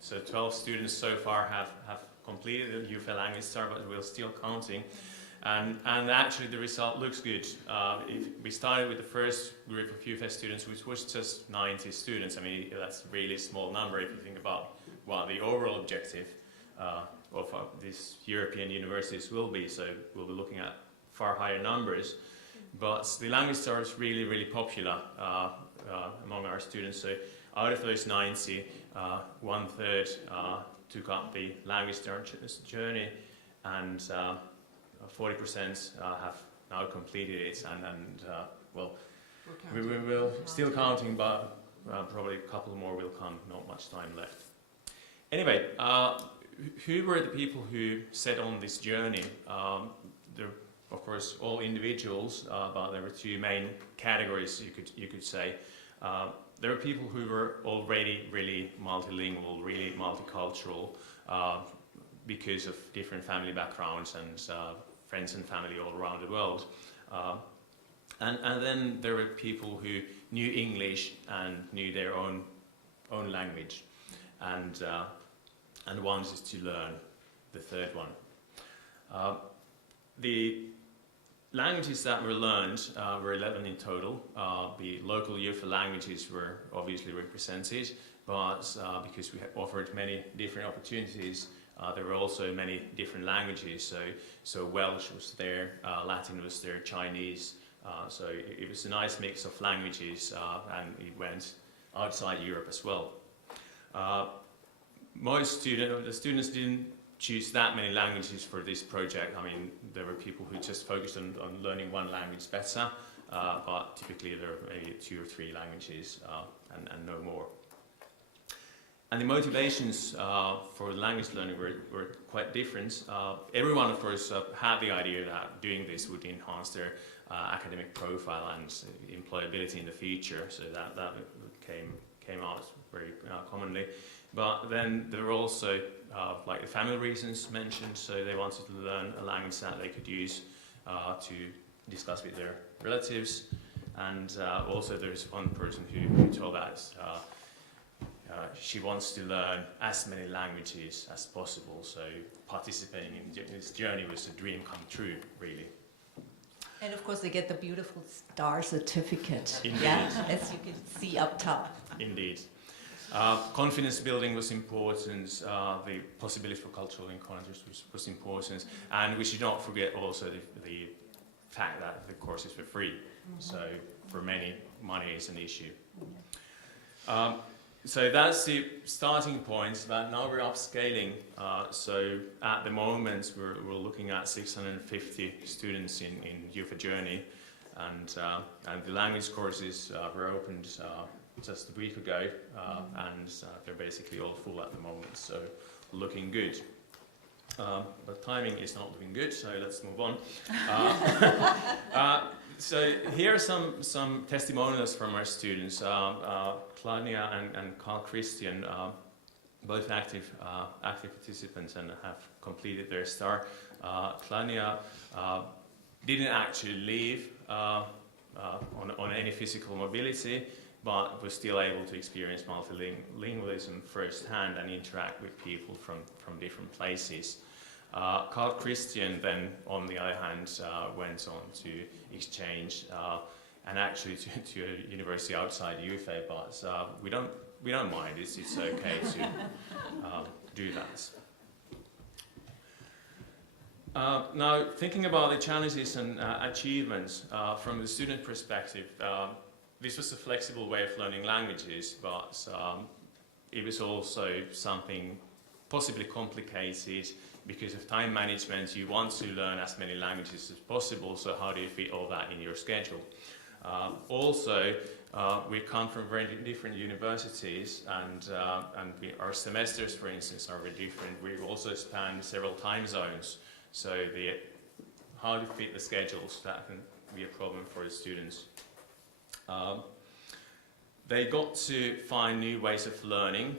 So 12 students so far have completed the UFE language star, but we're still counting. And actually the result looks good. We started with the first group of UFE students, which was just 90 students. I mean, that's a really small number if you think about what the overall objective of these European universities will be. So we'll be looking at far higher numbers. But the language star is really, really popular among our students. So out of those 90, 1/3 took up the language star journey, and 40% have now completed it, and well, we will still counting, but probably a couple more will come, not much time left. Anyway, who were the people who set on this journey? They're, of course, all individuals, but there were two main categories, you could say. There were people who were already really multilingual, really multicultural, because of different family backgrounds and friends and family all around the world. And then there were people who knew English and knew their own language, and wanted to learn the third one. The languages that were learned were 11 in total. The local UFE languages were obviously represented, but because we had offered many different opportunities, there were also many different languages, so Welsh was there, Latin was there, Chinese, so it was a nice mix of languages, and it went outside Europe as well. The students didn't choose that many languages for this project. I mean, there were people who just focused on learning one language better, but typically there were maybe 2 or 3 languages and no more. And the motivations for language learning were quite different. Everyone, of course, had the idea that doing this would enhance their academic profile and employability in the future, so that came out very commonly. But then there were also like the family reasons mentioned, so they wanted to learn a language that they could use to discuss with their relatives. And also there's one person who told us she wants to learn as many languages as possible, so participating in this journey was a dream come true, really. And of course they get the beautiful star certificate, yeah, as you can see up top. Indeed. Confidence building was important, the possibility for cultural encounters was important, and we should not forget also the fact that the courses were free, so for many money is an issue. So that's the starting point, but now we're upscaling, so at the moment we're looking at 650 students in Youth Journey, and the language courses were opened just a week ago, and they're basically all full at the moment, so looking good. But timing is not looking good, so let's move on. So here are some testimonials from our students. Claudia and Carl Christian, both active participants and have completed their STAR. Claudia didn't actually leave on any physical mobility, but was still able to experience multilingualism firsthand and interact with people from different places. Carl Christian then, on the other hand, went on to exchange and actually to a university outside UFA, but we don't mind. It's okay to do that. Now, thinking about the challenges and achievements from the student perspective, this was a flexible way of learning languages, but it was also something possibly complicated because of time management. You want to learn as many languages as possible, so how do you fit all that in your schedule? Also, we come from very different universities, and our semesters, for instance, are very different. We also span several time zones, so how to fit the schedules, that can be a problem for the students. They got to find new ways of learning.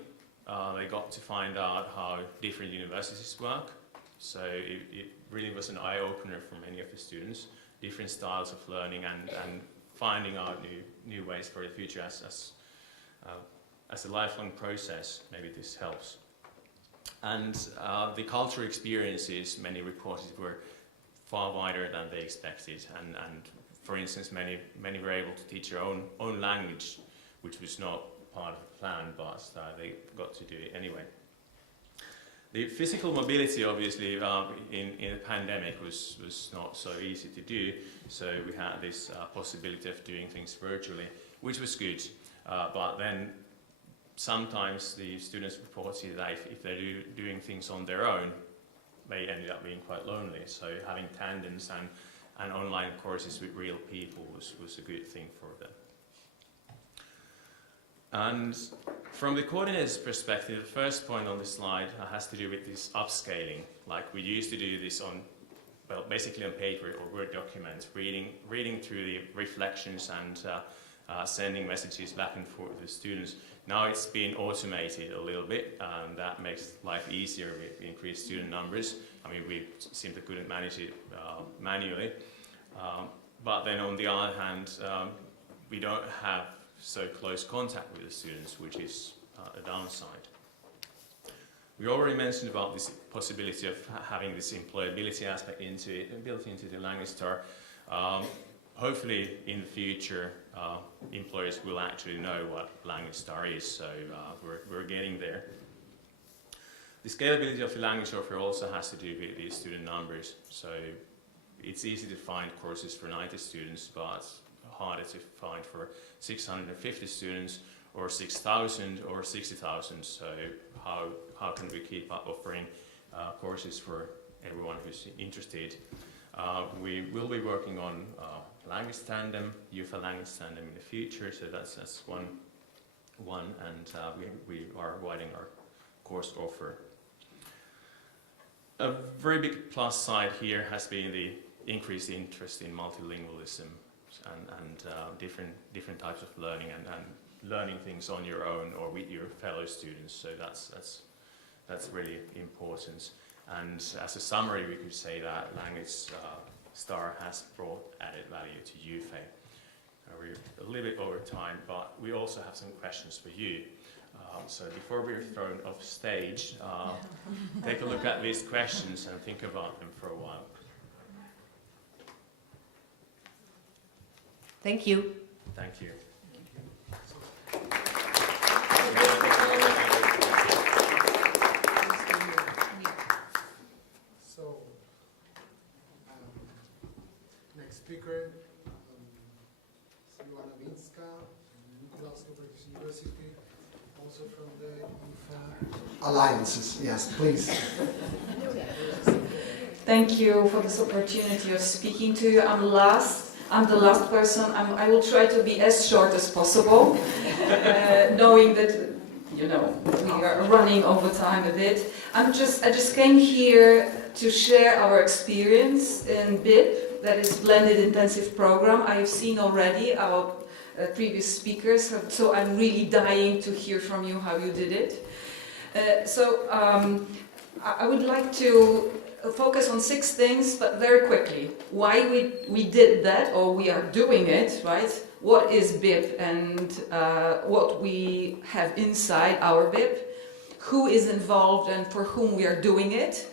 They got to find out how different universities work. So it really was an eye-opener for many of the students, different styles of learning and finding out new ways for the future as a lifelong process. Maybe this helps. And the cultural experiences, many reported, were far wider than they expected. And for instance, many were able to teach their own language, which was not part of the plan, but they got to do it anyway. The physical mobility, obviously, in the pandemic was not so easy to do, so we had this possibility of doing things virtually, which was good. But then sometimes the students reported that if they're doing things on their own, they ended up being quite lonely. So having tandems and online courses with real people was a good thing for them. And from the coordinator's perspective, the first point on this slide has to do with this upscaling. Like we used to do this on, well, basically on paper or Word documents, reading through the reflections and sending messages back and forth to the students. Now it's been automated a little bit, and that makes life easier with increased student numbers. I mean, we simply couldn't manage it manually. But then on the other hand, we don't have so close contact with the students, which is a downside. We already mentioned about this possibility of having this employability aspect built into the language star. Hopefully in the future employers will actually know what language star is, so we're getting there. The scalability of the language offer also has to do with the student numbers. So it's easy to find courses for 90 students, but harder to find for 650 students, or 6,000 or 60,000. So how can we keep up offering courses for everyone who's interested? We will be working on language tandem, UFA language tandem in the future, so that's one, and we are widening our course offer. A very big plus side here has been the increased interest in multilingualism and different types of learning and learning things on your own or with your fellow students. So that's really important. And as a summary, we could say that Language Star has brought added value to UFA. We're a little bit over time, but we also have some questions for you. So before we're thrown off stage, take a look at these questions and think about them for a while. Thank you. Thank you. So, next speaker, Aula Magna, University, also from the Alliances. Yes, please. Thank you for this opportunity of speaking to you. I'm the last person. I will try to be as short as possible, knowing that we are running over time a bit. I just came here to share our experience in BIP, that is Blended Intensive Program. I have seen already our previous speakers, so I'm really dying to hear from you how you did it. I would like to focus on 6 things, but very quickly. Why we did that, or we are doing it, right? What is BIP and what we have inside our BIP? Who is involved and for whom we are doing it?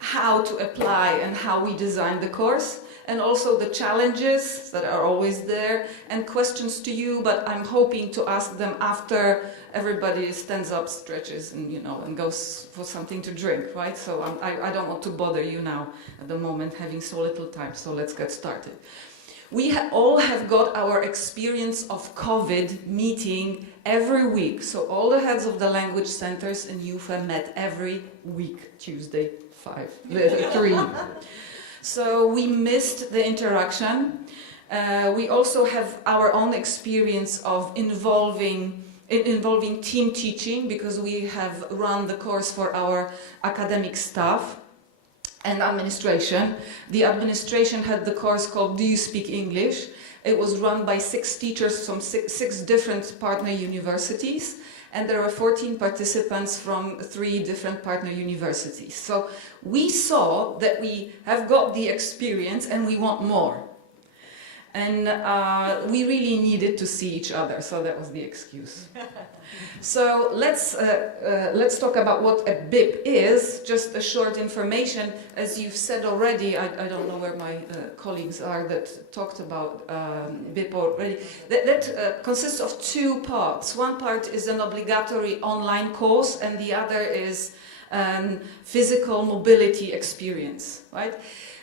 How to apply and how we design the course? And also the challenges that are always there, and questions to you, but I'm hoping to ask them after everybody stands up, stretches, and and goes for something to drink, right? So I don't want to bother you now at the moment, having so little time, so let's get started. We all have got our experience of COVID meeting every week, so all the heads of the language centers in UFA met every week, Tuesday, 3. So we missed the interaction. We also have our own experience of involving team teaching, because we have run the course for our academic staff and administration. The administration had the course called Do You Speak English? It was run by 6 teachers from 6 different partner universities, and there were 14 participants from 3 different partner universities. So we saw that we have got the experience and we want more. And we really needed to see each other, so that was the excuse. So let's talk about what a BIP is. Just a short information. As you've said already, I don't know where my colleagues are that talked about BIP already. That consists of 2 parts. One part is an obligatory online course, and the other is physical mobility experience, right?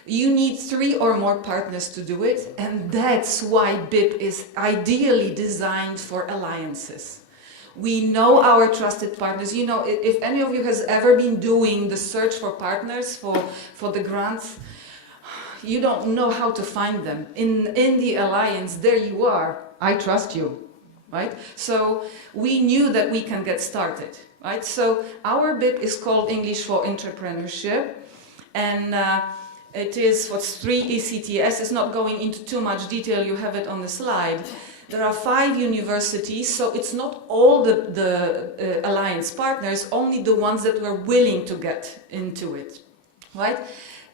You need 3 or more partners to do it, and that's why BIP is ideally designed for alliances. We know our trusted partners. If any of you has ever been doing the search for partners for the grants, you don't know how to find them. In the alliance, there you are. I trust you, right? So we knew that we can get started, right? So our BIP is called English for Entrepreneurship, and it is what's 3 ECTS. It's not going into too much detail. You have it on the slide. There are 5 universities, so it's not all the alliance partners, only the ones that were willing to get into it, right?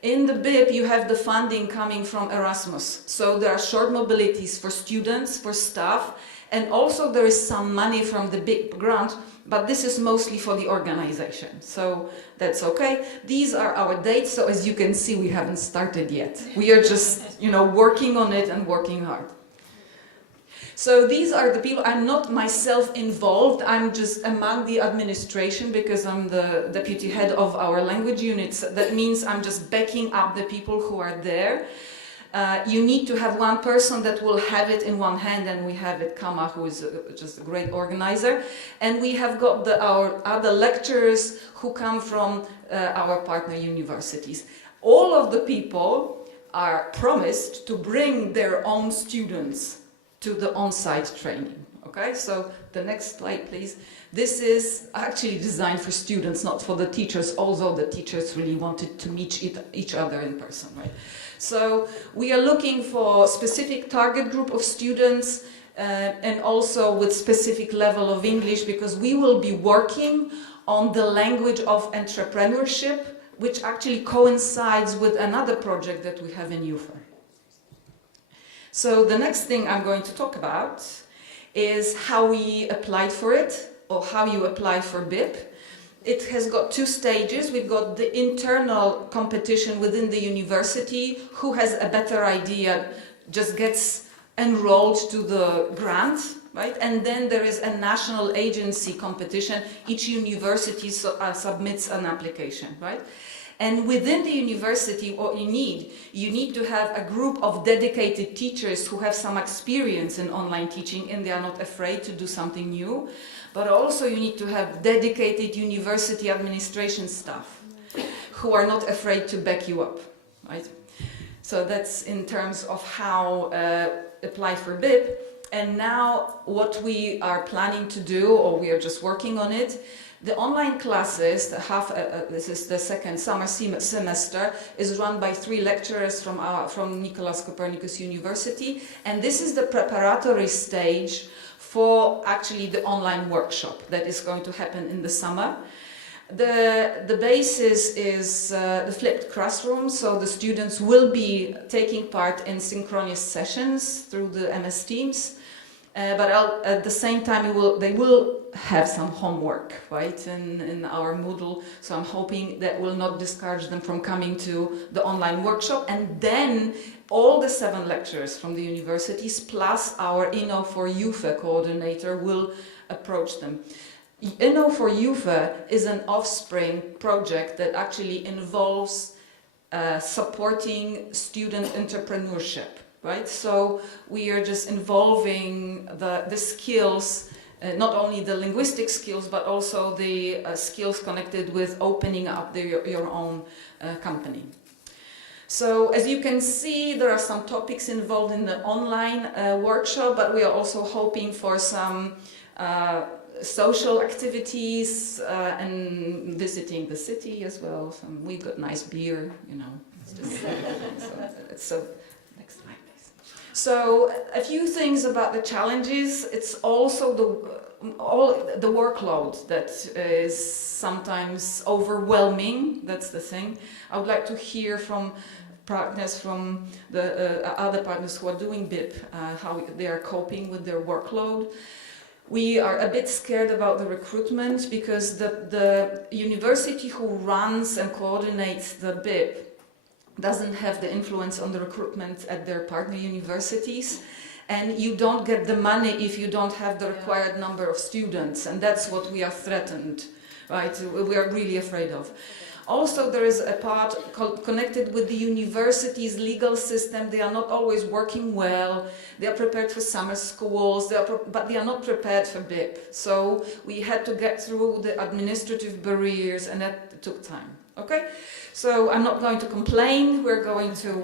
In the BIP, you have the funding coming from Erasmus. So there are short mobilities for students, for staff, and also there is some money from the BIP grant, but this is mostly for the organization. So that's okay. These are our dates, so as you can see, we haven't started yet. We are just, working on it and working hard. So these are the people. I'm not myself involved, I'm just among the administration because I'm the deputy head of our language units. That means I'm just backing up the people who are there. You need to have one person that will have it in one hand, and we have it, Kama, who is just a great organizer. And we have got our other lecturers who come from our partner universities. All of the people are promised to bring their own students to the on-site training. Okay, so the next slide, please. This is actually designed for students, not for the teachers, although the teachers really wanted to meet each other in person, right? So we are looking for specific target group of students and also with specific level of English, because we will be working on the language of entrepreneurship, which actually coincides with another project that we have in UFA. So the next thing I'm going to talk about is how we applied for it, or how you apply for BIP. It has got two stages. We've got the internal competition within the university. Who has a better idea just gets enrolled to the grant, right? And then there is a national agency competition. Each university submits an application, right? And within the university, what you need to have a group of dedicated teachers who have some experience in online teaching and they are not afraid to do something new. But also you need to have dedicated university administration staff who are not afraid to back you up, right? So that's in terms of how apply for BIP. And now what we are planning to do, or we are just working on it, the online classes, this is the second summer semester, is run by 3 lecturers from Nicolaus Copernicus University, and this is the preparatory stage for actually the online workshop that is going to happen in the summer. The basis is the flipped classroom, so the students will be taking part in synchronous sessions through the MS Teams. But at the same time, they will have some homework, right, in our Moodle. So I'm hoping that will not discourage them from coming to the online workshop. And then all the 7 lecturers from the universities, plus our INO for UFA coordinator, will approach them. INO for UFA is an offspring project that actually involves supporting student entrepreneurship. Right, so we are just involving the skills, not only the linguistic skills, but also the skills connected with opening up your own company. So as you can see, there are some topics involved in the online workshop, but we are also hoping for some social activities and visiting the city as well. We got nice beer, you know. It's just, So a few things about the challenges. It's also the workload that is sometimes overwhelming. That's the thing. I would like to hear from partners, from the other partners who are doing BIP, how they are coping with their workload. We are a bit scared about the recruitment because the university who runs and coordinates the BIP doesn't have the influence on the recruitment at their partner universities, and you don't get the money if you don't have the required number of students, and that's what we are threatened, right? We are really afraid of. Also, there is a part connected with the university's legal system. They are not always working well. They are prepared for summer schools, but they are not prepared for BIP. So we had to get through the administrative barriers, and that took time. Okay, so I'm not going to complain. We're going to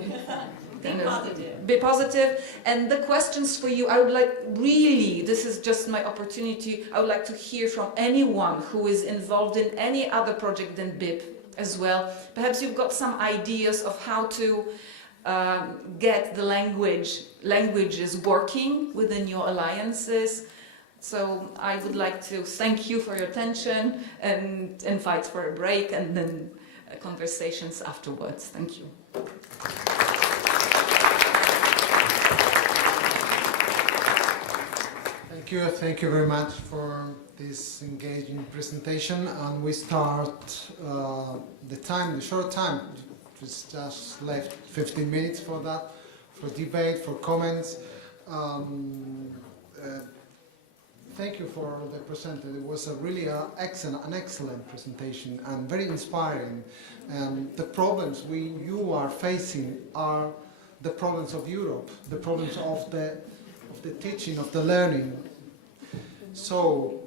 be positive. And the questions for you, I would like, really, this is just my opportunity, I would like to hear from anyone who is involved in any other project than BIP as well. Perhaps you've got some ideas of how to get the languages working within your alliances. So I would like to thank you for your attention and invite for a break and then conversations afterwards. Thank you. Thank you very much for this engaging presentation. And we start the short time. It's just left 15 minutes for that, for debate, for comments. thank you for the presenter. It was a really an excellent presentation and very inspiring. The problems you are facing are the problems of Europe, the problems of the teaching, of the learning. So,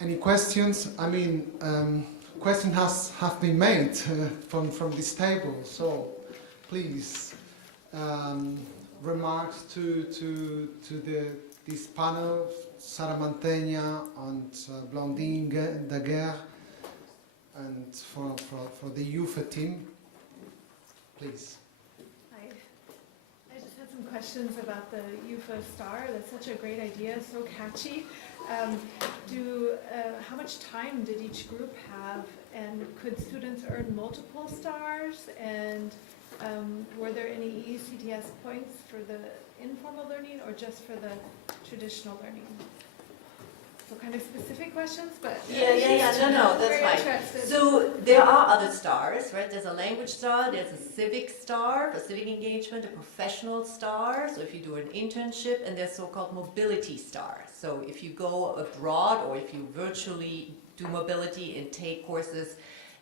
any questions? I mean, questions have been made from this table. So, please, remarks to this panel, Sara Mantegna and Blandine Daguerre, and for the youth team, please. I just had some questions about the UFA star. That's such a great idea, so catchy. How much time did each group have, and could students earn multiple stars? And were there any ECTS points for the informal learning or just for the traditional learning? So kind of specific questions, but No, that's fine. So there are other stars, right? There's a language star, there's a civic star, a civic engagement, a professional star, so if you do an internship, and there's so-called mobility stars. So if you go abroad or if you virtually do mobility and take courses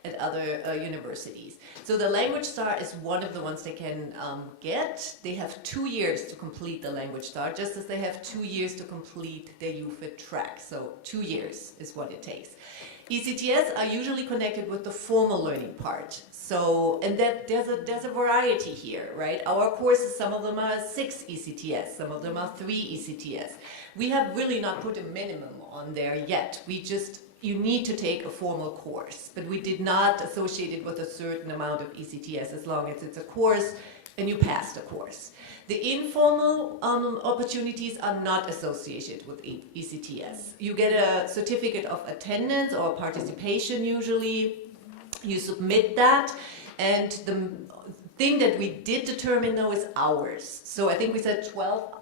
at other universities. So the language star is one of the ones they can get. They have 2 years to complete the language star, just as they have 2 years to complete their UFIT track. So 2 years is what it takes. ECTS are usually connected with the formal learning part. So, and that there's a variety here, right? Our courses, some of them are 6 ECTS, some of them are 3 ECTS. We have really not put a minimum on there yet. You need to take a formal course, but we did not associate it with a certain amount of ECTS as long as it's a course and you pass the course. The informal opportunities are not associated with ECTS. You get a certificate of attendance or participation usually. You submit that, and the thing that we did determine though is hours. So I think we said 12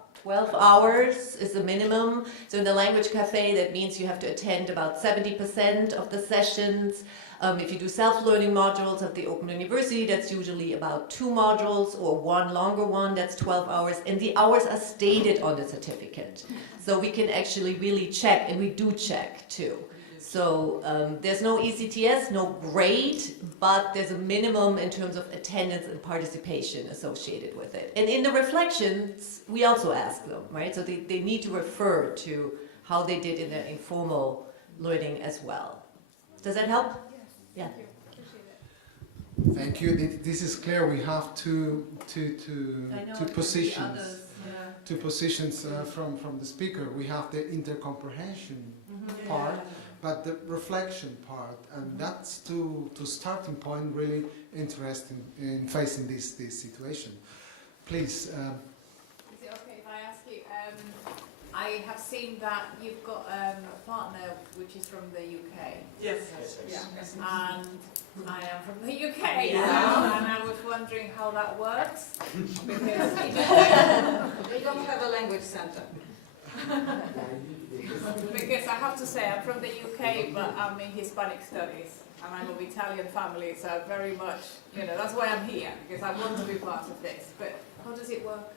hours is the minimum. So in the language cafe, that means you have to attend about 70% of the sessions. If you do self-learning modules at the Open University, that's usually about 2 modules, or one longer one, that's 12 hours. And the hours are stated on the certificate. So we can actually really check, and we do check too. So there's no ECTS, no grade, but there's a minimum in terms of attendance and participation associated with it. And in the reflections, we also ask them, right? So they need to refer to how they did in their informal learning as well. Does that help? Yes. Yeah. Thank you. This is clear. We have two positions. Two positions from the speaker. We have the intercomprehension part, but the reflection part, and that's to starting point really interesting in facing this situation. Please. Is it okay if I ask you? I have seen that you've got a partner which is from the UK. Yes. Yeah. And I am from the UK, and I was wondering how that works, because we don't have a language center. Because I have to say I'm from the UK, but I'm in Hispanic studies, and I'm of Italian family, so very much, that's why I'm here, because I want to be part of this. But how does it work?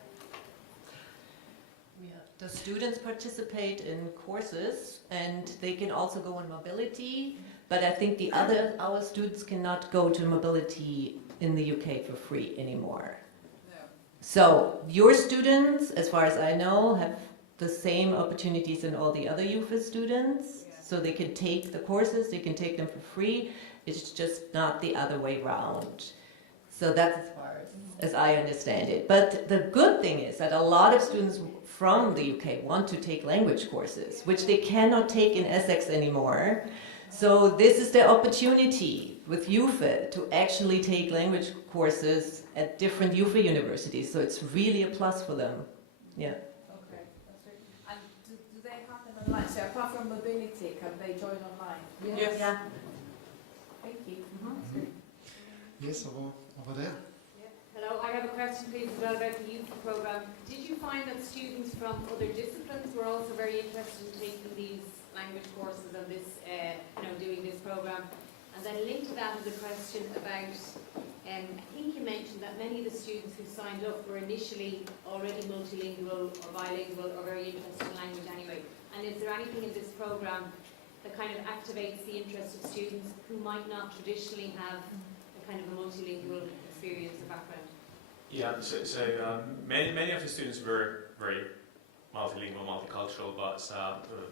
The students participate in courses, and they can also go on mobility, but I think our students cannot go to mobility in the UK for free anymore. No. So your students, as far as I know, have the same opportunities in all the other UFA students, so they can take the courses, they can take them for free. It's just not the other way around. So that's as far as I understand it. But the good thing is that a lot of students from the UK want to take language courses, which they cannot take in Essex anymore. So this is their opportunity with UFA to actually take language courses at different UFA universities. So it's really a plus for them. Yeah. Okay, that's great. And do they happen online? So apart from mobility, can they join online? Yes. Yeah. Thank you. Yes, over there. Hello, I have a question please as well about the youth programme. Did you find that students from other disciplines were also very interested in taking these language courses and this, doing this programme? And then linked to that is a question about I think you mentioned that many of the students who signed up were initially already multilingual or bilingual or very interested in language anyway. And is there anything in this programme that kind of activates the interest of students who might not traditionally have a kind of a multilingual experience or background? Yeah, so many of the students were very multilingual, multicultural, but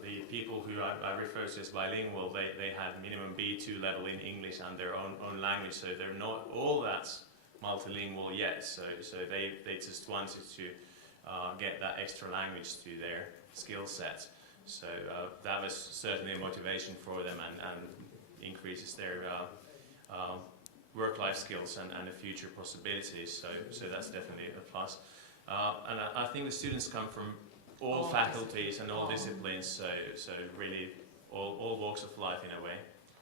the people who I refer to as bilingual, they had minimum B2 level in English and their own language, so they're not all that multilingual yet. So they just wanted to get that extra language to their skill set. So that was certainly a motivation for them and increases their work-life skills and the future possibilities. So that's definitely a plus. And I think the students come from all faculties and all disciplines, so really all walks of life in a way.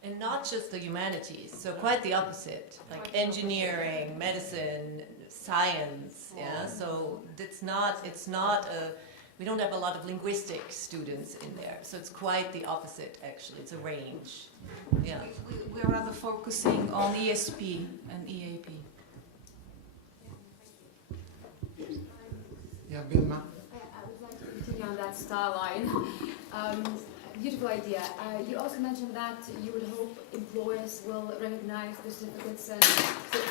And not just the humanities, so quite the opposite, like engineering, medicine, science, yeah, so it's not we don't have a lot of linguistic students in there, so it's quite the opposite actually, it's a range, yeah. We're rather focusing on ESP and EAP. Yeah, Vilma. I would like to continue on that star line. Beautiful idea. You also mentioned that you would hope employers will recognize the certificates. And so,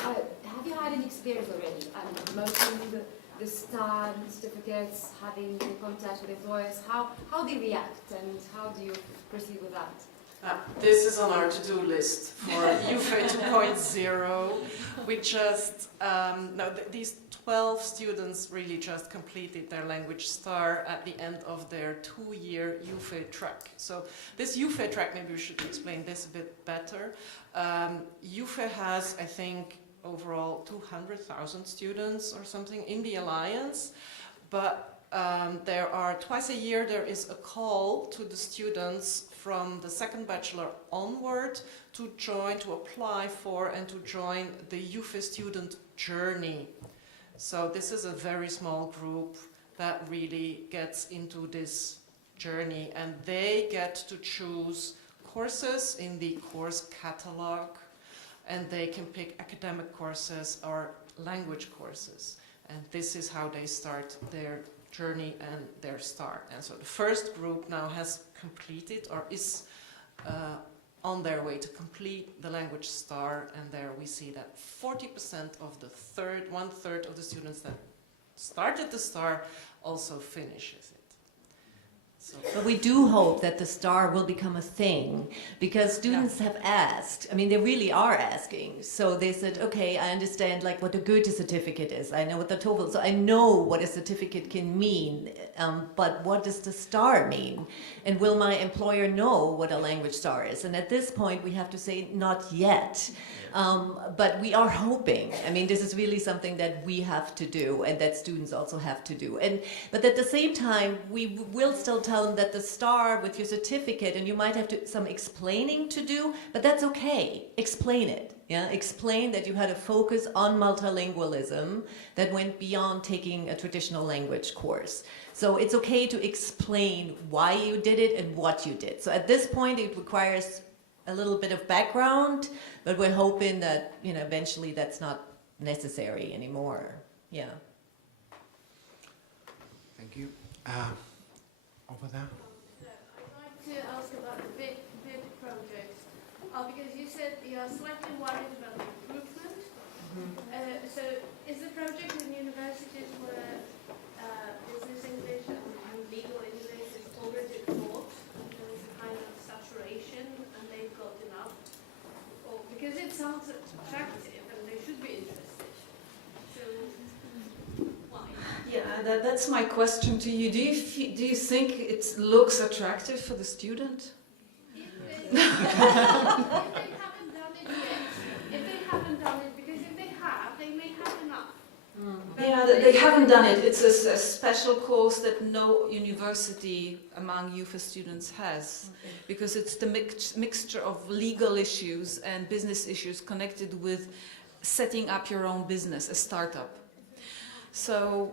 have you had any experience already? Promoting the star certificates, having contact with employers. How they react and how do you proceed with that? This is on our to-do list for UFE 2.0. We just, these 12 students really just completed their language star at the end of their 2-year UFE track. So this UFE track, maybe we should explain this a bit better. UFE has, I think, overall 200,000 students or something in the Alliance, but there are twice a year there is a call to the students from the second bachelor onward to apply for and to join the UFE student journey. So this is a very small group that really gets into this journey, and they get to choose courses in the course catalog, and they can pick academic courses or language courses. And this is how they start their journey and their star. And so the first group now has completed or is on their way to complete the language star, and there we see that 40% of the one-third of the students that started the star also finishes it. So. But we do hope that the star will become a thing, because students have asked, I mean they really are asking, so they said, okay, I understand like what the Goethe certificate is, I know what the TOEFL, so I know what a certificate can mean, but what does the star mean? And will my employer know what a language star is? And at this point we have to say not yet. But we are hoping. I mean, this is really something that we have to do and that students also have to do. But at the same time, we will still tell them that the star with your certificate, and you might have some explaining to do, but that's okay. Explain it. Yeah? Explain that you had a focus on multilingualism that went beyond taking a traditional language course. So it's okay to explain why you did it and what you did. So at this point, it requires a little bit of background, but we're hoping that, you know, eventually that's not necessary anymore. Yeah. Thank you. Over there. I'd like to ask about the BIP project, because you said you are slightly worried about the recruitment. So is the project in universities where business English and legal English is already taught, and there is a kind of saturation and they've got enough? Or, because it sounds attractive and they should be interested. So why? Yeah, that's my question to you. Do you think it looks attractive for the student? If they haven't done it yet, if they haven't done it, because if they have, they may have enough. Yeah, they haven't done it. It's a special course that no university among UFE students has, because it's the mixture of legal issues and business issues connected with setting up your own business, a startup. So,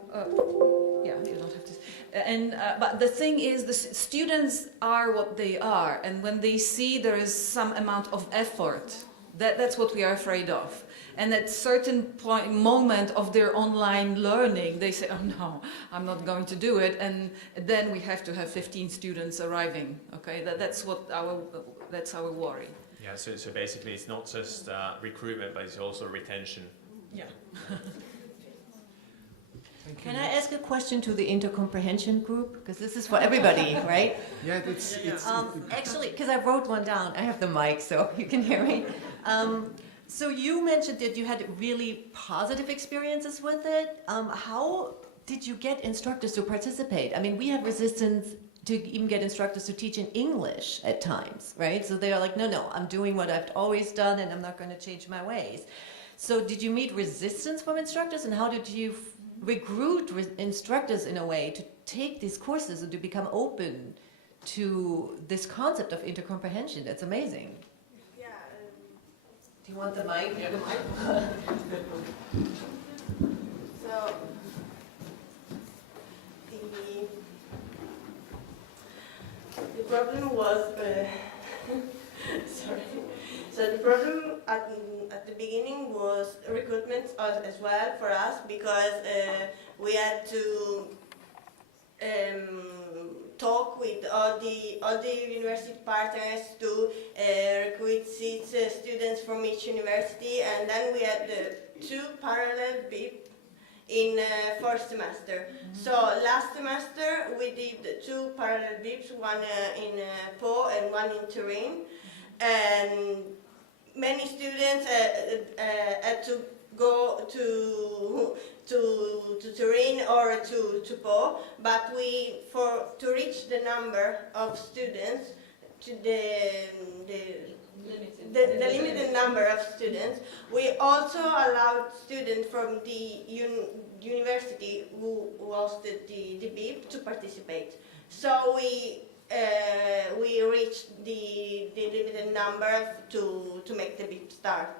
yeah, you don't have to. But the thing is, the students are what they are, and when they see there is some amount of effort That's what we are afraid of. And at certain moment of their online learning, they say, oh no, I'm not going to do it. And then we have to have 15 students arriving. Okay, that's our worry. Yeah, so basically it's not just recruitment, but it's also retention. Yeah. Can I ask a question to the intercomprehension group? Because this is for everybody, right? Yeah, it's actually, because I wrote one down. I have the mic, so you can hear me. So you mentioned that you had really positive experiences with it. How did you get instructors to participate? I mean, we have resistance to even get instructors to teach in English at times, right? So they are like, no, I'm doing what I've always done and I'm not going to change my ways. So did you meet resistance from instructors, and how did you recruit instructors in a way to take these courses and to become open to this concept of intercomprehension? That's amazing. Yeah. Do you want the mic? Yeah. So the problem was sorry. So the problem at the beginning was recruitment as well for us, because we had to talk with all the university partners to recruit students from each university, and then we had two parallel BIP in first semester. So last semester we did two parallel BIPs, one in Po and one in Turin, and many students had to go to Turin or to Po, but to reach the number of students, to the limited number of students, we also allowed students from the university who hosted the BIP to participate. So we reached the limited number to make the BIP start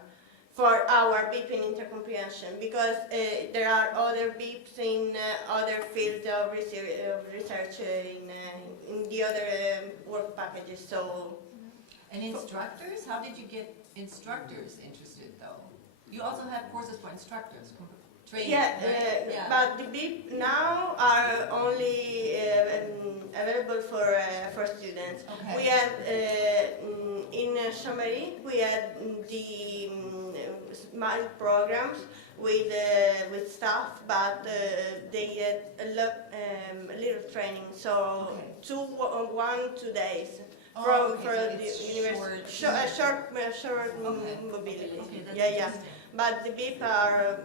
for our BIP in intercomprehension, because there are other BIPs in other fields of research in the other work packages. So. And instructors? How did you get instructors interested, though? You also have courses for instructors, training. Yeah, yeah. But the BIP now are only available for students. Okay. We had in Chambéry, we had the small programs with staff, but they had a little training. So okay. 2 days. Oh, For the university, short mobility. Okay, yeah. But the BIP are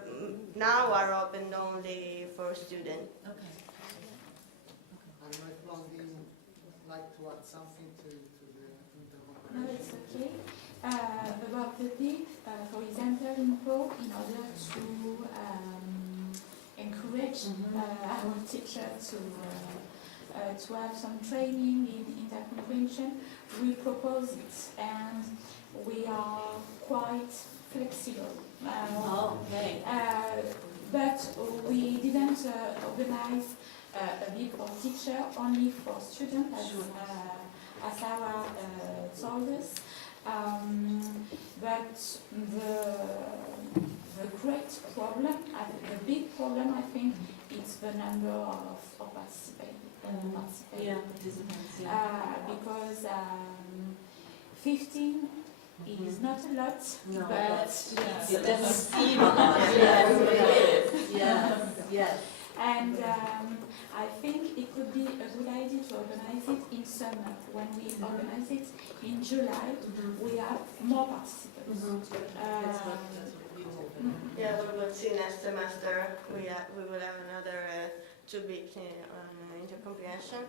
now open only for students. Okay. I might like to add something to the intercomprehension. No, it's okay. About the BIP, for example, in Po, in order to encourage our teachers to have some training in intercomprehension, we propose it, and we are quite flexible. But we didn't organize a BIP for teacher, only for students, as our told us. But the great problem, the big problem, I think, is the number of participants. Because 15 is not a lot, but it doesn't seem a lot. Yes. And I think it could be a good idea to organize it in summer. When we organize it in July, we have more participants. Yeah, we will see next semester. We will have another 2 weeks on intercomprehension,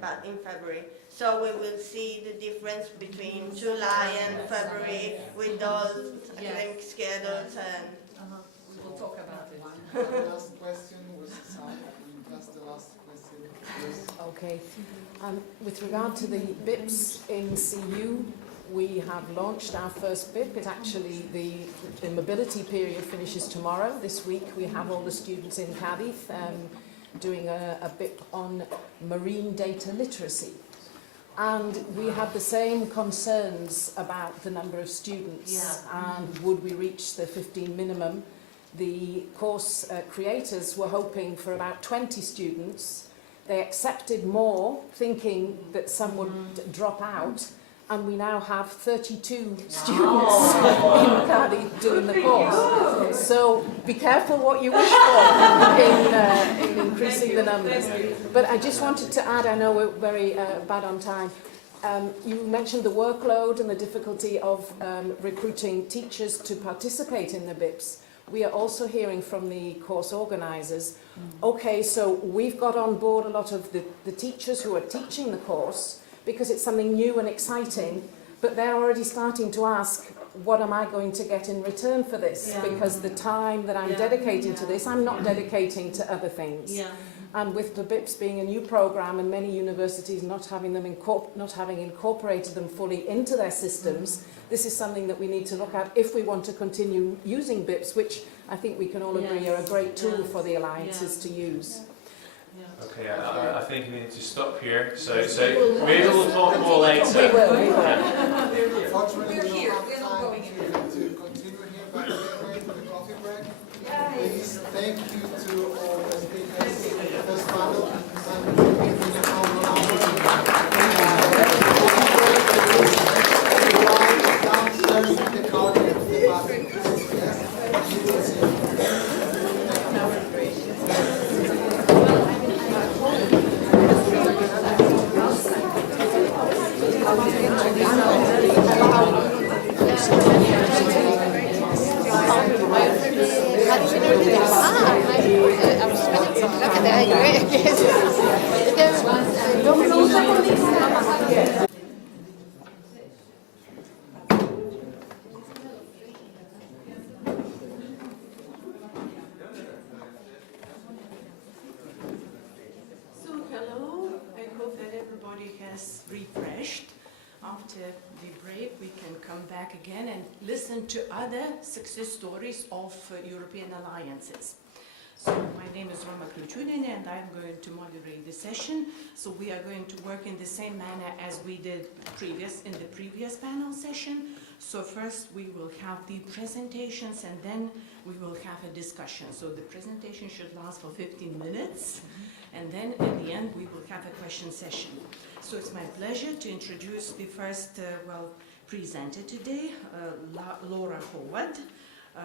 but in February. So we will see the difference between July and February with those academic schedules, and we'll talk about it. One last question was just the last question. Okay. With regard to the BIPs in CU, we have launched our first BIP. It actually, the mobility period finishes tomorrow. This week we have all the students in Cadiz doing a BIP on marine data literacy, And we had the same concerns about the number of students and would we reach the 15 minimum. The course creators were hoping for about 20 students. They accepted more, thinking that some would drop out, and we now have 32 students in Cardiff doing the course. So be careful what you wish for in increasing the numbers. But I just wanted to add, I know we're very bad on time, you mentioned the workload and the difficulty of recruiting teachers to participate in the BIPs. We are also hearing from the course organisers, okay, so we've got on board a lot of the teachers who are teaching the course, because it's something new and exciting, but they're already starting to ask, what am I going to get in return for this? Because the time that I'm dedicating to this, I'm not dedicating to other things. And with the BIPs being a new programme and many universities not having incorporated them fully into their systems, this is something that we need to look at if we want to continue using BIPs, which I think we can all agree are a great tool for the alliances to use. Okay, I think we need to stop here. So maybe we'll talk more later. We will. Unfortunately, we don't have time to continue here, but we're waiting for the coffee break. Please, thank you to all the speakers, first panel, and we'll give you downstairs in the corner of the bathroom. Yes, you will see. Refreshed. After the break, we can come back again and listen to other success stories of European alliances. So my name is Roma Kluchudin and I'm going to moderate the session. So we are going to work in the same manner as we did in the previous panel session. So first we will have the presentations and then we will have a discussion. So the presentation should last for 15 minutes and then at the end we will have a question session. So it's my pleasure to introduce the first presenter today, Laura Howard,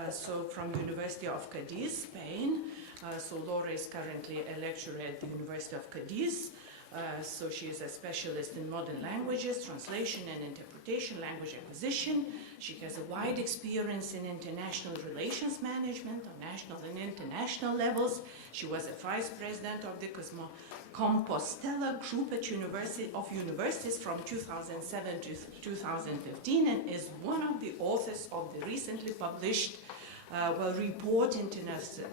so from University of Cadiz, Spain. So Laura is currently a lecturer at the University of Cadiz. So she is a specialist in modern languages, translation and interpretation, language acquisition. She has a wide experience in international relations management on national and international levels. She was a vice president of the Compostela Group at Universities from 2007 to 2015 and is one of the authors of the recently published report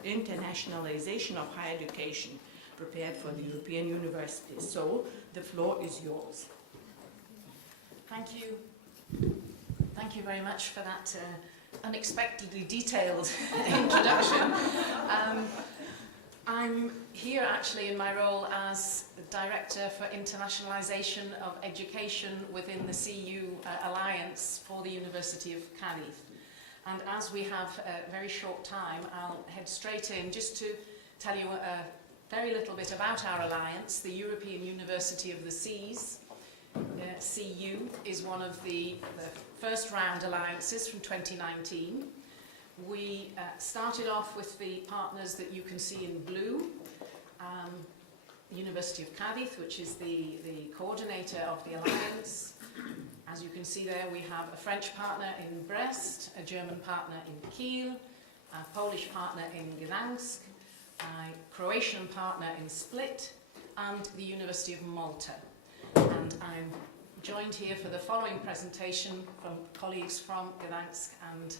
Internationalization of Higher Education, prepared for the European universities. So the floor is yours. Thank you. Thank you very much for that unexpectedly detailed introduction. I'm here actually in my role as Director for Internationalization of Education within the CEU Alliance for the University of Cadiz. And as we have a very short time, I'll head straight in just to tell you very little bit about our alliance. The European University of the Seas, CEU, is one of the first round alliances from 2019. We started off with the partners that you can see in blue, the University of Cadiz, which is the coordinator of the alliance. As you can see there, we have a French partner in Brest, a German partner in Kiel, a Polish partner in Gdansk, a Croatian partner in Split, and the University of Malta. And I'm joined here for the following presentation from colleagues from Gdansk and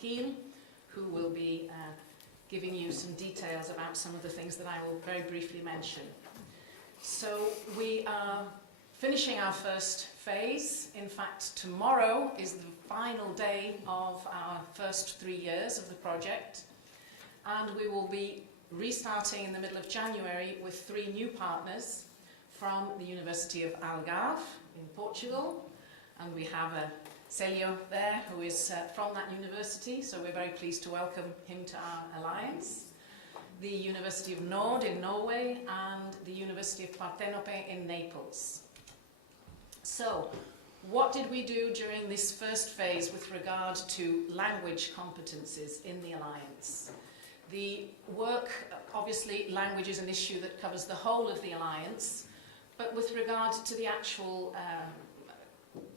Kiel, who will be giving you some details about some of the things that I will very briefly mention. So we are finishing our first phase. In fact, tomorrow is the final day of our first 3 years of the project, and we will be restarting in the middle of January with 3 new partners. from the University of Algarve in Portugal, and we have a Celio there who is from that university, so we're very pleased to welcome him to our alliance. The University of Nord in Norway and the University of Partenope in Naples. So, what did we do during this first phase with regard to language competencies in the alliance? The work, obviously, language is an issue that covers the whole of the alliance, but with regard to the actual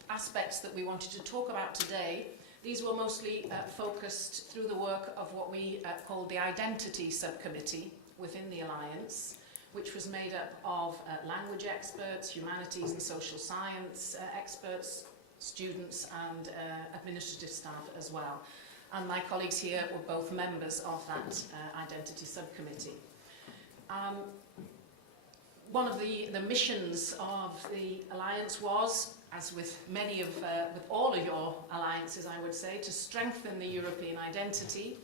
aspects that we wanted to talk about today, these were mostly focused through the work of what we called the Identity Subcommittee within the Alliance, which was made up of language experts, humanities and social science experts, students and administrative staff as well. And my colleagues here were both members of that Identity Subcommittee. One of the missions of the Alliance was, as with many of, with all of your alliances, I would say, to strengthen the European identity,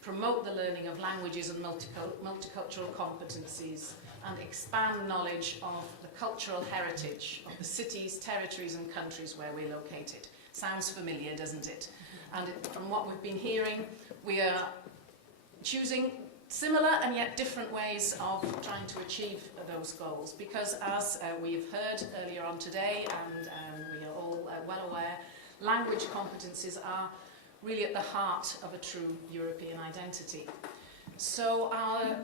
promote the learning of languages and multicultural competencies, and expand knowledge of the cultural heritage of the cities, territories and countries where we're located. Sounds familiar, doesn't it? And from what we've been hearing, we are choosing similar and yet different ways of trying to achieve those goals, because as we've heard earlier on today, and we are all well aware, language competencies are really at the heart of a true European identity. So our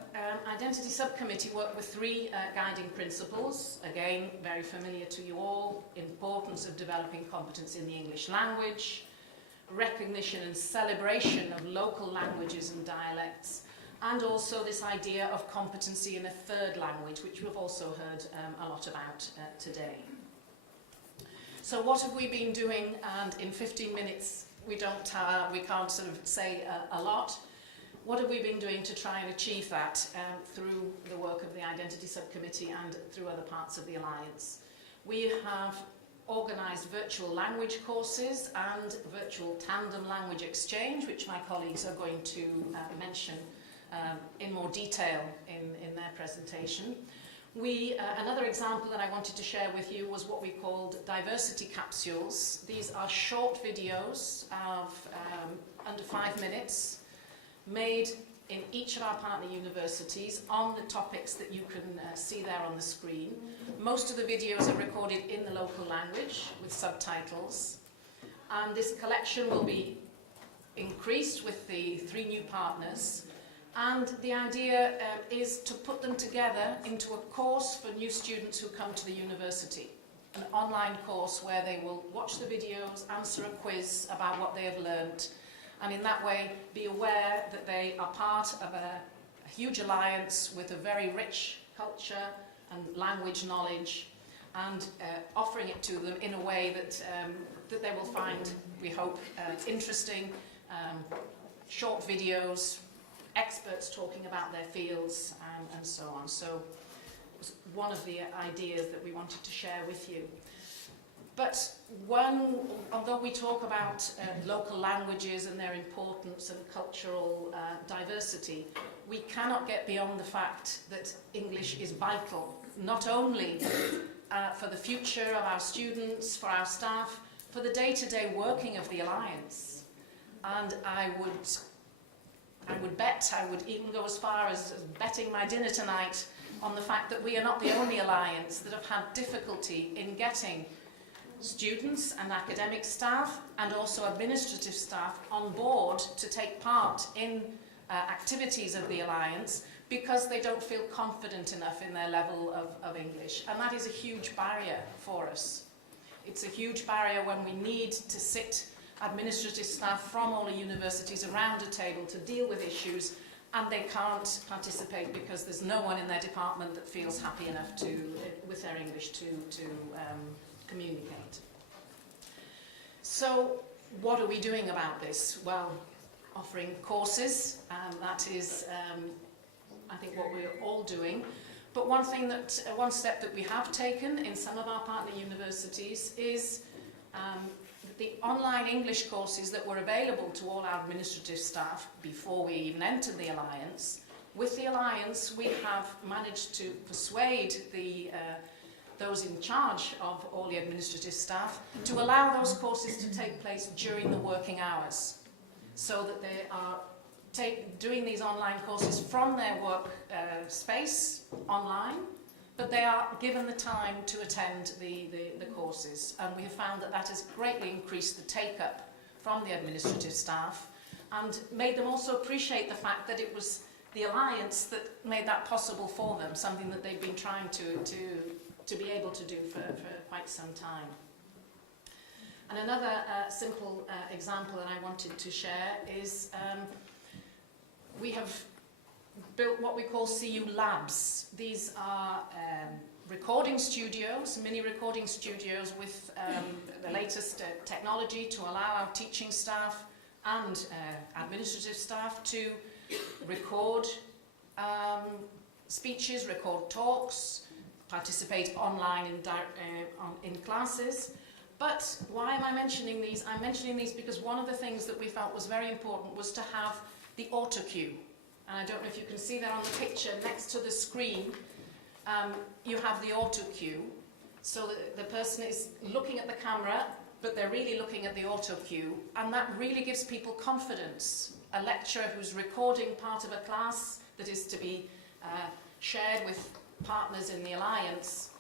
Identity Subcommittee worked with three guiding principles, again very familiar to you all: importance of developing competence in the English language, recognition and celebration of local languages and dialects, and also this idea of competency in a third language, which we've also heard a lot about today. So what have we been doing? And in 15 minutes, we can't sort of say a lot. What have we been doing to try and achieve that through the work of the Identity Subcommittee and through other parts of the Alliance? We have organised virtual language courses and virtual tandem language exchange, which my colleagues are going to mention in more detail in their presentation. Another example that I wanted to share with you was what we called diversity capsules. These are short videos of under 5 minutes, made in each of our partner universities on the topics that you can see there on the screen. Most of the videos are recorded in the local language with subtitles, and this collection will be increased with the 3 new partners. And the idea is to put them together into a course for new students who come to the university. An online course where they will watch the videos, answer a quiz about what they have learnt, and in that way be aware that they are part of a huge alliance with a very rich culture and language knowledge, and offering it to them in a way that, that they will find, we hope, interesting. Short videos, experts talking about their fields, and so on. So it was one of the ideas that we wanted to share with you. But although we talk about local languages and their importance and cultural diversity, we cannot get beyond the fact that English is vital, not only for the future of our students, for our staff, for the day-to-day working of the Alliance. And I would even go as far as betting my dinner tonight on the fact that we are not the only alliance that have had difficulty in getting students and academic staff and also administrative staff on board to take part in activities of the alliance because they don't feel confident enough in their level of English. And that is a huge barrier for us. It's a huge barrier when we need to sit administrative staff from all the universities around a table to deal with issues, and they can't participate because there's no one in their department that feels happy enough to, with their English to communicate. So what are we doing about this? Well, offering courses, that is I think what we're all doing. But one step that we have taken in some of our partner universities is the online English courses that were available to all our administrative staff before we even entered the Alliance. With the Alliance, we have managed to persuade the those in charge of all the administrative staff to allow those courses to take place during the working hours, so that they are doing these online courses from their work space online, but they are given the time to attend the courses. And we have found that that has greatly increased the take-up from the administrative staff and made them also appreciate the fact that it was the Alliance that made that possible for them, something that they've been trying to be able to do for quite some time. And another simple example that I wanted to share is we have built what we call CU labs. These are recording studios, mini recording studios with the latest technology to allow our teaching staff and administrative staff to record speeches, record talks, participate online in classes. But why am I mentioning these? I'm mentioning these because one of the things that we felt was very important was to have the auto cue. And I don't know if you can see that on the picture next to the screen. You have the auto cue, so that the person is looking at the camera, but they're really looking at the auto cue, and that really gives people confidence. A lecturer who's recording part of a class that is to be shared with partners in the Alliance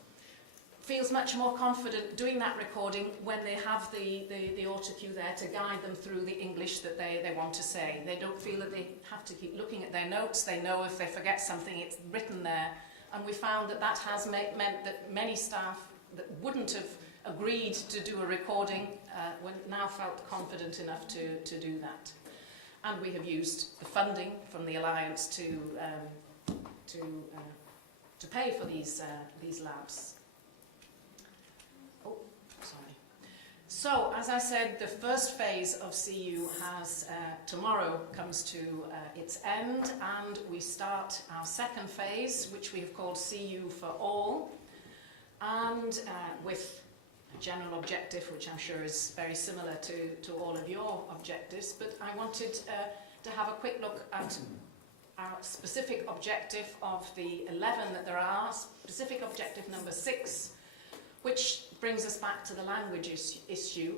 feels much more confident doing that recording when they have the auto cue there to guide them through the English that they want to say. They don't feel that they have to keep looking at their notes. They know if they forget something, it's written there. And we found that that has meant that many staff that wouldn't have agreed to do a recording now felt confident enough to do that. And we have used the funding from the Alliance to pay for these labs. Oh, sorry. So, as I said, the first phase of CU has tomorrow comes to its end, and we start our second phase, which we have called CU for All, and with a general objective, which I'm sure is very similar to all of your objectives, but I wanted to have a quick look at our specific objective of the 11 that there are, specific objective number 6, which brings us back to the language issue,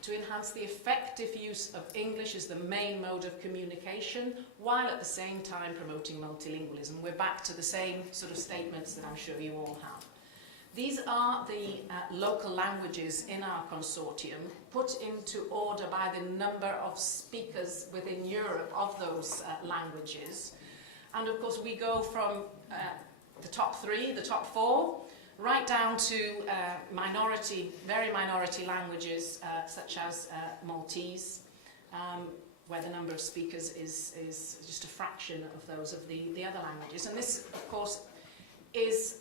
to enhance the effective use of English as the main mode of communication, while at the same time promoting multilingualism. We're back to the same sort of statements that I'm sure you all have. These are the local languages in our consortium, put into order by the number of speakers within Europe of those languages. And of course we go from the top 3, the top 4, right down to very minority languages such as Maltese, where the number of speakers is just a fraction of those of the other languages. And this, of course, is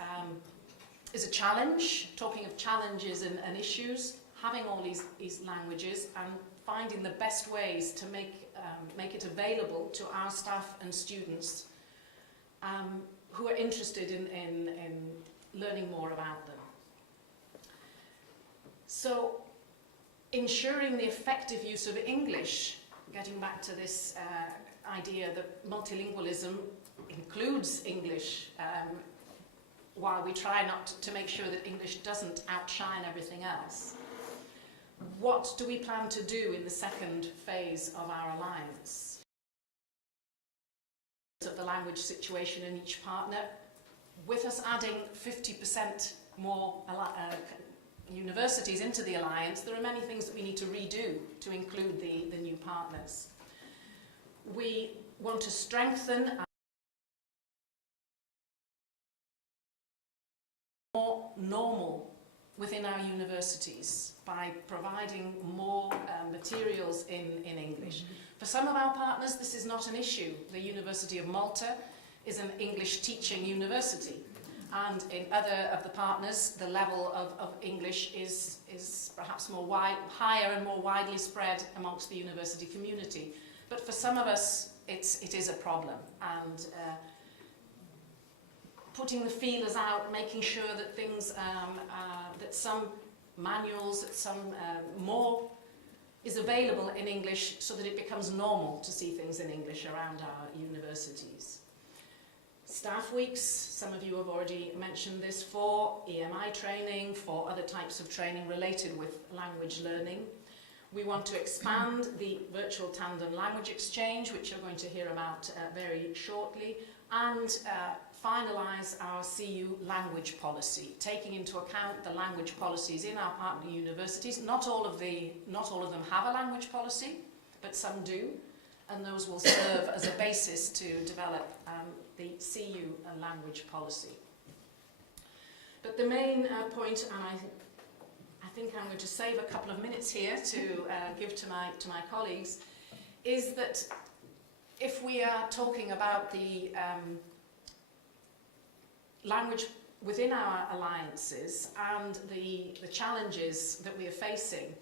a challenge. Talking of challenges and issues, having all these languages and finding the best ways to make it available to our staff and students who are interested in learning more about them. So, ensuring the effective use of English, getting back to this idea that multilingualism includes English, while we try not to make sure that English doesn't outshine everything else. What do we plan to do in the second phase of our alliance? Of the language situation in each partner, with us adding 50% more universities into the alliance, there are many things that we need to redo to include the new partners. We want to strengthen more normal within our universities by providing more materials in English. For some of our partners, this is not an issue. The University of Malta is an English teaching university, and in other of the partners, the level of English is perhaps higher and more widely spread amongst the university community. But for some of us, it is a problem, and putting the feelers out, making sure that things, that some manuals, that some more is available in English so that it becomes normal to see things in English around our universities. staff weeks. Some of you have already mentioned this, for EMI training, for other types of training related with language learning. We want to expand the virtual tandem language exchange, which you're going to hear about very shortly, and finalise our CU language policy, taking into account the language policies in our partner universities. Not all of them have a language policy, but some do, and those will serve as a basis to develop the CU language policy. But the main point, and I think I'm going to save a couple of minutes here to give to my colleagues, is that if we are talking about the language within our alliances and the challenges that we are facing,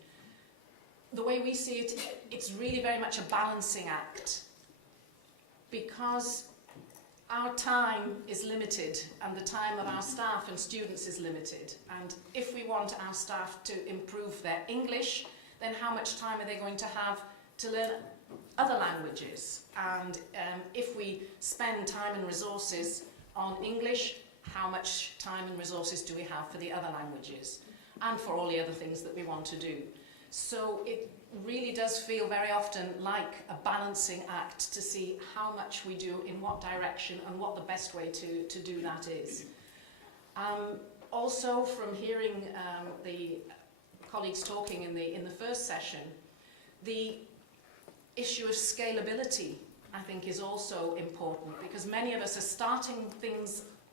the way we see it, it's really very much a balancing act, because our time is limited and the time of our staff and students is limited. And if we want our staff to improve their English, then how much time are they going to have to learn other languages? And if we spend time and resources on English, how much time and resources do we have for the other languages and for all the other things that we want to do? So it really does feel very often like a balancing act to see how much we do in what direction and what the best way to do that is. Also, from hearing the colleagues talking in the first session, the issue of scalability, I think, is also important, because many of us are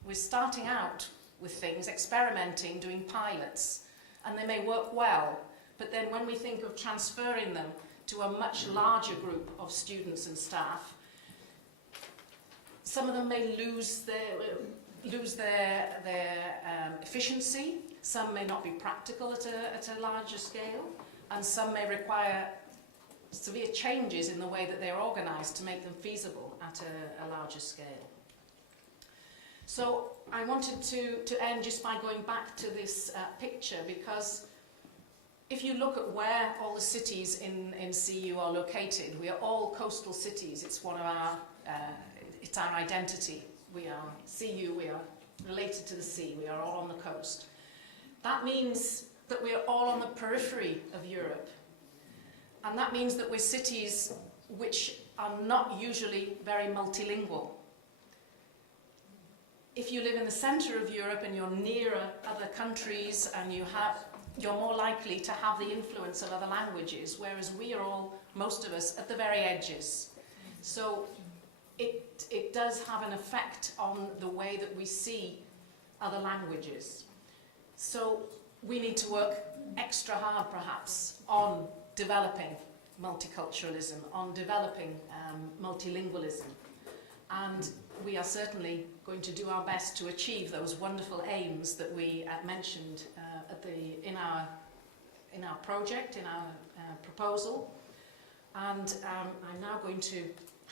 we're starting out with things, experimenting, doing pilots, and they may work well. But then when we think of transferring them to a much larger group of students and staff, some of them may lose their efficiency, some may not be practical at a larger scale, and some may require severe changes in the way that they're organised to make them feasible at a larger scale. So I wanted to end just by going back to this picture, because if you look at where all the cities in CU are located, we are all coastal cities. It's one of our, it's our identity. We are CU, we are related to the sea, we are all on the coast. That means that we are all on the periphery of Europe. And that means that we're cities which are not usually very multilingual. If you live in the centre of Europe and you're nearer other countries and you're more likely to have the influence of other languages, whereas we are all, most of us, at the very edges. So it does have an effect on the way that we see other languages. So we need to work extra hard, perhaps, on developing multiculturalism, on developing multilingualism. And we are certainly going to do our best to achieve those wonderful aims that we mentioned in our project, in our proposal. And I'm now going to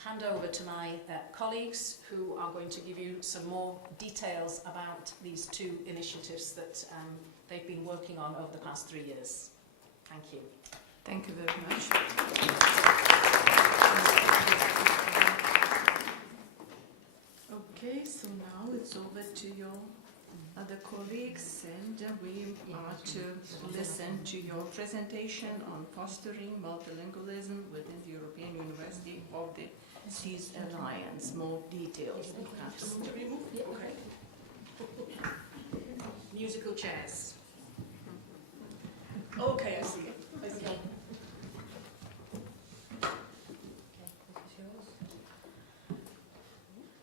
hand over to my colleagues, who are going to give you some more details about these two initiatives that they've been working on over the past 3 years. Thank you. Thank you very much. Okay, so now it's over to your other colleagues, and we are to listen to your presentation on fostering multilingualism within the European University of the Seas Alliance. More details, perhaps. Okay. Musical chairs. Okay, I see.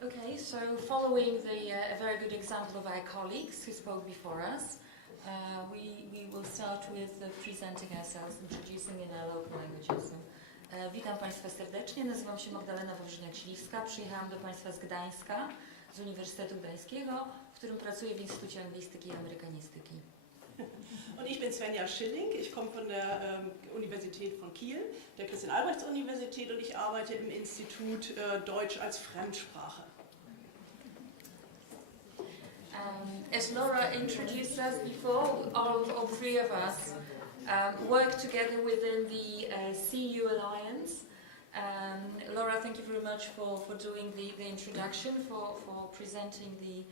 Okay, so following a very good example of our colleagues who spoke before us, we will start with presenting ourselves, introducing in our local languages. Witam Państwa serdecznie, nazywam się Magdalena Wawrzyniak-Śliwska, przyjechałam do Państwa z Gdańska, z Uniwersytetu Gdańskiego, w którym pracuję w Instytucie Anglistyki i Amerykanistyki. Und ich bin Svenja Schilling, ich komme von der Universität von Kiel, der Christian-Albrechts-Universität, und ich arbeite im Institut Deutsch als Fremdsprache. As Laura introduced us before, all three of us work together within the CU Alliance. Laura, thank you very much for doing the introduction, for presenting the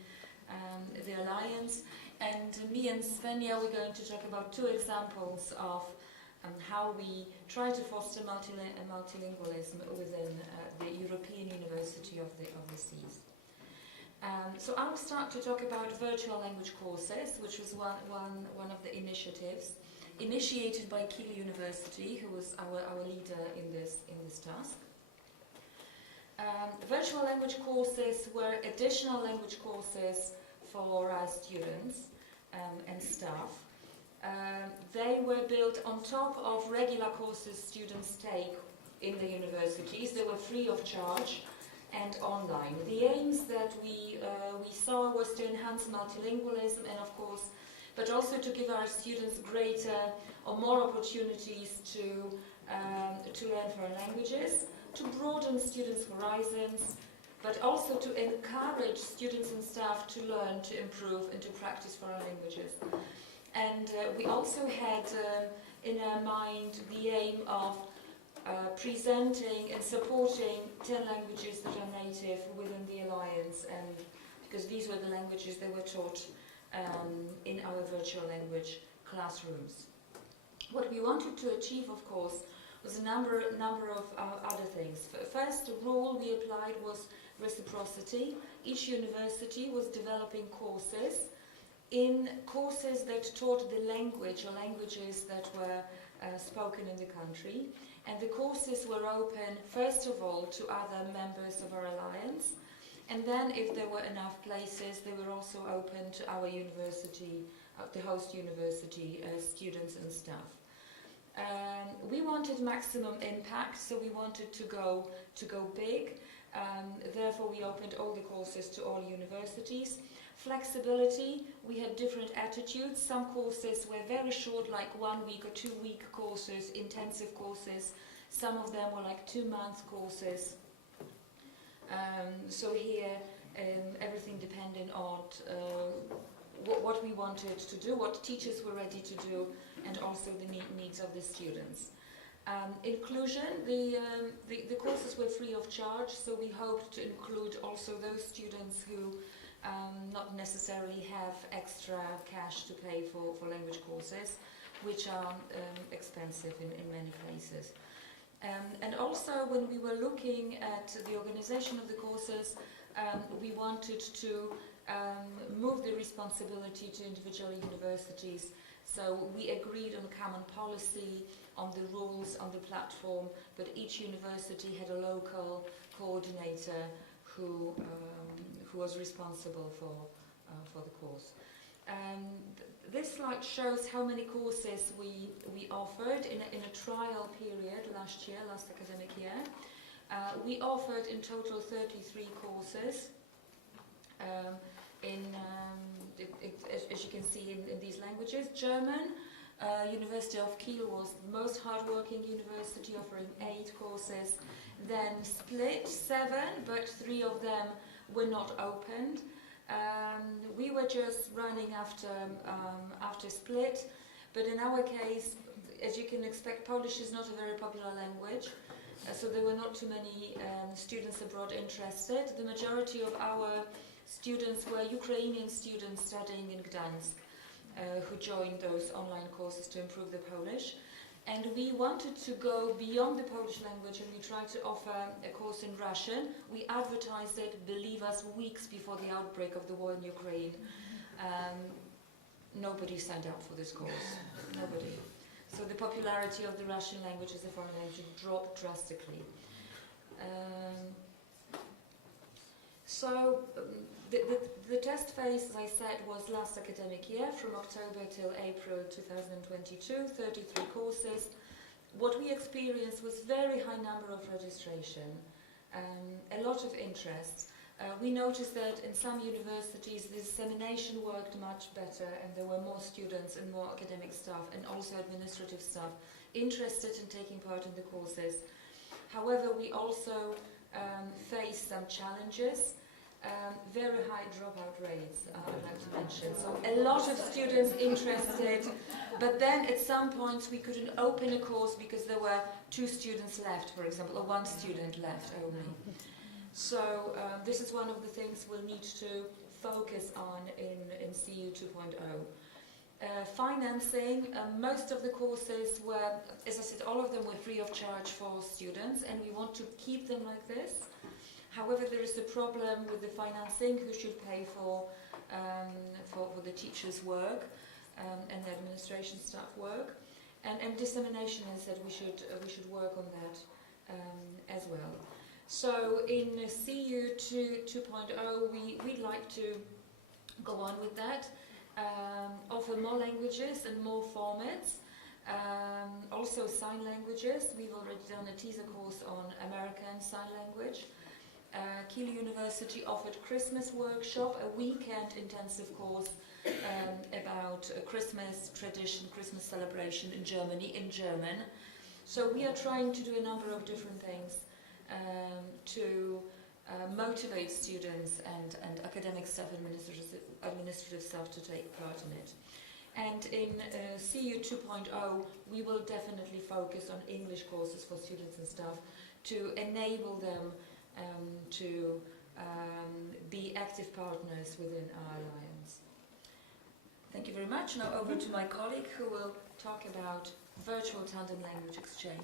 Alliance. And me and Svenja, we're going to talk about two examples of how we try to foster multilingualism within the European University of the Seas. So I will start to talk about virtual language courses, which was one of the initiatives initiated by Kiel University, who was our leader in this task. Virtual language courses were additional language courses for our students and staff. They were built on top of regular courses students take in the universities. They were free of charge and online. The aims that we saw was to enhance multilingualism and, of course, but also to give our students greater or more opportunities to learn foreign languages, to broaden students' horizons, but also to encourage students and staff to learn, to improve, and to practice foreign languages. And we also had in our mind the aim of presenting and supporting 10 languages that are native within the Alliance, and because these were the languages that were taught in our virtual language classrooms. What we wanted to achieve, of course, was a number of other things. First rule we applied was reciprocity. Each university was developing courses that taught the language or languages that were spoken in the country. And the courses were open, first of all, to other members of our Alliance. And then, if there were enough places, they were also open to our university, the host university students and staff. We wanted maximum impact, so we wanted to go big. Therefore, we opened all the courses to all universities. Flexibility, we had different attitudes. Some courses were very short, like 1 week or 2 week courses, intensive courses. Some of them were like 2-month courses. So here, everything depended on what we wanted to do, what teachers were ready to do, and also the needs of the students. Inclusion, the courses were free of charge, so we hoped to include also those students who not necessarily have extra cash to pay for language courses, which are expensive in many places. And also, when we were looking at the organization of the courses, we wanted to move the responsibility to individual universities. So we agreed on a common policy, on the rules, on the platform, but each university had a local coordinator who was responsible for the course. This slide shows how many courses we offered in a trial period last academic year. We offered in total 33 courses as you can see in these languages. German, University of Kiel was the most hardworking university, offering 8 courses. Then Split, 7, but 3 of them were not opened. We were just running after Split, but in our case, as you can expect, Polish is not a very popular language, so there were not too many students abroad interested. The majority of our students were Ukrainian students studying in Gdańsk, who joined those online courses to improve the Polish. And we wanted to go beyond the Polish language, and we tried to offer a course in Russian. We advertised it, believe us, weeks before the outbreak of the war in Ukraine. Nobody signed up for this course. Nobody. So the popularity of the Russian language as a foreign language dropped drastically. The test phase, as I said, was last academic year, from October till April 2022, 33 courses. What we experienced was very high number of registration, a lot of interest. We noticed that in some universities the dissemination worked much better, and there were more students and more academic staff and also administrative staff interested in taking part in the courses. However, we also faced some challenges. Very high dropout rates, I'd like to mention. So a lot of students interested, but then at some points we couldn't open a course because there were 2 students left, for example, or 1 student left only. So this is one of the things we'll need to focus on in CEU 2.0. Financing, most of the courses were, as I said, all of them were free of charge for students, and we want to keep them like this. However, there is a problem with the financing, who should pay for the teachers' work and the administration staff work. And dissemination is that we should work on that as well. So in CEU 2.0, we'd like to go on with that, offer more languages and more formats, also sign languages. We've already done a teaser course on American Sign Language. Kiel University offered Christmas workshop, a weekend intensive course about Christmas tradition, Christmas celebration in Germany, in German. So we are trying to do a number of different things to motivate students and academic staff, administrative staff to take part in it. And in CEU 2.0, we will definitely focus on English courses for students and staff to enable them to be active partners within our alliance. Thank you very much. Now over to my colleague who will talk about virtual tandem language exchange.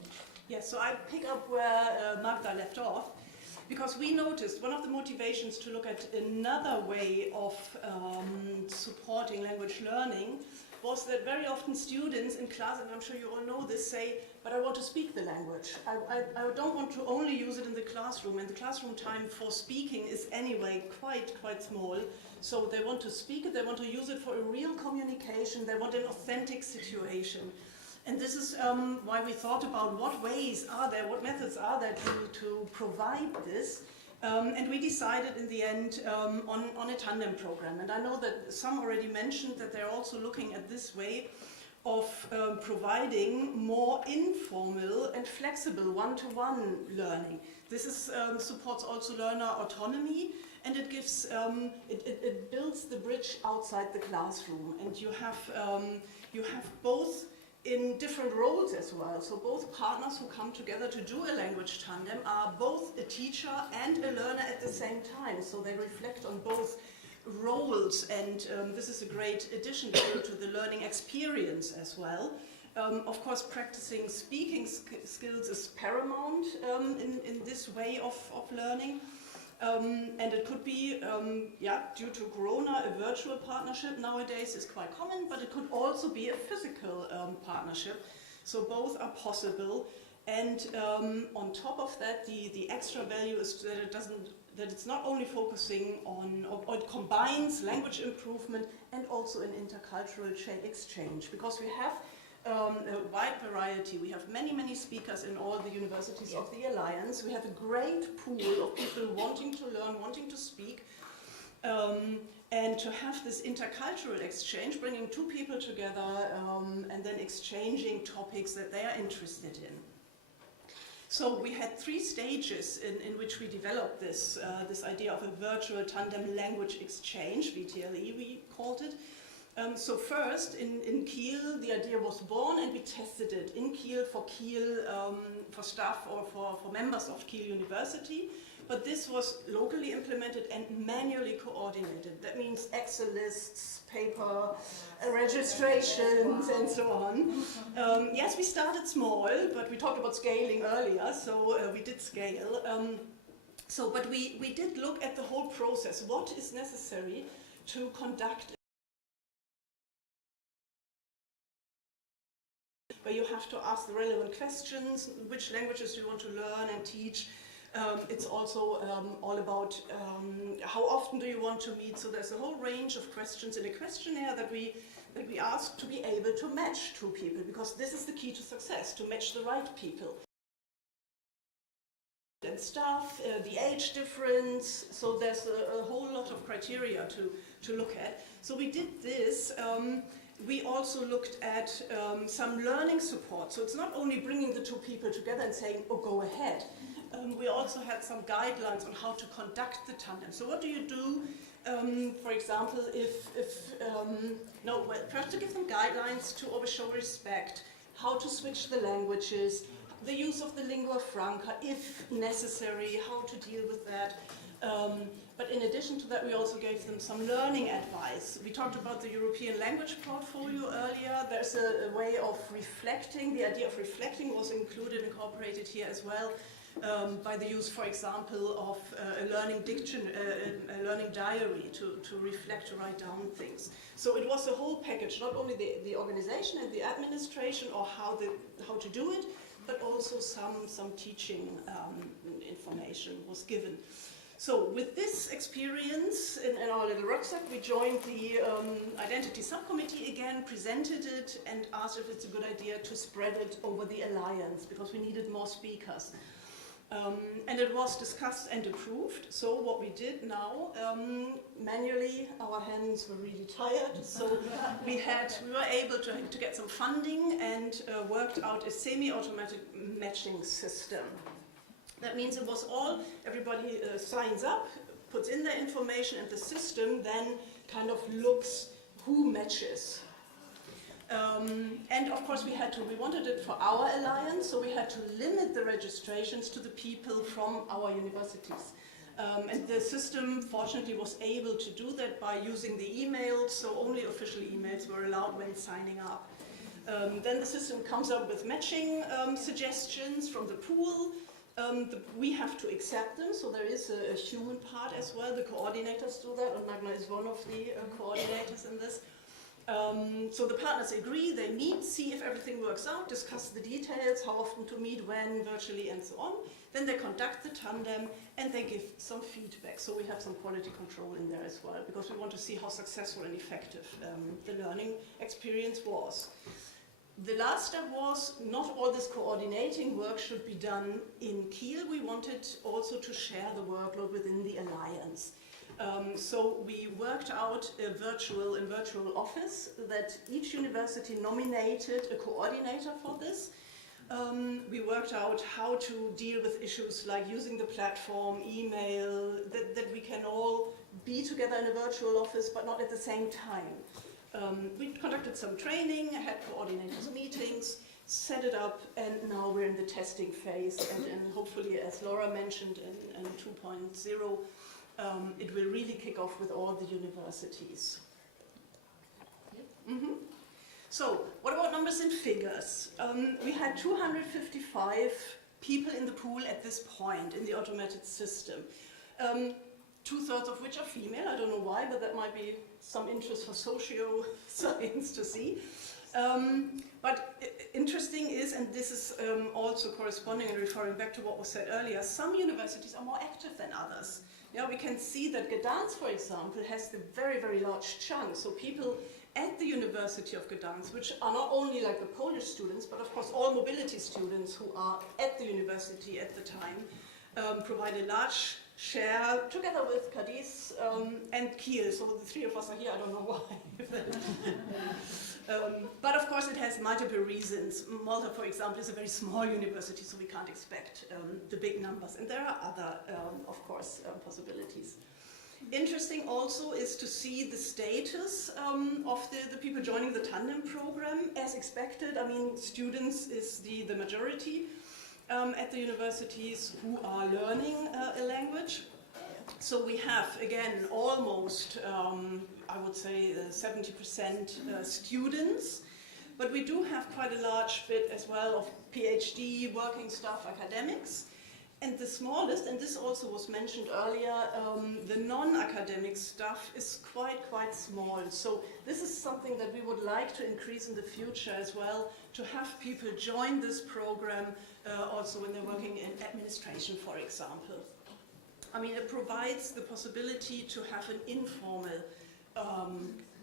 Yes, so I pick up where Magda left off, because we noticed one of the motivations to look at another way of supporting language learning was that very often students in class, and I'm sure you all know this, say, but I want to speak the language. I don't want to only use it in the classroom, and the classroom time for speaking is anyway quite small. So they want to speak it, they want to use it for a real communication, they want an authentic situation. And this is why we thought about what ways are there, what methods are there to provide this. And we decided in the end on a tandem program. And I know that some already mentioned that they're also looking at this way of providing more informal and flexible one-to-one learning. This is, supports also learner autonomy, and it gives, it builds the bridge outside the classroom. And you have both in different roles as well. So both partners who come together to do a language tandem are both a teacher and a learner at the same time. So they reflect on both roles, and this is a great addition to the learning experience as well. Of course, practicing speaking skills is paramount in this way of learning. And it could be, due to Corona, a virtual partnership nowadays is quite common, but it could also be a physical partnership. So both are possible. And on top of that, the extra value is that it's not only focusing on, or it combines language improvement and also an intercultural exchange, because we have a wide variety. We have many speakers in all the universities of the Alliance. We have a great pool of people wanting to learn, wanting to speak, and to have this intercultural exchange, bringing 2 people together and then exchanging topics that they are interested in. So we had 3 stages in which we developed this idea of a virtual tandem language exchange, VTLE we called it. So first, in Kiel, the idea was born, and we tested it in Kiel, for staff or for members of Kiel University. But this was locally implemented and manually coordinated. That means Excel lists, paper, registrations, and so on. Yes, we started small, but we talked about scaling earlier, so we did scale. But we did look at the whole process. What is necessary to conduct, where you have to ask the relevant questions, which languages you want to learn and teach. It's also all about how often do you want to meet. So there's a whole range of questions in a questionnaire that we ask to be able to match 2 people, because this is the key to success, to match the right people. And staff, the age difference, so there's a whole lot of criteria to look at. So we did this. We also looked at some learning support. So it's not only bringing the 2 people together and saying, oh, go ahead. We also had some guidelines on how to conduct the tandem. So what do you do, for example, first to give them guidelines to always show respect, how to switch the languages, the use of the lingua franca, if necessary, how to deal with that. But in addition to that, we also gave them some learning advice. We talked about the European language portfolio earlier. There's a way of reflecting. The idea of reflecting was incorporated here as well, by the use, for example, of a learning diary to reflect, to write down things. So it was a whole package, not only the organization and the administration or how to do it, but also some teaching information was given. So with this experience in our little rucksack, we joined the identity subcommittee again, presented it, and asked if it's a good idea to spread it over the alliance, because we needed more speakers. And it was discussed and approved. So what we did now, manually, our hands were really tired, so we were able to get some funding and worked out a semi-automatic matching system. That means it was everybody signs up, puts in their information, and the system then kind of looks who matches. And of course we wanted it for our alliance, so we had to limit the registrations to the people from our universities. And the system fortunately was able to do that by using the emails, so only official emails were allowed when signing up. Then the system comes up with matching suggestions from the pool. We have to accept them, so there is a human part as well. The coordinators do that, and Magna is one of the coordinators in this. So the partners agree, they meet, see if everything works out, discuss the details, how often to meet, when, virtually, and so on. Then they conduct the tandem, and they give some feedback. So we have some quality control in there as well, because we want to see how successful and effective the learning experience was. The last step was not all this coordinating work should be done in Kiel. We wanted also to share the workload within the alliance. So we worked out a virtual office that each university nominated a coordinator for this. We worked out how to deal with issues like using the platform, email, that we can all be together in a virtual office but not at the same time. We conducted some training, had coordinators meetings, set it up, and now we're in the testing phase, and hopefully, as Laura mentioned, in 2.0, it will really kick off with all the universities. Mm-hmm. So, what about numbers and figures? We had 255 people in the pool at this point in the automated system. 2/3 of which are female. I don't know why, but that might be some interest for socio-science to see. But interesting is, and this is also corresponding and referring back to what was said earlier, some universities are more active than others. Yeah, we can see that Gdansk, for example, has the very, very large chunk. So people at the University of Gdansk, which are not only like the Polish students, but of course all mobility students who are at the university at the time, provide a large share, together with Cadiz and Kiel. So the three of us are here, I don't know why. But of course it has multiple reasons. Malta, for example, is a very small university, so we can't expect the big numbers. And there are other, of course, possibilities. Interesting also is to see the status of the people joining the tandem program. As expected, I mean, students is the majority at the universities who are learning a language. So we have, again, almost, I would say, 70% students, but we do have quite a large bit as well of PhD, working staff, academics. And the smallest, and this also was mentioned earlier, the non-academic stuff is quite small. So this is something that we would like to increase in the future as well, to have people join this program also when they're working in administration, for example. I mean, it provides the possibility to have an informal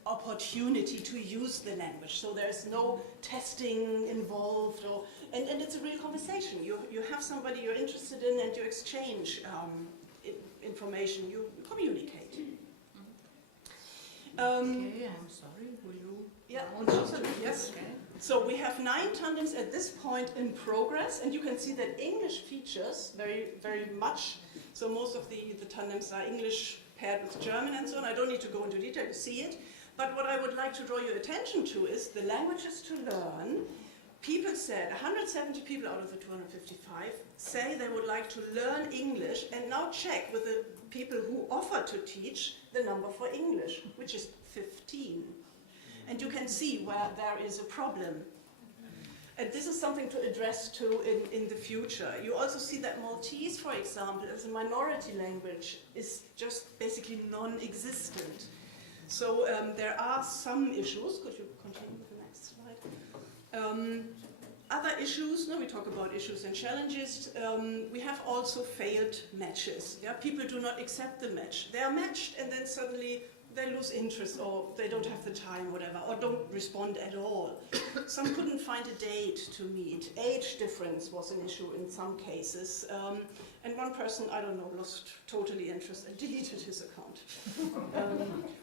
opportunity to use the language. So there's no testing involved, and it's a real conversation. You have somebody you're interested in and you exchange information, you communicate. Okay, I'm sorry, will you? Yeah, yes. Okay. So we have 9 tandems at this point in progress, and you can see that English features very, very much. So most of the tandems are English paired with German and so on. I don't need to go into detail, you see it. But what I would like to draw your attention to is the languages to learn people said, 170 people out of the 255 say they would like to learn English, and now check with the people who offer to teach the number for English, which is 15. And you can see where there is a problem. And this is something to address too in the future. You also see that Maltese, for example, as a minority language is just basically non-existent. So there are some issues. Could you continue with the next slide? Other issues, we talk about issues and challenges. We have also failed matches. Yeah? People do not accept the match. They are matched and then suddenly they lose interest, or they don't have the time, whatever, or don't respond at all. Some couldn't find a date to meet. Age difference was an issue in some cases. And one person, I don't know, lost totally interest and deleted his account.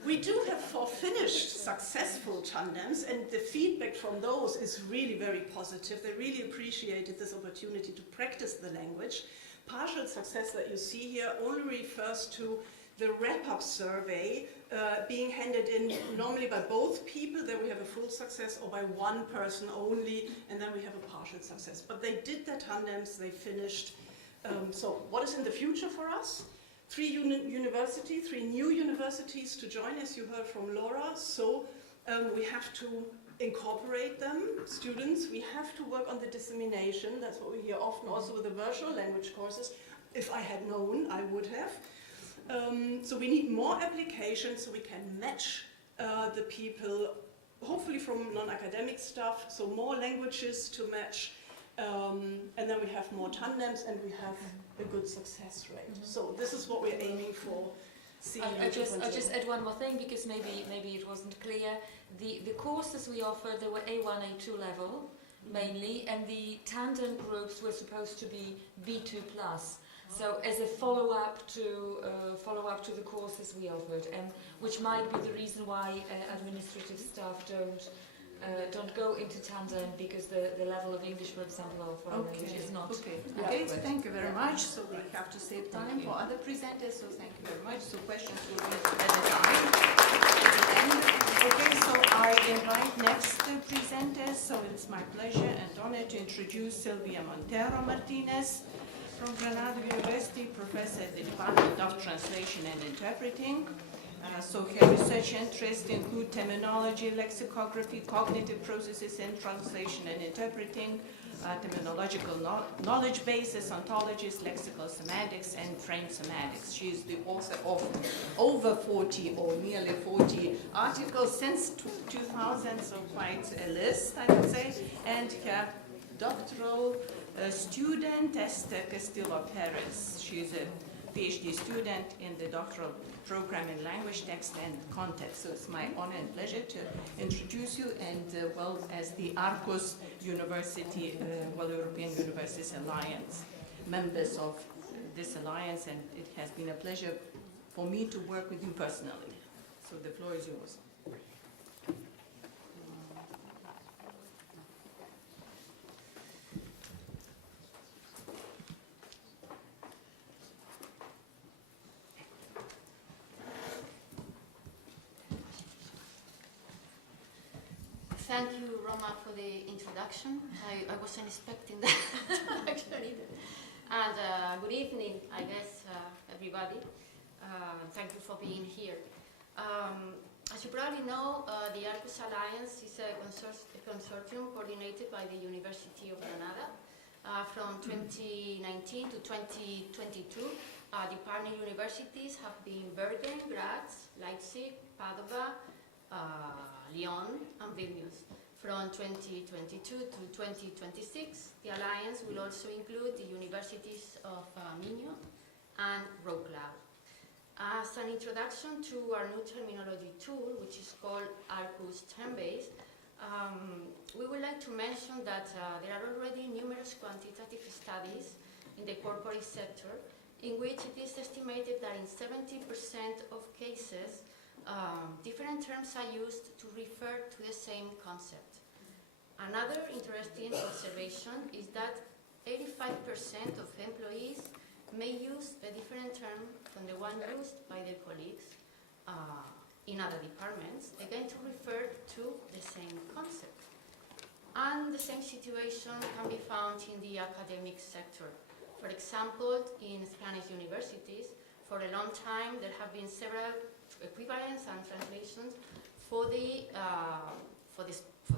We do have 4 finished successful tandems, and the feedback from those is really very positive. They really appreciated this opportunity to practice the language. Partial success that you see here only refers to the wrap-up survey being handed in normally by both people, then we have a full success, or by one person only, and then we have a partial success. But they did their tandems, they finished. So what is in the future for us? 3 new universities to join, as you heard from Laura. So we have to incorporate them, students. We have to work on the dissemination. That's what we hear often, also with the virtual language courses. If I had known, I would have. So we need more applications so we can match the people, hopefully from non-academic stuff, so more languages to match, and then we have more tandems and we have a good success rate. So this is what we're aiming for. I'll just add one more thing, because maybe it wasn't clear. The courses we offered, they were A1, A2 level mainly, and the tandem groups were supposed to be B2+. So as a follow-up to the courses we offered, and which might be the reason why administrative staff don't go into tandem, because the level of English, for example, or foreign language is not. Okay, thank you very much. So we have to save time for other presenters, so thank you very much. So questions will be at the time. Okay, so I invite next presenters. So it's my pleasure and honor to introduce Silvia Montero Martinez from Granada University, professor at the Department of Translation and Interpreting. So her research interests include terminology, lexicography, cognitive processes in translation and interpreting, terminological knowledge bases, ontologies, lexical semantics, and frame semantics. She is the author of over 40 or nearly 40 articles since 2000, so quite a list, I would say, and her doctoral student, Esther Castillo Perez. She's a PhD student in the doctoral program in language, text, and context. So it's my honor and pleasure to introduce you, and well, as the Arcus University, European Universities Alliance, members of this alliance, and it has been a pleasure for me to work with you personally. So the floor is yours. Thank you, Roma, for the introduction. I wasn't expecting that, actually. And good evening, I guess, everybody. Thank you for being here. As you probably know, the Arcus Alliance is a consortium coordinated by the University of Granada. From 2019 to 2022, the partner universities have been Bergen, Graz, Leipzig, Padova, Lyon, and Vilnius. From 2022 to 2026, the Alliance will also include the universities of Minho and Wrocław. As an introduction to our new terminology tool, which is called Arcus Termbase, we would like to mention that there are already numerous quantitative studies in the corporate sector in which it is estimated that in 70% of cases, different terms are used to refer to the same concept. Another interesting observation is that 85% of employees may use a different term from the one used by their colleagues in other departments, again to refer to the same concept. And the same situation can be found in the academic sector. For example, in Spanish universities, for a long time there have been several equivalents and translations for the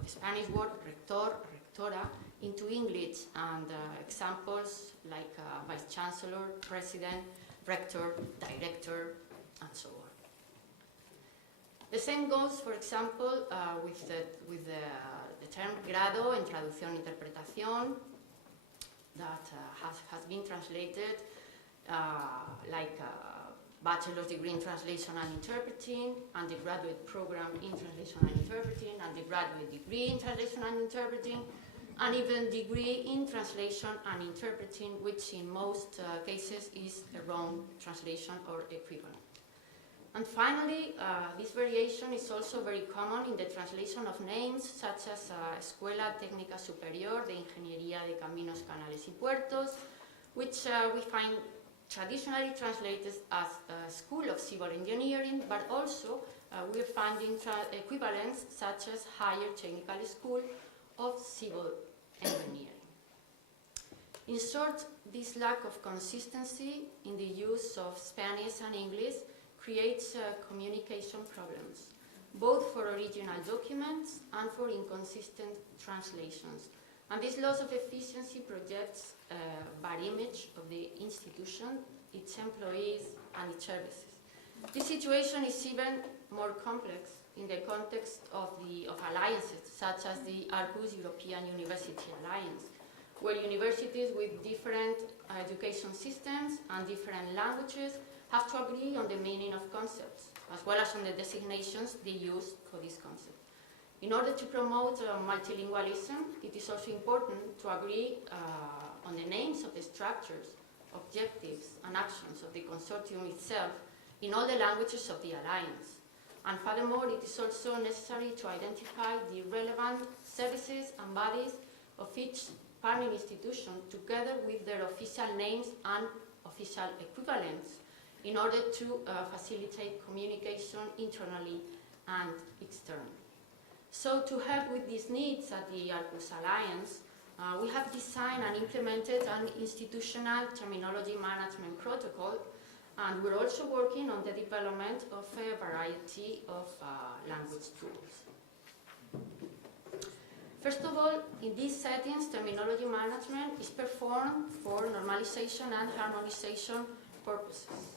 Spanish word rector, rectora into English, and examples like vice chancellor, president, rector, director, and so on. The same goes, for example, with the term grado en traducción e interpretación that has been translated like bachelor's degree in translation and interpreting, undergraduate program in translation and interpreting, undergraduate degree in translation and interpreting, and even degree in translation and interpreting, which in most cases is a wrong translation or equivalent. And finally, this variation is also very common in the translation of names such as Escuela Técnica Superior de Ingeniería de Caminos, Canales y Puertos, which we find traditionally translated as School of Civil Engineering, but also we are finding equivalents such as Higher Technical School of Civil Engineering. In short, this lack of consistency in the use of Spanish and English creates communication problems, both for original documents and for inconsistent translations. And this loss of efficiency projects a bad image of the institution, its employees, and its services. This situation is even more complex in the context of alliances, such as the Arcus European University Alliance, where universities with different education systems and different languages have to agree on the meaning of concepts, as well as on the designations they use for these concepts. In order to promote multilingualism, it is also important to agree on the names of the structures, objectives, and actions of the consortium itself in all the languages of the alliance. And furthermore, it is also necessary to identify the relevant services and bodies of each partner institution together with their official names and official equivalents in order to facilitate communication internally and externally. So to help with these needs at the Arcus Alliance, we have designed and implemented an institutional terminology management protocol, and we're also working on the development of a variety of language tools. First of all, in these settings, terminology management is performed for normalization and harmonization purposes.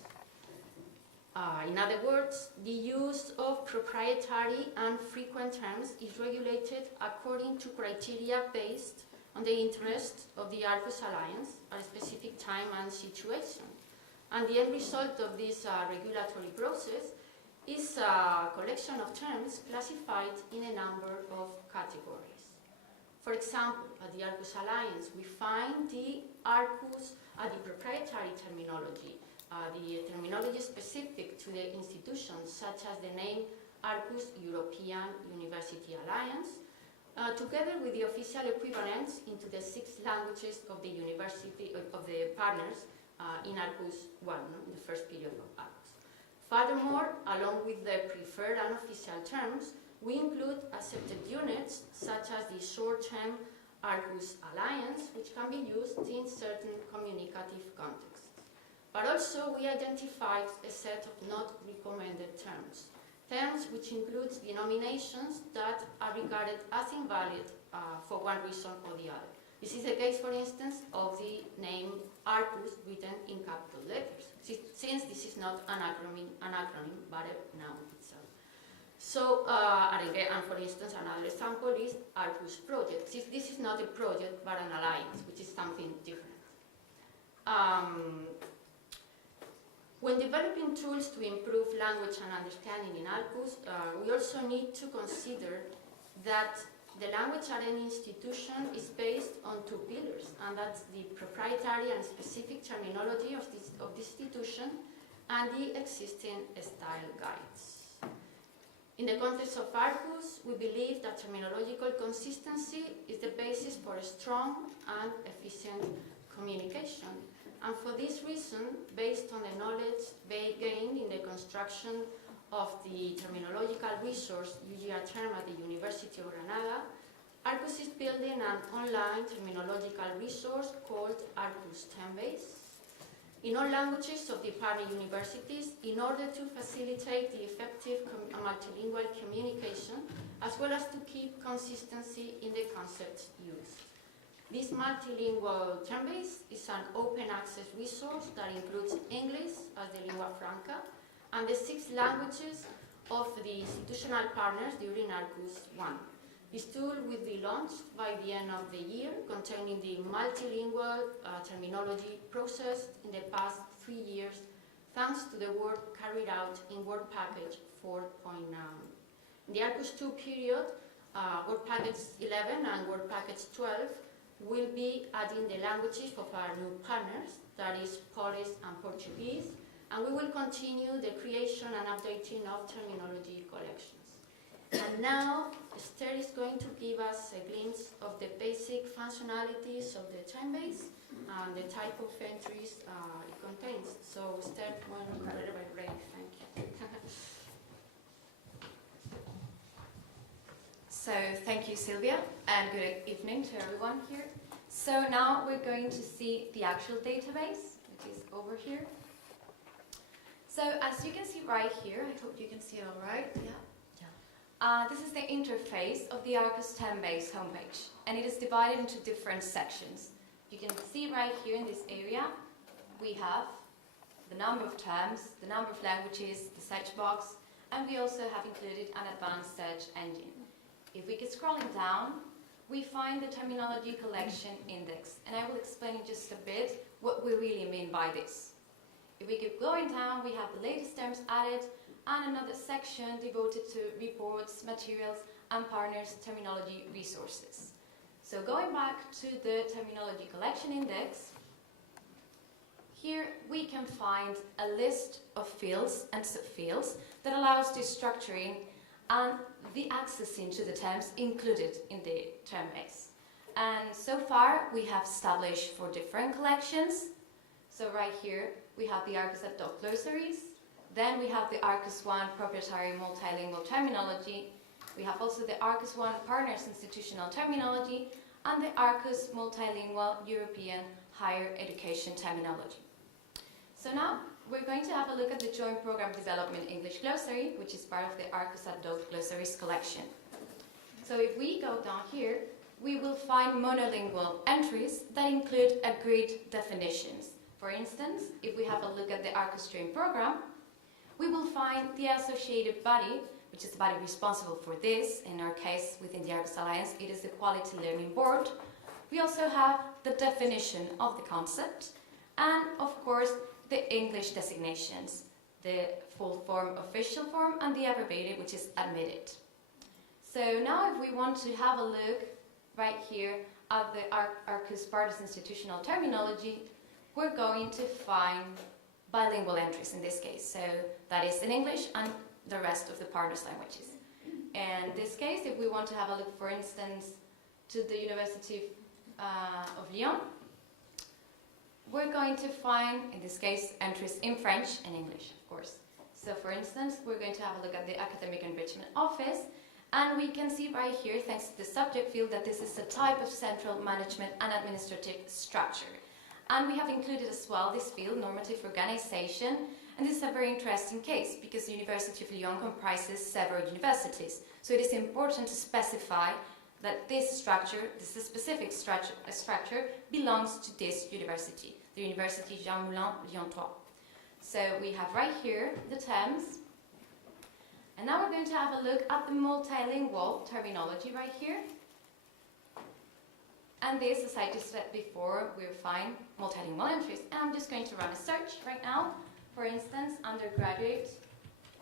In other words, the use of proprietary and frequent terms is regulated according to criteria based on the interests of the Arcus Alliance at a specific time and situation. And the end result of this regulatory process is a collection of terms classified in a number of categories. For example, at the Arcus Alliance, we find the proprietary terminology, the terminology specific to the institutions, such as the name Arcus European University Alliance, together with the official equivalents into the 6 languages of the university of the partners in Arcus 1, in the first period of Arcus. Furthermore, along with the preferred and official terms, we include accepted units such as the short-term Arcus Alliance, which can be used in certain communicative contexts. But also we identified a set of not recommended terms, terms which includes denominations that are regarded as invalid for one reason or the other. This is the case, for instance, of the name Arcus written in capital letters, since this is not an acronym but a noun itself. So, and for instance, another example is Arcus Project. This is not a project but an alliance, which is something different. When developing tools to improve language and understanding in Arcus, we also need to consider that the language at any institution is based on 2 pillars, and that's the proprietary and specific terminology of the institution and the existing style guides. In the context of Arcus, we believe that terminological consistency is the basis for a strong and efficient communication. And for this reason, based on the knowledge gained in the construction of the terminological resource UGR term at the University of Granada, Arcus is building an online terminological resource called Arcus Tembase in all languages of the partner universities in order to facilitate the effective multilingual communication as well as to keep consistency in the concepts used. This multilingual Tembase is an open access resource that includes English as the lingua franca and the 6 languages of the institutional partners during Arcus 1. This tool will be launched by the end of the year, containing the multilingual terminology processed in the past 3 years, thanks to the work carried out in Work Package 4.9. In the Arcus 2 period, Work Package 11 and Work Package 12 will be adding the languages of our new partners, that is Polish and Portuguese, and we will continue the creation and updating of terminology collections. And now, Esther is going to give us a glimpse of the basic functionalities of the Tembase and the type of entries it contains. So, Esther, when you're ready, thank you. So, thank you, Sylvia, and good evening to everyone here. So now we're going to see the actual database, which is over here. So as you can see right here, I hope you can see it all right, yeah. This is the interface of the Arcus Tembase homepage, and it is divided into different sections. You can see right here in this area, we have the number of terms, the number of languages, the search box, and we also have included an advanced search engine. If we keep scrolling down, we find the terminology collection index, and I will explain in just a bit what we really mean by this. If we keep going down, we have the latest terms added, and another section devoted to reports, materials, and partners' terminology resources. So going back to the terminology collection index, here we can find a list of fields and subfields that allows the structuring and the accessing to the terms included in the term base. And so far we have established 4 different collections. So right here we have the Arcus Adult Glossaries, then we have the Arcus 1 proprietary multilingual terminology, we have also the Arcus 1 Partners Institutional Terminology, and the Arcus Multilingual European Higher Education Terminology. So now we're going to have a look at the Joint Program Development English Glossary, which is part of the Arcus Adult Glossaries collection. So if we go down here, we will find monolingual entries that include agreed definitions. For instance, if we have a look at the Arcus Joint Program, we will find the associated body, which is the body responsible for this. In our case, within the Arcus Alliance, it is the Quality Learning Board. We also have the definition of the concept, and of course, the English designations, the full form, official form, and the abbreviated, which is admitted. So now if we want to have a look right here at the Arcus Partners Institutional Terminology, we're going to find bilingual entries in this case. So that is in English and the rest of the partners' languages. And in this case, if we want to have a look, for instance, to the University of Lyon, we're going to find, in this case, entries in French and English, of course. So for instance, we're going to have a look at the Academic Enrichment Office, and we can see right here, thanks to the subject field, that this is a type of central management and administrative structure. And we have included as well this field, normative organization, and this is a very interesting case because the University of Lyon comprises several universities. So it is important to specify that this structure, this specific structure, belongs to this university, the University Jean Moulin Lyon 3. So we have right here the terms, and now we're going to have a look at the multilingual terminology right here. And this, as I just said before, we'll find multilingual entries. And I'm just going to run a search right now. For instance, undergraduate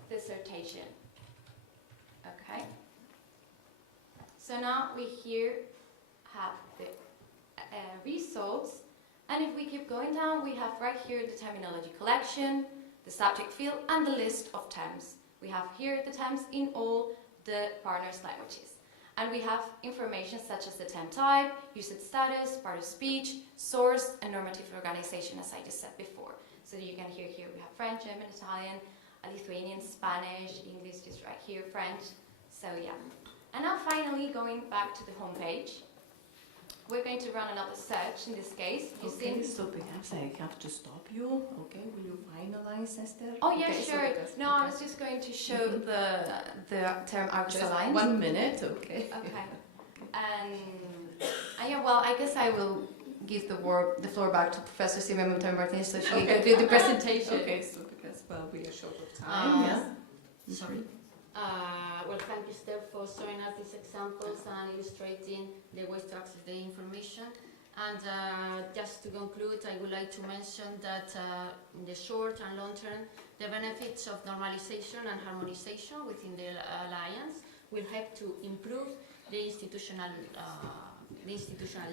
dissertation. Okay. So now we here have the results. And if we keep going down, we have right here the terminology collection, the subject field, and the list of terms. We have here the terms in all the partners' languages. And we have information such as the term type, usage status, part of speech, source, and normative organization, as I just said before. So you can hear here we have French, German, Italian, Lithuanian, Spanish, English just right here, French. So yeah. And now finally, going back to the home page, we're going to run another search in this case. Okay, so perhaps I have to stop you. Okay, will you finalize, Esther? Oh yeah, okay, sure. So I was just going to show the term Arcus just Alliance. 1 minute, okay. Okay. And yeah, well, I guess I will give the floor back to Professor Silvia Montoya-Martinez so she can go through the presentation. Okay, so because we are short of time. Yeah. Sorry. Well, thank you, Steph, for showing us these examples and illustrating the ways to access the information. And just to conclude, I would like to mention that in the short and long term, the benefits of normalization and harmonization within the alliance will help to improve the institutional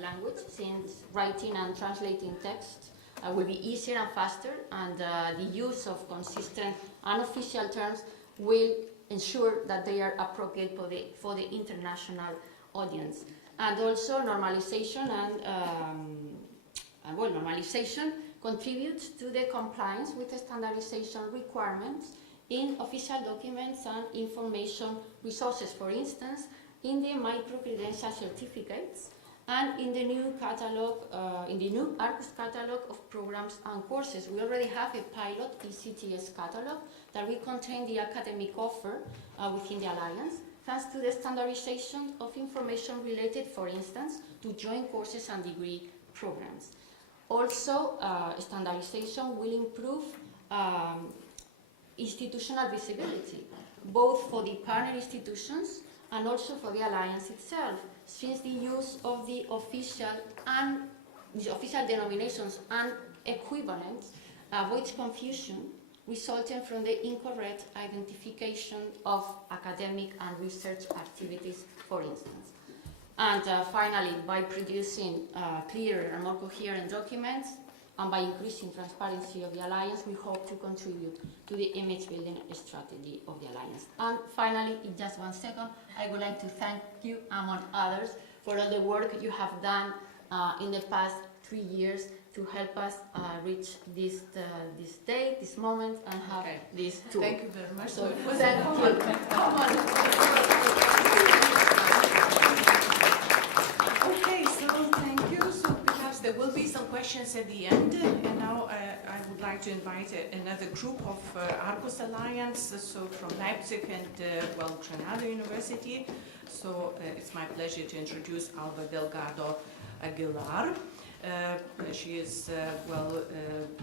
language, since writing and translating text will be easier and faster, and the use of consistent unofficial terms will ensure that they are appropriate for the international audience. And also normalization normalization contributes to the compliance with the standardization requirements in official documents and information resources, for instance, in the micro-credential certificates and in the new catalog, in the new Arcus catalog of programs and courses. We already have a pilot ECTS catalog that will contain the academic offer within the Alliance, thanks to the standardization of information related, for instance, to joint courses and degree programs. Also, standardization will improve institutional visibility, both for the partner institutions and also for the Alliance itself, since the use of the official denominations and equivalents avoids confusion resulting from the incorrect identification of academic and research activities, for instance. And finally, by producing clearer and more coherent documents, and by increasing transparency of the Alliance, we hope to contribute to the image building strategy of the Alliance. And finally, in just 1 second, I would like to thank you, among others, for all the work you have done in the past 3 years to help us reach this day, this moment, and have this tool. Thank you very much. So, thank you. Come on. Okay, so thank you. So perhaps there will be some questions at the end. And now I would like to invite another group of Arcus Alliance, so from Leipzig and, Granada University. So it's my pleasure to introduce Alba Delgado Aguilar. She is,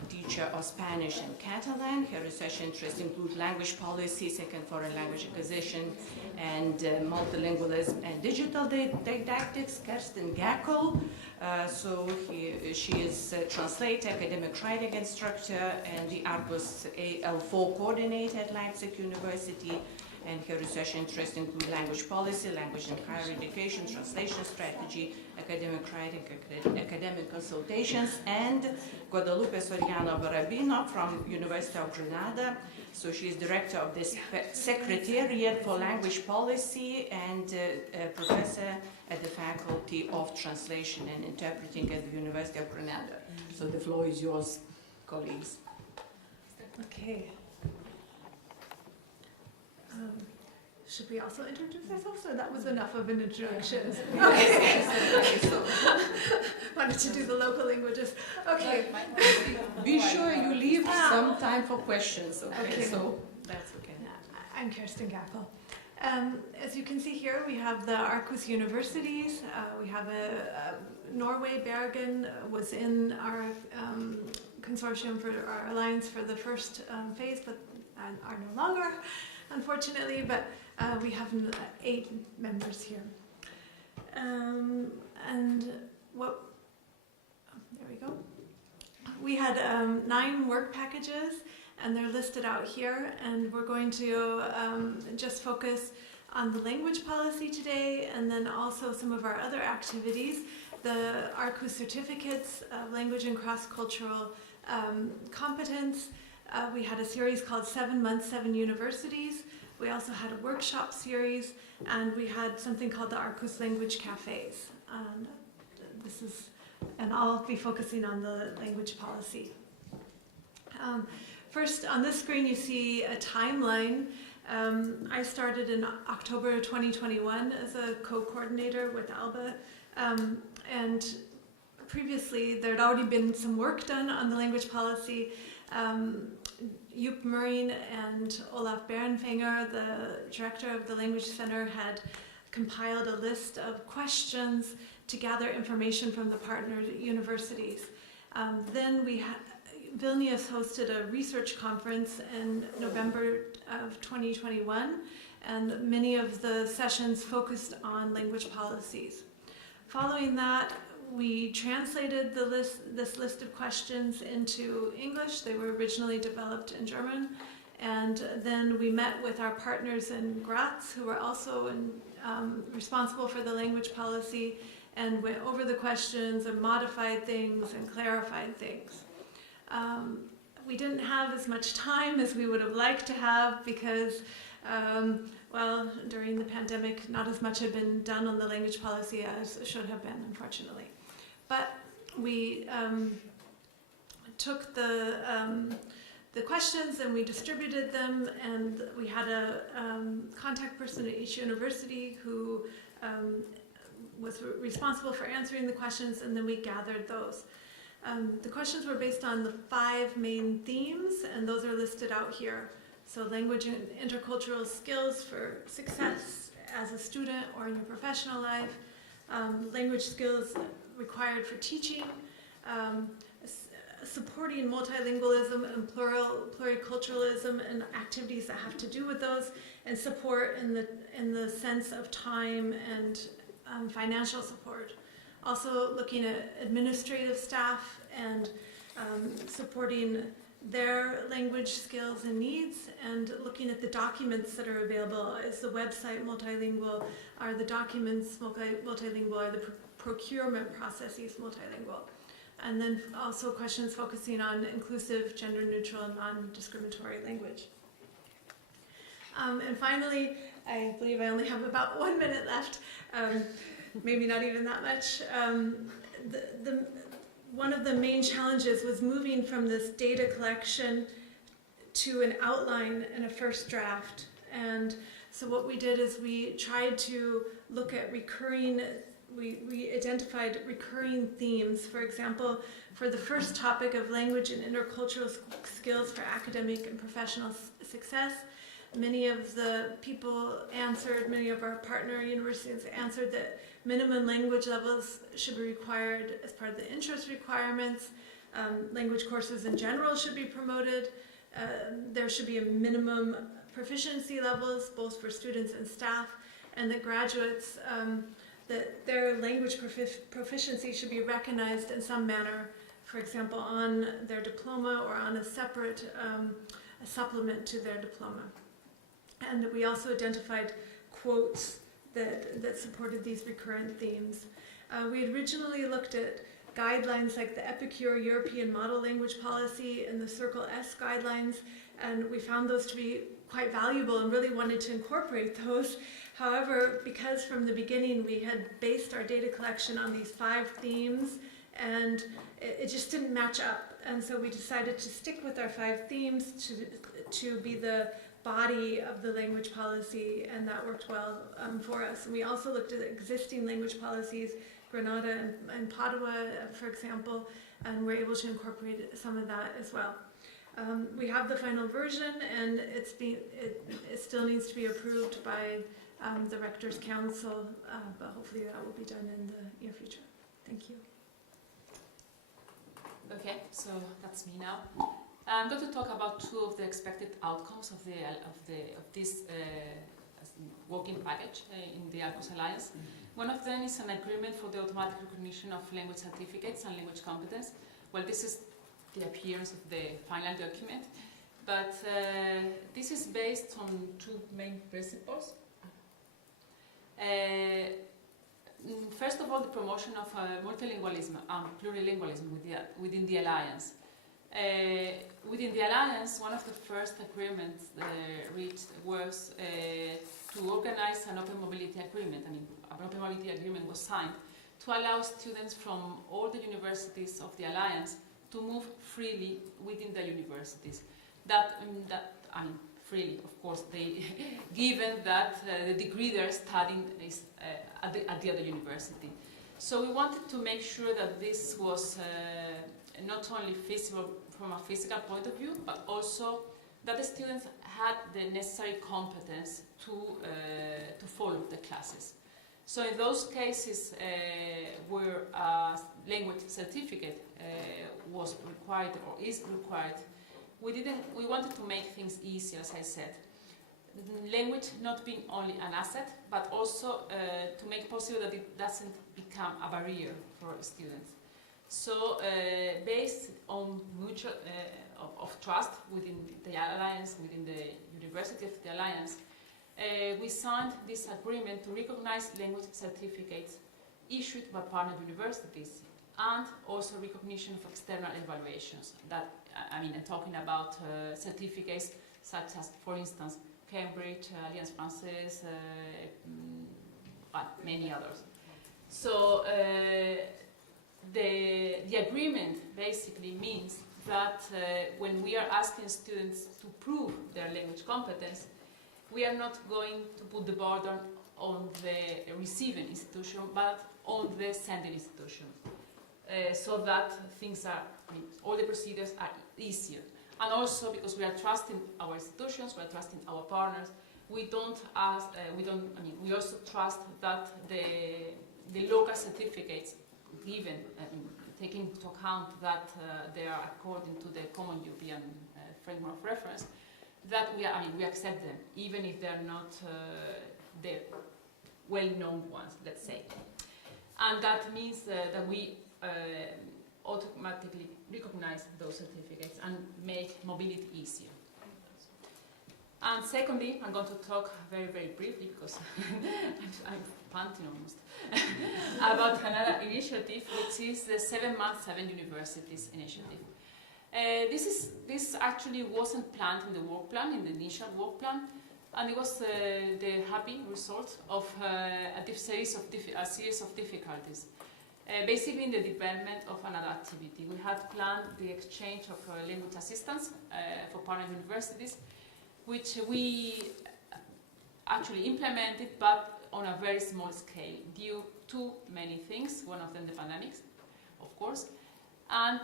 teacher of Spanish and Catalan. Her research interests include language policy, second foreign language acquisition, and multilingualism and digital didactics. Kirsten Gackel. She is a translator, academic writing instructor, and the Arcus EL4 coordinator at Leipzig University. And her research interests include language policy, language and higher education, translation strategy, academic writing, academic consultations, and Guadalupe Soriano Barabino from University of Granada. So she is director of the Secretariat for Language Policy and a professor at the Faculty of Translation and Interpreting at the University of Granada. So the floor is yours, colleagues. Okay. Should we also introduce ourselves, or that was enough of an introduction? Okay. Wanted to do the local languages. Okay. Be sure you leave some time for questions. Okay. So that's okay. I'm Kirsten Gackel. As you can see here, we have the Arcus universities. We have Norway, Bergen was in our consortium for our alliance for the first phase, but are no longer, unfortunately, but we have 8 members here. There we go. We had 9 work packages, and they're listed out here, and we're going to just focus on the language policy today, and then also some of our other activities, the Arcus certificates, language and cross-cultural competence. We had a series called 7 Months, 7 Universities. We also had a workshop series, and we had something called the Arcus Language Cafes. And I'll be focusing on the language policy. First, on this screen, you see a timeline I started in October 2021 as a co-coordinator with Alba, and previously there'd already been some work done on the language policy. Joep Murien and Olaf Berenfänger, the director of the Language Center, had compiled a list of questions to gather information from the partner universities. Then Vilnius hosted a research conference in November of 2021, and many of the sessions focused on language policies. Following that, we translated this list of questions into English. They were originally developed in German. And then we met with our partners in Graz, who were also responsible for the language policy, and went over the questions and modified things and clarified things. We didn't have as much time as we would have liked to have because, well, during the pandemic, not as much had been done on the language policy as should have been, unfortunately. But we took the questions and we distributed them, and we had a contact person at each university who was responsible for answering the questions, and then we gathered those. The questions were based on the 5 main themes, and those are listed out here. So language and intercultural skills for success as a student or in your professional life, language skills required for teaching, supporting multilingualism and pluriculturalism and activities that have to do with those, and support in the sense of time and financial support. Also looking at administrative staff and supporting their language skills and needs, and looking at the documents that are available. Is the website multilingual? Are the documents multilingual? Are the procurement processes multilingual? And then also questions focusing on inclusive, gender-neutral, and non-discriminatory language. And finally, I believe I only have about 1 minute left, maybe not even that much. One of the main challenges was moving from this data collection to an outline and a first draft. And so what we did is we tried to look at we identified recurring themes. For example, for the first topic of language and intercultural skills for academic and professional success, many of the people answered, many of our partner universities answered that minimum language levels should be required as part of the entrance requirements. Language courses in general should be promoted. There should be a minimum proficiency levels, both for students and staff, and that graduates, that their language proficiency should be recognized in some manner, for example, on their diploma or on a separate a supplement to their diploma. And we also identified quotes that supported these recurrent themes. We had originally looked at guidelines like the Epicure European Model Language Policy and the Circle S guidelines, and we found those to be quite valuable and really wanted to incorporate those. However, because from the beginning we had based our data collection on these 5 themes, and it just didn't match up, and so we decided to stick with our 5 themes to be the body of the language policy, and that worked well for us. And we also looked at existing language policies, Granada and Padua, for example, and we're able to incorporate some of that as well. We have the final version, and it still needs to be approved by the Rector's Council, but hopefully that will be done in the near future. Thank you. Okay, so that's me now. I'm going to talk about 2 of the expected outcomes of this working package in the ARCOS Alliance. One of them is an agreement for the automatic recognition of language certificates and language competence. Well, this is the appearance of the final document, but this is based on 2 main principles. First of all, the promotion of multilingualism and plurilingualism within the Alliance. Within the Alliance, one of the first agreements reached was to organize an open mobility agreement. An open mobility agreement was signed to allow students from all the universities of the Alliance to move freely within the universities. freely, of course, given that the degree they're studying is at the other university. So we wanted to make sure that this was not only feasible from a physical point of view, but also that the students had the necessary competence to follow the classes. So in those cases where a language certificate was required or is required, we wanted to make things easier, as I said. Language not being only an asset, but also to make possible that it doesn't become a barrier for students. So based on mutual of trust within the alliance, within the University of the Alliance, we signed this agreement to recognize language certificates issued by partner universities and also recognition of external evaluations. That, I mean, I'm talking about certificates such as, for instance, Cambridge, Alliance Française, many others. So the agreement basically means that when we are asking students to prove their language competence, we are not going to put the burden on the receiving institution, but on the sending institution, so that things are, all the procedures are easier. And also because we are trusting our institutions, we are trusting our partners, we also trust that the local certificates given, taking into account that they are according to the common European framework of reference, that we accept them, even if they're not the well-known ones, let's say. And that means that we automatically recognize those certificates and make mobility easier. And secondly, I'm going to talk very, very briefly, because I'm panting almost, about another initiative, which is the 7 months, 7 universities initiative. This actually wasn't planned in the work plan, in the initial work plan, and it was the happy result of a series of difficulties. Basically in the development of another activity. We had planned the exchange of language assistants for partner universities, which we actually implemented, but on a very small scale, due to many things, one of them the pandemics, of course, and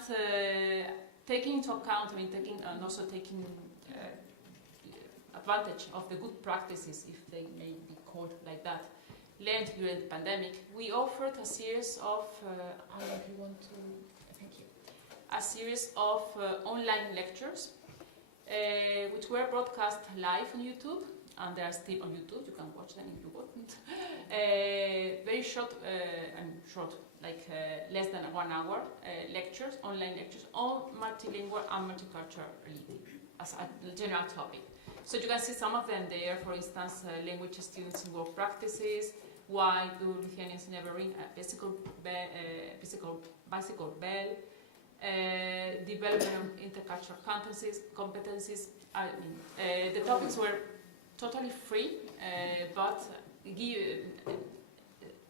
taking into account, and also taking advantage of the good practices, if they may be called like that, learned during the pandemic, we offered a series of, a series of online lectures, which were broadcast live on YouTube, and they are still on YouTube. You can watch them if you want. Very short, like less than 1 hour lectures, online lectures on multilingual and multiculturality as a general topic. So you can see some of them there. For instance, language students in work practices. Why do Lithuanians never ring a bicycle bell? Development of intercultural competencies. The topics were totally free, but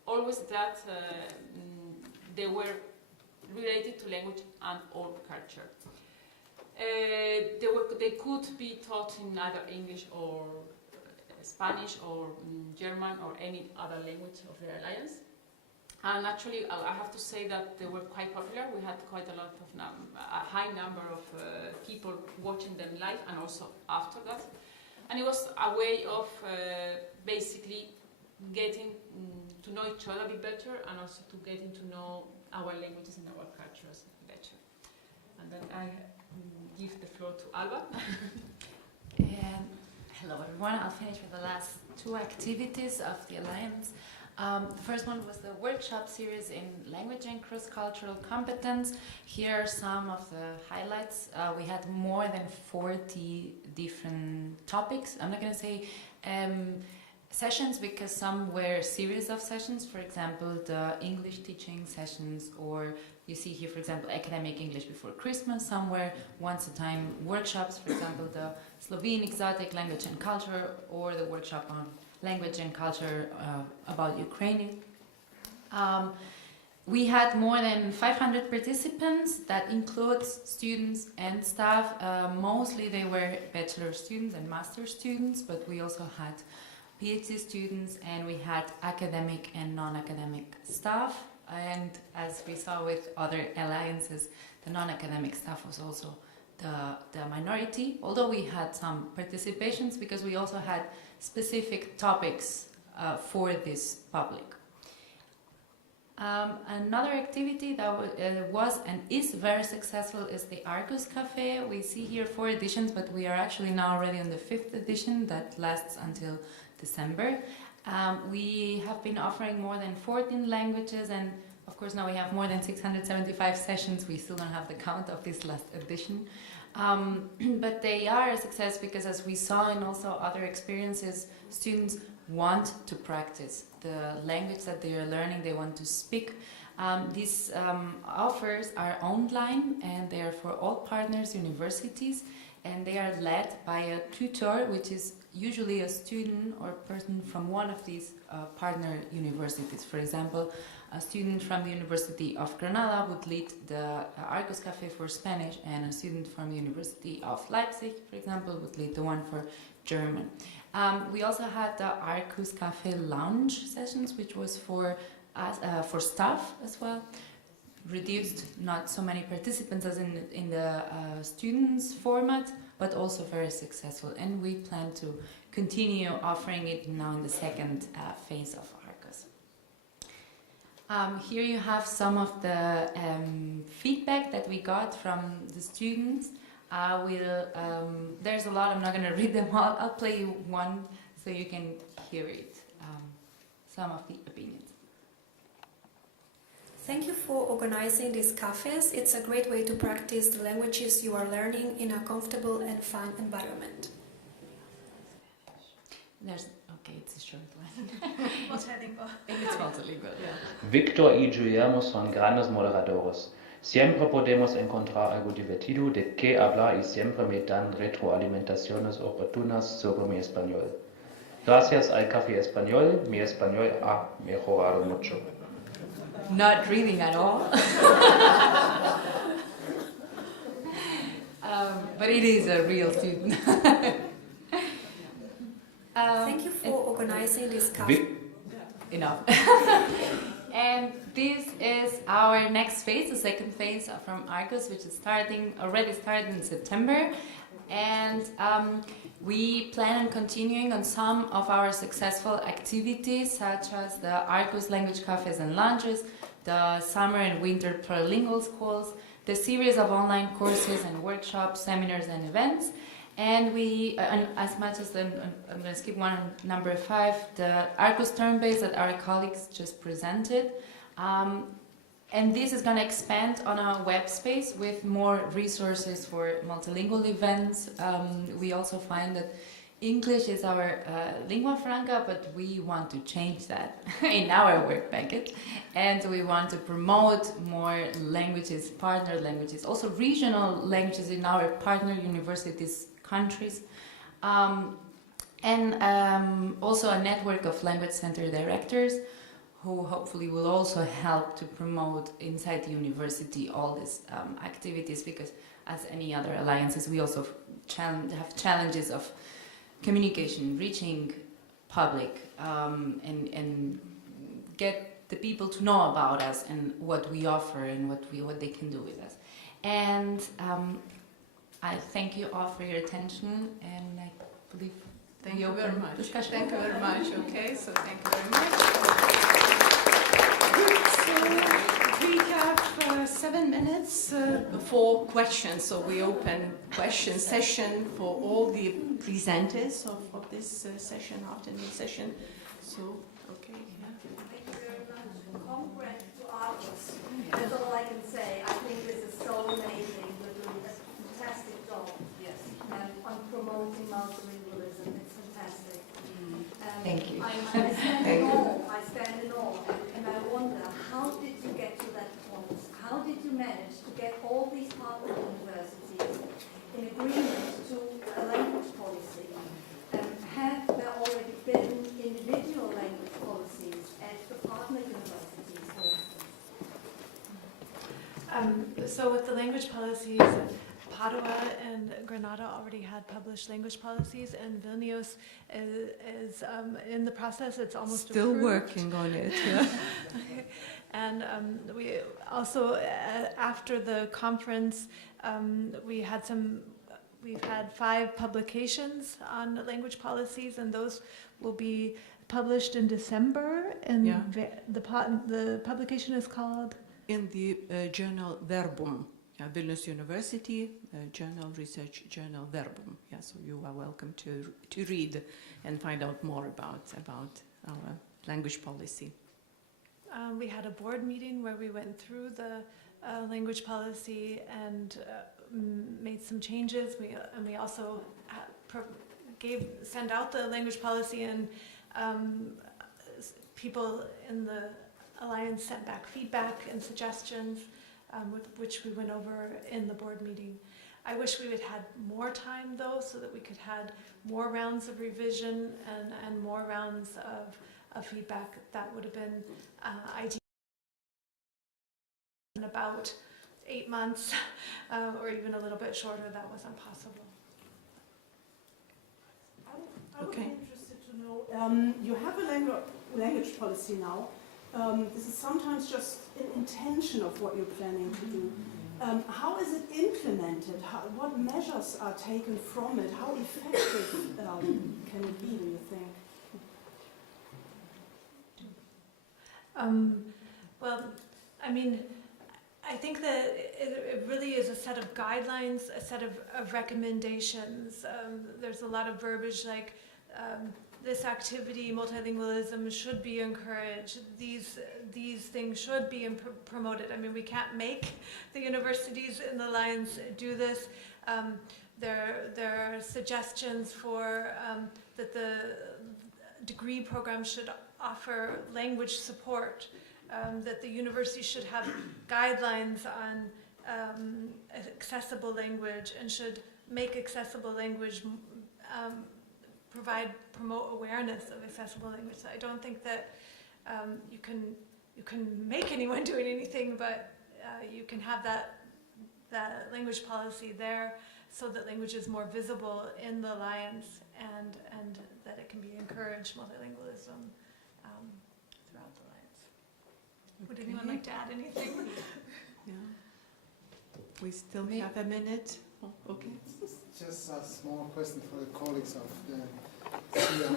always that they were related to language and or culture. They could be taught in either English or Spanish or German or any other language of the alliance. And actually, I have to say that they were quite popular. We had quite a lot of a high number of people watching them live and also after that. And it was a way of basically getting to know each other a bit better, and also to getting to know our languages and our cultures better. And then I give the floor to Alba. Hello everyone, I'll finish with the last 2 activities of the Alliance. The first one was the workshop series in language and cross-cultural competence. Here are some of the highlights. We had more than 40 different topics. I'm not going to say sessions, because some were series of sessions. For example, the English teaching sessions, or you see here, for example, academic English before Christmas. Some were once-a-time workshops, for example, the Slovene exotic language and culture, or the workshop on language and culture about Ukraine. We had more than 500 participants. That includes students and staff. Mostly they were bachelor students and master students, but we also had PhD students, and we had academic and non-academic staff. And as we saw with other alliances, the non-academic staff was also the minority, although we had some participations because we also had specific topics for this public. Another activity that was and is very successful is the Arcus Cafe. We see here 4 editions, but we are actually now already on the 5th edition that lasts until December. We have been offering more than 14 languages, and of course now we have more than 675 sessions. We still don't have the count of this last edition. But they are a success because, as we saw in also other experiences, students want to practice the language that they are learning, they want to speak. These offers are online, and they are for all partners universities, and they are led by a tutor, which is usually a student or person from one of these partner universities. For example, a student from the University of Granada would lead the Arcus Cafe for Spanish, and a student from the University of Leipzig, for example, would lead the one for German. We also had the Arcus Cafe lounge sessions, which was for staff as well. Reduced, not so many participants as in the students format, but also very successful. And we plan to continue offering it now in the second phase of Arcus. Here you have some of the feedback that we got from the students. There's a lot, I'm not going to read them all. I'll play you one so you can hear it, some of the opinions. Thank you for organizing these cafes. It's a great way to practice the languages you are learning in a comfortable and fun environment. It's a short one. Multilingual. It's multilingual, yeah. Victor y Guillermo son grandes moderadores. Siempre podemos encontrar algo divertido de qué hablar y siempre me dan retroalimentaciones oportunas sobre mi español. Gracias al Café Español, mi español ha mejorado mucho. Not reading at all. But it is a real student. Thank you for organizing this cafe. Enough. And this is our next phase, the second phase from Arcus, which is already started in September. And we plan on continuing on some of our successful activities, such as the Arcus language cafes and lounges, the summer and winter trilingual schools, the series of online courses and workshops, seminars and events. And as much as I'm going to skip one, number 5, the Arcus term-based that our colleagues just presented. And this is going to expand on our web space with more resources for multilingual events. We also find that English is our lingua franca, but we want to change that in our work packet. And we want to promote more languages, partner languages, also regional languages in our partner universities, countries. And also a network of language center directors who hopefully will also help to promote inside the university all these activities, because as any other alliances, we also have challenges of communication, reaching public, and get the people to know about us and what we offer and what they can do with us. And I thank you all for your attention, and I believe Thank you very much. Discussion. Thank you very much. Okay, so thank you very much. So we have 7 minutes for questions. So we open question session for all the presenters of this session, afternoon session. So, okay. Yeah. Thank you very much. Congrats to Arcus. That's all I can say. I think this is so amazing. You're doing a fantastic job. Yes. On promoting multilingualism. It's fantastic. Thank you. I stand in awe, and I wonder, how did you get to that point? How did you manage to get all these partner universities in agreement to a language policy? Have there already been individual language policies at the partner universities, for instance? So with the language policies, Padua and Granada already had published language policies, and Vilnius is in the process. It's almost still approved. working on it. Yeah. Okay. And we also, after the conference, we've had 5 publications on language policies, and those will be published in December. And Yeah. the publication is called? In the journal Verbum, Vilnius University journal, research journal Verbum. Yeah, so you are welcome to read and find out more about our language policy. We had a board meeting where we went through the language policy and made some changes. We also sent out the language policy, and people in the Alliance sent back feedback and suggestions, with which we went over in the board meeting. I wish we would had more time though, so that we could had more rounds of revision and more rounds of feedback. That would have been ideal. In about 8 months, or even a little bit shorter, that wasn't possible. I would be interested to know, you have a language policy now. This is sometimes just an intention of what you're planning to do. How is it implemented? What measures are taken from it? How effective can it be, do you think? Well, I mean, I think that it really is a set of guidelines, a set of recommendations. There's a lot of verbiage like this activity, multilingualism, should be encouraged. These things should be promoted. I mean, we can't make the universities in the Alliance do this. There are suggestions for that the degree program should offer language support. That the university should have guidelines on accessible language and should make accessible language, promote awareness of accessible language. So I don't think that you can make anyone doing anything, but you can have that language policy there so that language is more visible in the Alliance and that it can be encouraged, multilingualism. Throughout the Alliance. Would anyone like to add anything? Yeah. We still have a minute. Oh, okay. Just a small question for the colleagues of the CEL.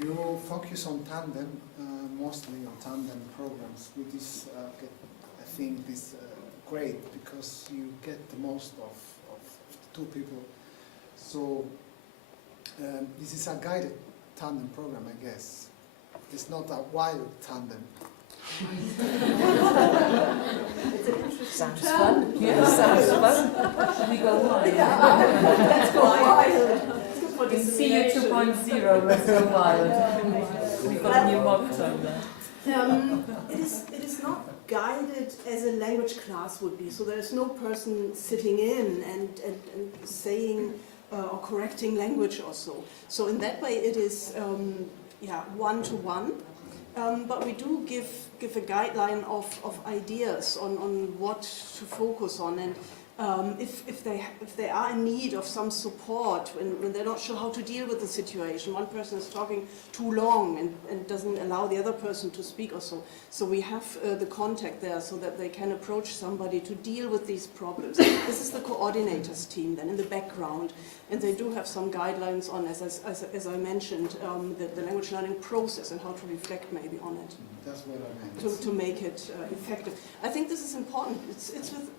You focus on tandem, mostly on tandem programs, which is, I think, is great because you get the most of the 2 people. So this is a guided tandem program, I guess. It's not a wild tandem. It's an interesting sounds fun. Yeah, sounds fun. Should we go wild? Let's go wild. In CEL 2.0, let's go wild. We've got a new motto there. It is not guided as a language class would be, so there is no person sitting in and saying or correcting language or so. So in that way it is one-to-one. But we do give a guideline of ideas on what to focus on, and if they are in need of some support when they're not sure how to deal with the situation. One person is talking too long and doesn't allow the other person to speak or so. So we have the contact there so that they can approach somebody to deal with these problems. This is the coordinators team then in the background, and they do have some guidelines on, as I mentioned, the language learning process and how to reflect maybe on it. That's what I meant. To make it effective. I think this is important. It's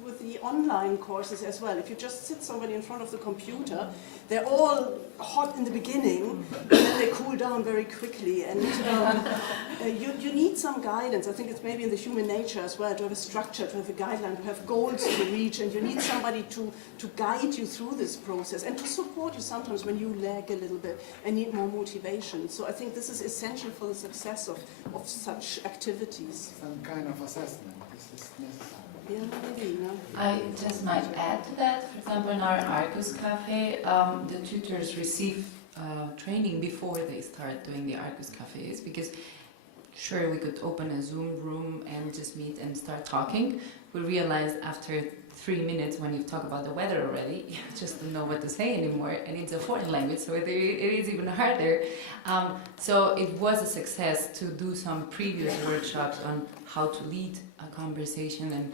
with the online courses as well. If you just sit somebody in front of the computer, they're all hot in the beginning, and then they cool down very quickly. And you need some guidance. I think it's maybe in the human nature as well, to have a structure, to have a guideline, to have goals to reach, and you need somebody to guide you through this process and to support you sometimes when you lag a little bit and need more motivation. So I think this is essential for the success of such activities. Some kind of assessment. This is necessary. Yeah, maybe, no? I just might add to that. For example, in our Argus Cafe, the tutors receive training before they start doing the Argus Cafes, because sure we could open a Zoom room and just meet and start talking. We realized after 3 minutes when you talk about the weather already, you just don't know what to say anymore, and it's a foreign language, so it is even harder. So it was a success to do some previous workshops on how to lead a conversation and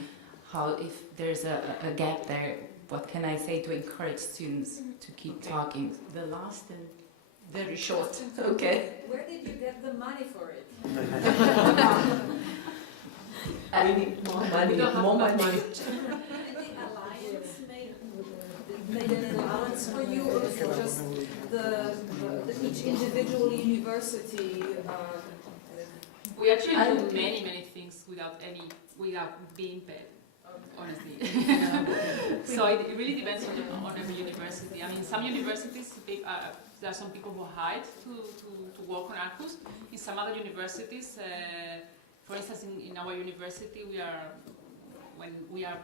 how, if there's a gap there, what can I say to encourage students to keep talking? The last and very short. Okay. Where did you get the money for it? We need more money. More money. Made an allowance for you, or is it just the each individual university? We actually do many things without being paid. Honestly, so it really depends on every university. I mean, some universities, there are some people who are hired to work on Arcus. In some other universities, for instance, in our university, when we are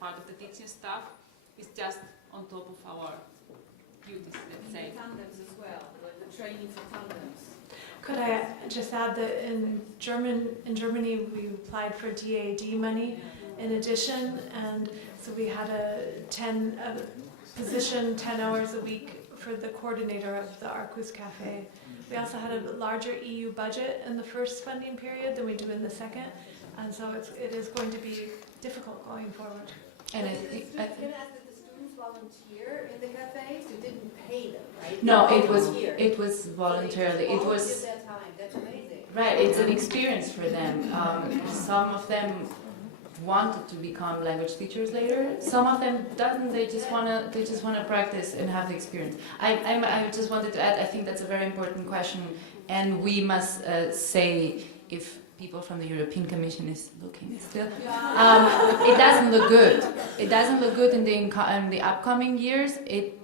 part of the teaching staff, it's just on top of our duties, let's say. Tandems as well, the training for tandems. Could I just add that in Germany we applied for DAD money in addition, and so we had a position 10 hours a week for the coordinator of the Arcus Cafe. We also had a larger EU budget in the first funding period than we do in the second, and so it is going to be difficult going forward. And volunteer in the cafes? You didn't pay them, right? No, it was voluntarily. It was their time. That's amazing. Right. It's an experience for them. Some of them wanted to become language teachers later. Some of them doesn't. They just wanna practice and have the experience. I just wanted to add. I think that's a very important question, and we must say if people from the European Commission is looking still. It doesn't look good. It doesn't look good in the upcoming years. It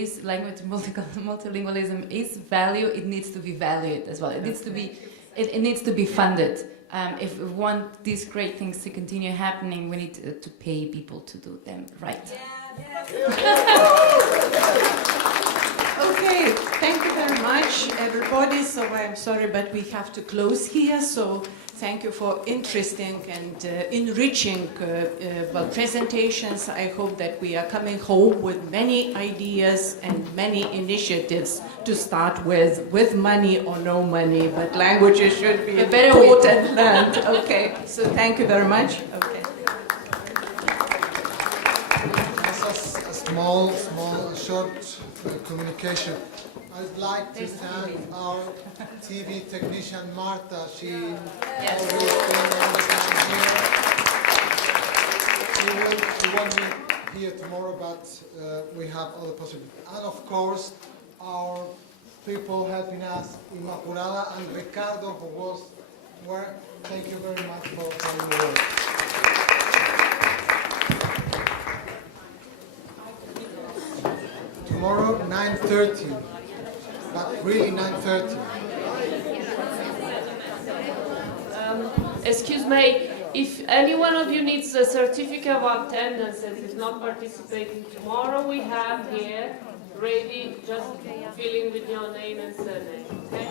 is language multilingualism is value. It needs to be valued as well. It needs to be. It needs to be funded. If we want these great things to continue happening, we need to pay people to do them right. Okay, thank you very much, everybody. So I'm sorry, but we have to close here. So thank you for interesting and enriching presentations. I hope that we are coming home with many ideas and many initiatives to start with money or no money, but languages should be taught and learned. Okay, so thank you very much. Okay. Just a small, short communication. I'd like to thank our TV technician Marta. She always been all the time here. She won't be here tomorrow, but we have other possibilities. And of course, our people helping us, Immaculada and Ricardo, who was where. Thank you very much for your work. Tomorrow, 9:30, but really 9:30. Excuse me, if any one of you needs a certificate of attendance and is not participating tomorrow, we have here ready, just fill in with your name and surname, okay?